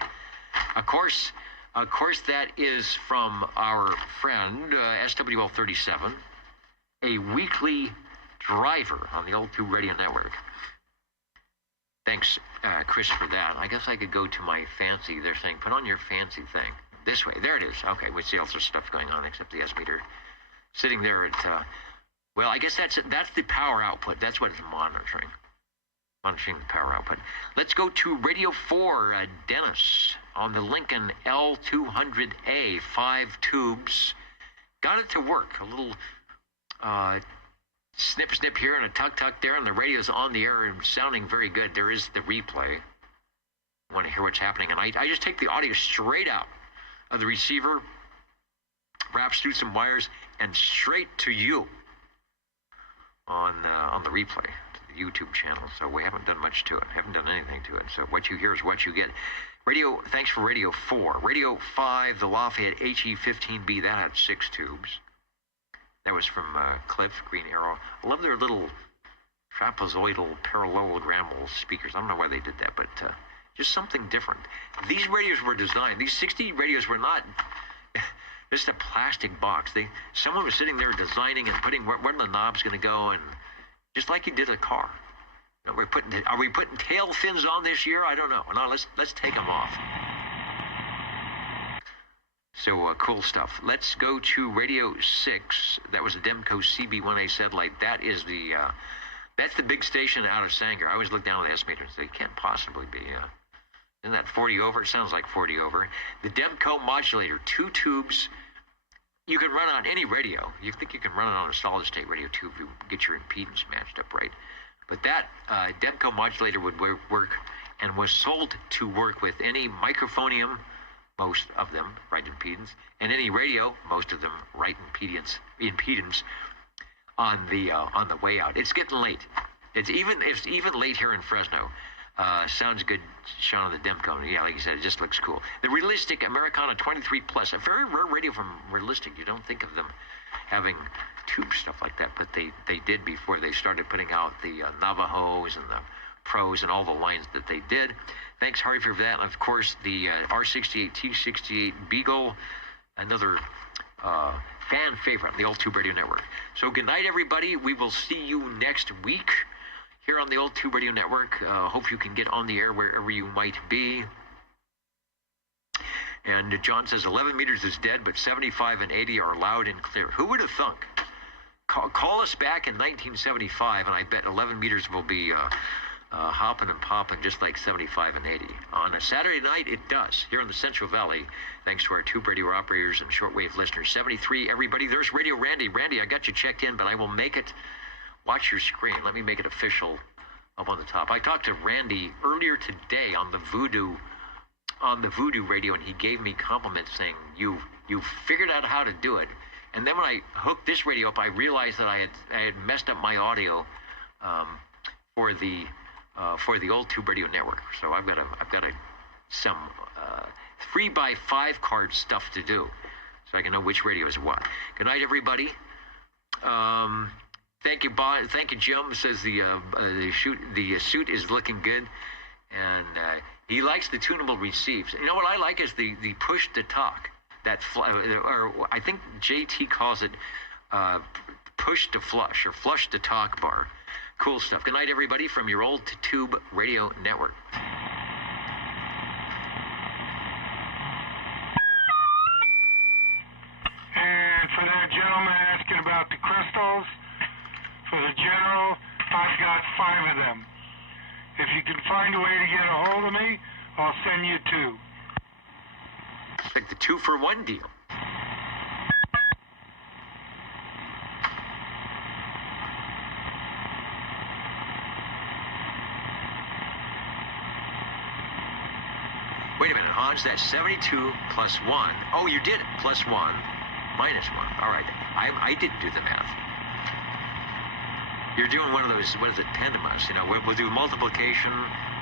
Of course, that is from our friend SWL 37, a weekly driver on the Old Tube Radio Network. Thanks, Chris, for that. I guess I could go to my fancy. They're saying, put on your fancy thing. This way. There it is. Okay, we see all sorts of stuff going on except the S-meter sitting there at, I guess that's the power output. That's what it's monitoring the power output. Let's go to Radio 4, Dennis, on the Lincoln L200A, 5 tubes. Got it to work. A little snip here and a tuck there, and the radio's on the air and sounding very good. There is the replay. I want to hear what's happening, and I just take the audio straight out of the receiver, wraps through some wires, and straight to you on the replay, to the YouTube channel. So we haven't done much to it. Haven't done anything to it. So what you hear is what you get. Thanks for Radio 4. Radio 5, the Lafayette HE15B, that had 6 tubes. That was from Cliff, Green Arrow. I love their little trapezoidal parallelogram speakers. I don't know why they did that, but just something different. These radios were designed, these 60 radios were not just a plastic box. Someone was sitting there designing and putting where the knob's going to go, and just like you did a car. Are we putting tail fins on this year? I don't know. No, let's take them off. So cool stuff. Let's go to Radio 6. That was a Demco CB1A satellite. That is that's the big station out of Sanger. I always look down at the estimator and say, it can't possibly be Isn't that 40 over? It sounds like 40 over. The Demco modulator, 2 tubes. You can run on any radio. You think you can run it on a solid state radio too if you get your impedance matched up right. But that Demco modulator would work and was sold to work with any microphonium, most of them right impedance, and any radio, most of them right impedance on the way out. It's getting late. It's even late here in Fresno. Sounds good, Sean, on the Demco. Yeah, like you said, it just looks cool. The Realistic Americana 23 Plus, a very rare radio from Realistic. You don't think of them having tube stuff like that, but they did before they started putting out the Navajos and the Pros and all the lines that they did. Thanks, Harvey, for that. And of course, the R68 T68 Beagle, another fan favorite on the Old Tube Radio Network. So good night, everybody. We will see you next week here on the Old Tube Radio Network. Hope you can get on the air wherever you might be. And John says 11 meters is dead, but 75 and 80 are loud and clear. Who would have thunk? Call us back in 1975, and I bet 11 meters will be hopping and popping just like 75 and 80. On a Saturday night, it does. Here in the Central Valley, thanks to our tube radio operators and shortwave listeners. 73, everybody. There's Radio Randy. Randy, I got you checked in, but I will make it. Watch your screen. Let me make it official up on the top. I talked to Randy earlier today on the Voodoo radio, and he gave me compliments saying, you figured out how to do it. And then when I hooked this radio up, I realized that I had messed up my audio for the Old Tube Radio Network. So I've got some 3x5 card stuff to do, so I can know which radio is what. Good night, everybody. Thank you, Bob. Thank you, Jim. Says the suit is looking good, and he likes the tunable receives. You know what I like is the push to talk. Or I think JT calls it push to flush or flush to talk bar. Cool stuff. Good night, everybody, from your Old Tube Radio Network. And for that gentleman asking about the crystals, for the general, I've got 5 of them. If you can find a way to get a hold of me, I'll send you 2. It's like the 2-for-1 deal. Wait a minute, Hans, that's 72 plus 1. Oh, you did it. Plus 1, minus 1. All right. I didn't do the math. You're doing one of those, what is it, pendemus. You know, we'll do multiplication,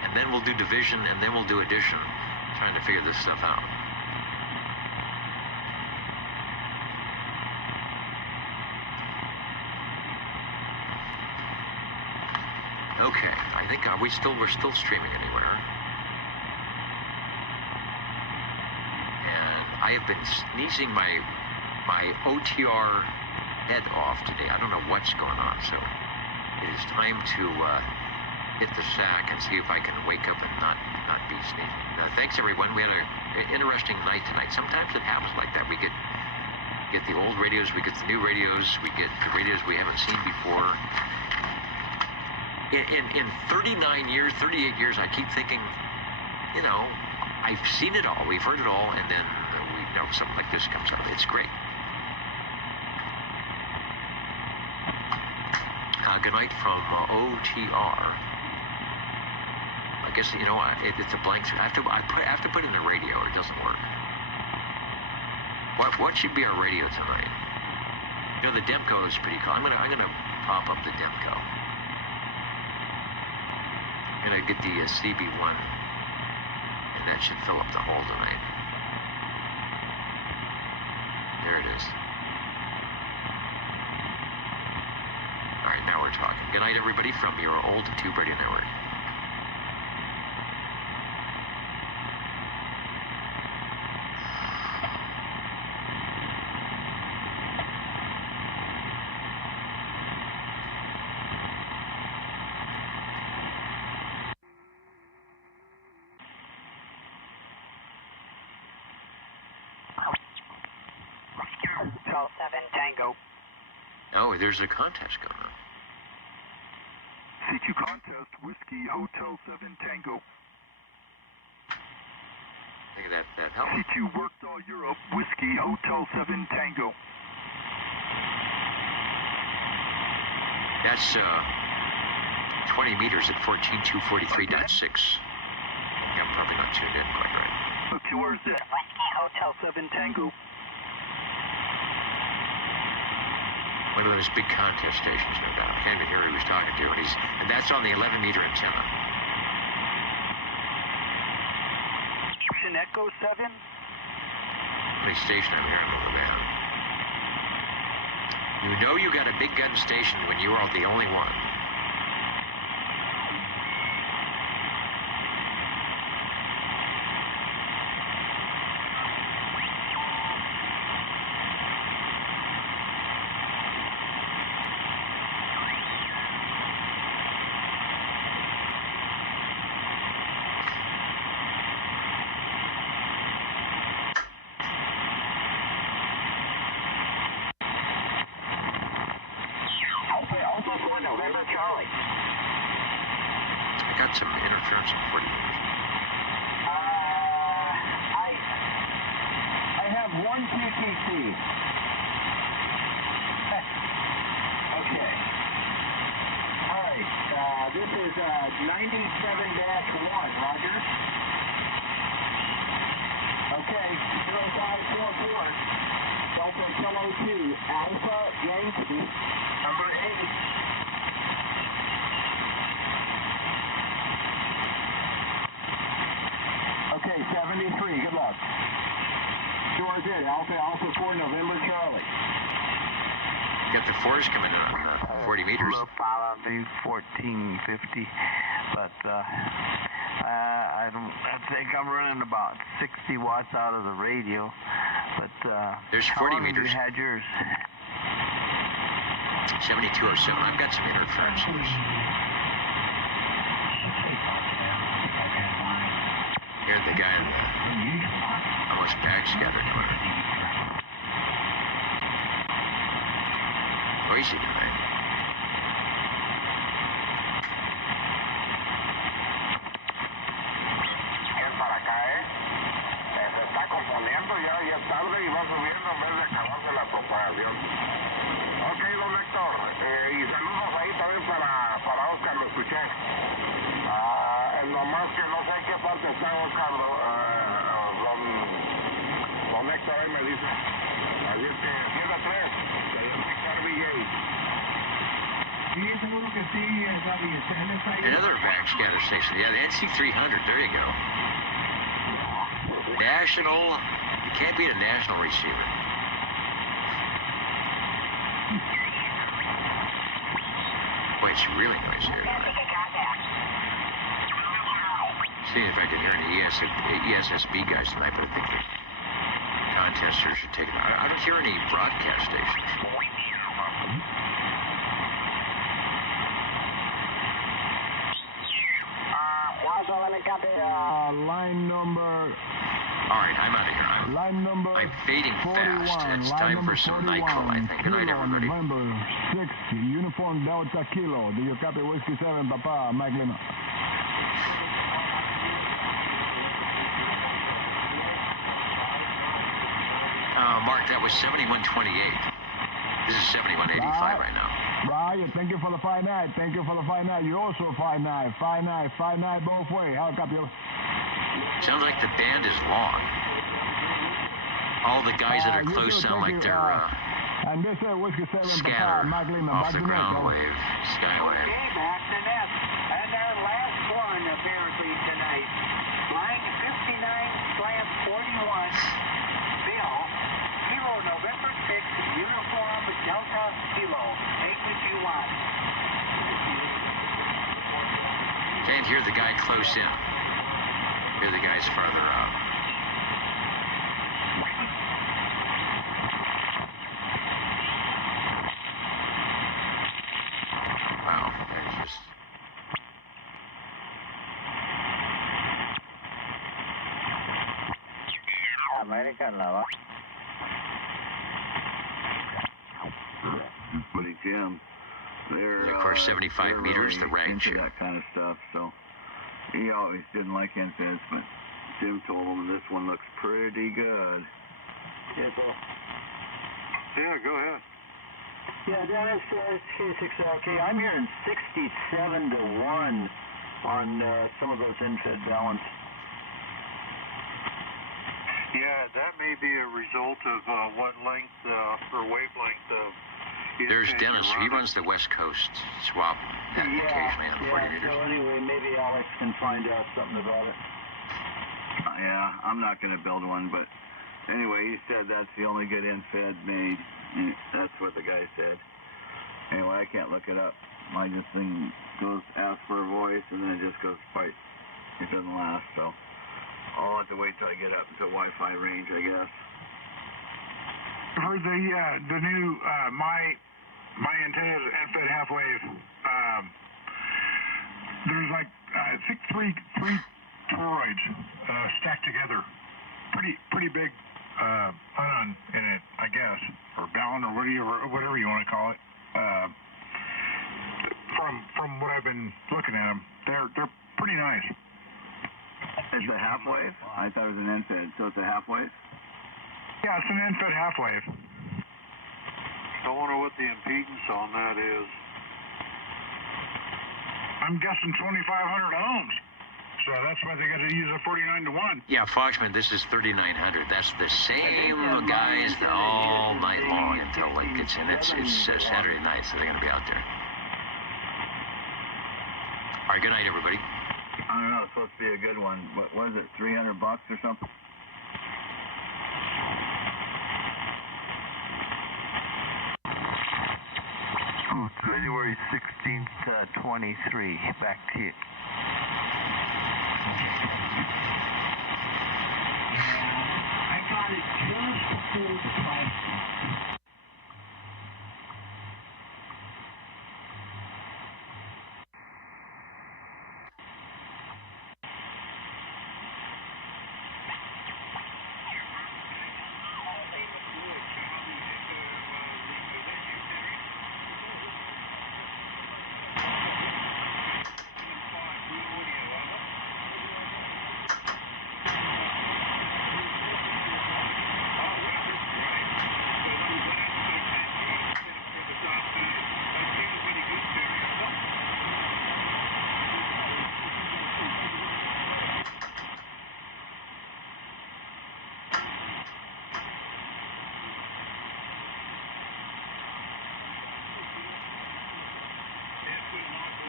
and then we'll do division, and then we'll do addition. Trying to figure this stuff out. Okay, I think we're still streaming anywhere. And I have been sneezing my OTR head off today. I don't know what's going on, so it is time to hit the sack and see if I can wake up and not be sneezing. Thanks, everyone. We had an interesting night tonight. Sometimes it happens like that. We get the old radios, we get the new radios, we get the radios we haven't seen before. In 39 years, 38 years, I keep thinking, you know, I've seen it all, we've heard it all, and then something like this comes out. It's great. Good night from OTR. I guess, you know, it's a blank. I have to put in the radio, or it doesn't work. What should be our radio tonight? You know, the Demco is pretty cool. I'm gonna pop up the Demco. I'm gonna get the CB1, and that should fill up the hole tonight. There it is. All right, now we're talking. Good night, everybody, from your Old Tube Radio Network. Oh, there's a contest going on. CQ contest, Whiskey Hotel 7 Tango. think that helped. CQ Warsaw Europe, Whiskey Hotel 7 Tango. That's 20 meters at 14,243.6. I'm probably not tuned in quite right. Towards it. Whiskey Hotel 7 Tango. One of those big contest stations, no doubt. I can't even hear who he was talking to, and that's on the 11-meter antenna. Echo 7. Only station I'm hearing on the band. You know you got a big gun station when you are the only one. Some interference in 40 meters. I have one QTC. Okay. All right. This is 97-1, Roger. Okay. 0544. Delta Kilo 2, Alpha Yankee, number 8. Okay, 73, good luck. George it, Alpha 4, November Charlie. Got the fours coming in on 40 meters. Apollo 1450, but I think I'm running about 60 watts out of the radio, but there's 40 how long meters. Have you had yours? 7207. I've got some interferences. Here's the guy in the almost backscatter doing it. Noisy tonight. Es para acá, se está componiendo ya es tarde y va subiendo en vez de acabarse la propagación. Ok, don Héctor, y saludos ahí también para Oscar, lo escuché. Nomás que no sé en qué parte está Oscar, don Héctor ahí me dice. Así es que 7-3, que yo soy RBJ. Sí, seguro que sí, Gaby. Another backscatter station. Yeah, the NC300. There you go. National. You can't beat a national receiver. Boy, it's really noisy here tonight. See if I can hear any ESSB guys tonight, but I think the contesters should take it. I don't hear any broadcast stations. Line number. All right, I'm out of here. I'm fading 41, fast. It's time for some NyQuil, I think. Good night, everybody. November 6, Uniform Delta Kilo. Do you copy Whiskey 7, Papa, Mike Lima? Mark, that was 7128. This is 7185 right now. Right, thank you for the 5-9. Thank you for the 5-9. You also 5-9. 5-9 both ways. I'll copy you. Sounds like the band is long. All the guys that are close sound like they're and this is Whiskey 7 scatter off the ground wave, skywave. Okay, back to net. And our last one apparently tonight. Line 59/41. Bill, Kilo November 6, Uniform Delta Kilo. Take what you want. Can't hear the guy close in. Hear the guys farther out. Wow, that's just... American Lava. Buddy Jim. They're, and of course, 75 meters, really the range. Into that kind of stuff, so he always didn't like incense, but Jim told him this one looks pretty good. Yes, sir. Yeah, go ahead. Yeah, Dennis, it's K6LK. I'm hearing 67 to 1 on some of those infed balance. Yeah, that may be a result of what length or wavelength of. There's Dennis. He runs the West Coast swap occasionally on 40 meters. So anyway, maybe Alex can find out something about it. Yeah, I'm not going to build one, but anyway, he said that's the only good infed made. And that's what the guy said. Anyway, I can't look it up. My this thing goes ask for a voice and then it just goes fight. It doesn't last, so I'll have to wait till I get up to Wi-Fi range, I guess. For the new my antennas infed half wave, there's like I think three toroids stacked together, pretty big ion in it, I guess, or balun, or whatever you want to call it. From what I've been looking at them, they're pretty nice. It's a half wave? I thought it was an infed, so it's a half wave? Yeah, it's an infed half wave. I wonder what the impedance on that is. I'm guessing 2,500 ohms. So that's why they got to use a 49 to 1. Yeah, Foxman, this is 3,900. That's the same guys all night long until it gets in. It's Saturday night, so they're going to be out there. All right, good night, everybody. I don't know, it's supposed to be a good one. What is it, $300 or something? February 16th, 23. Back to you. I got it just before the 5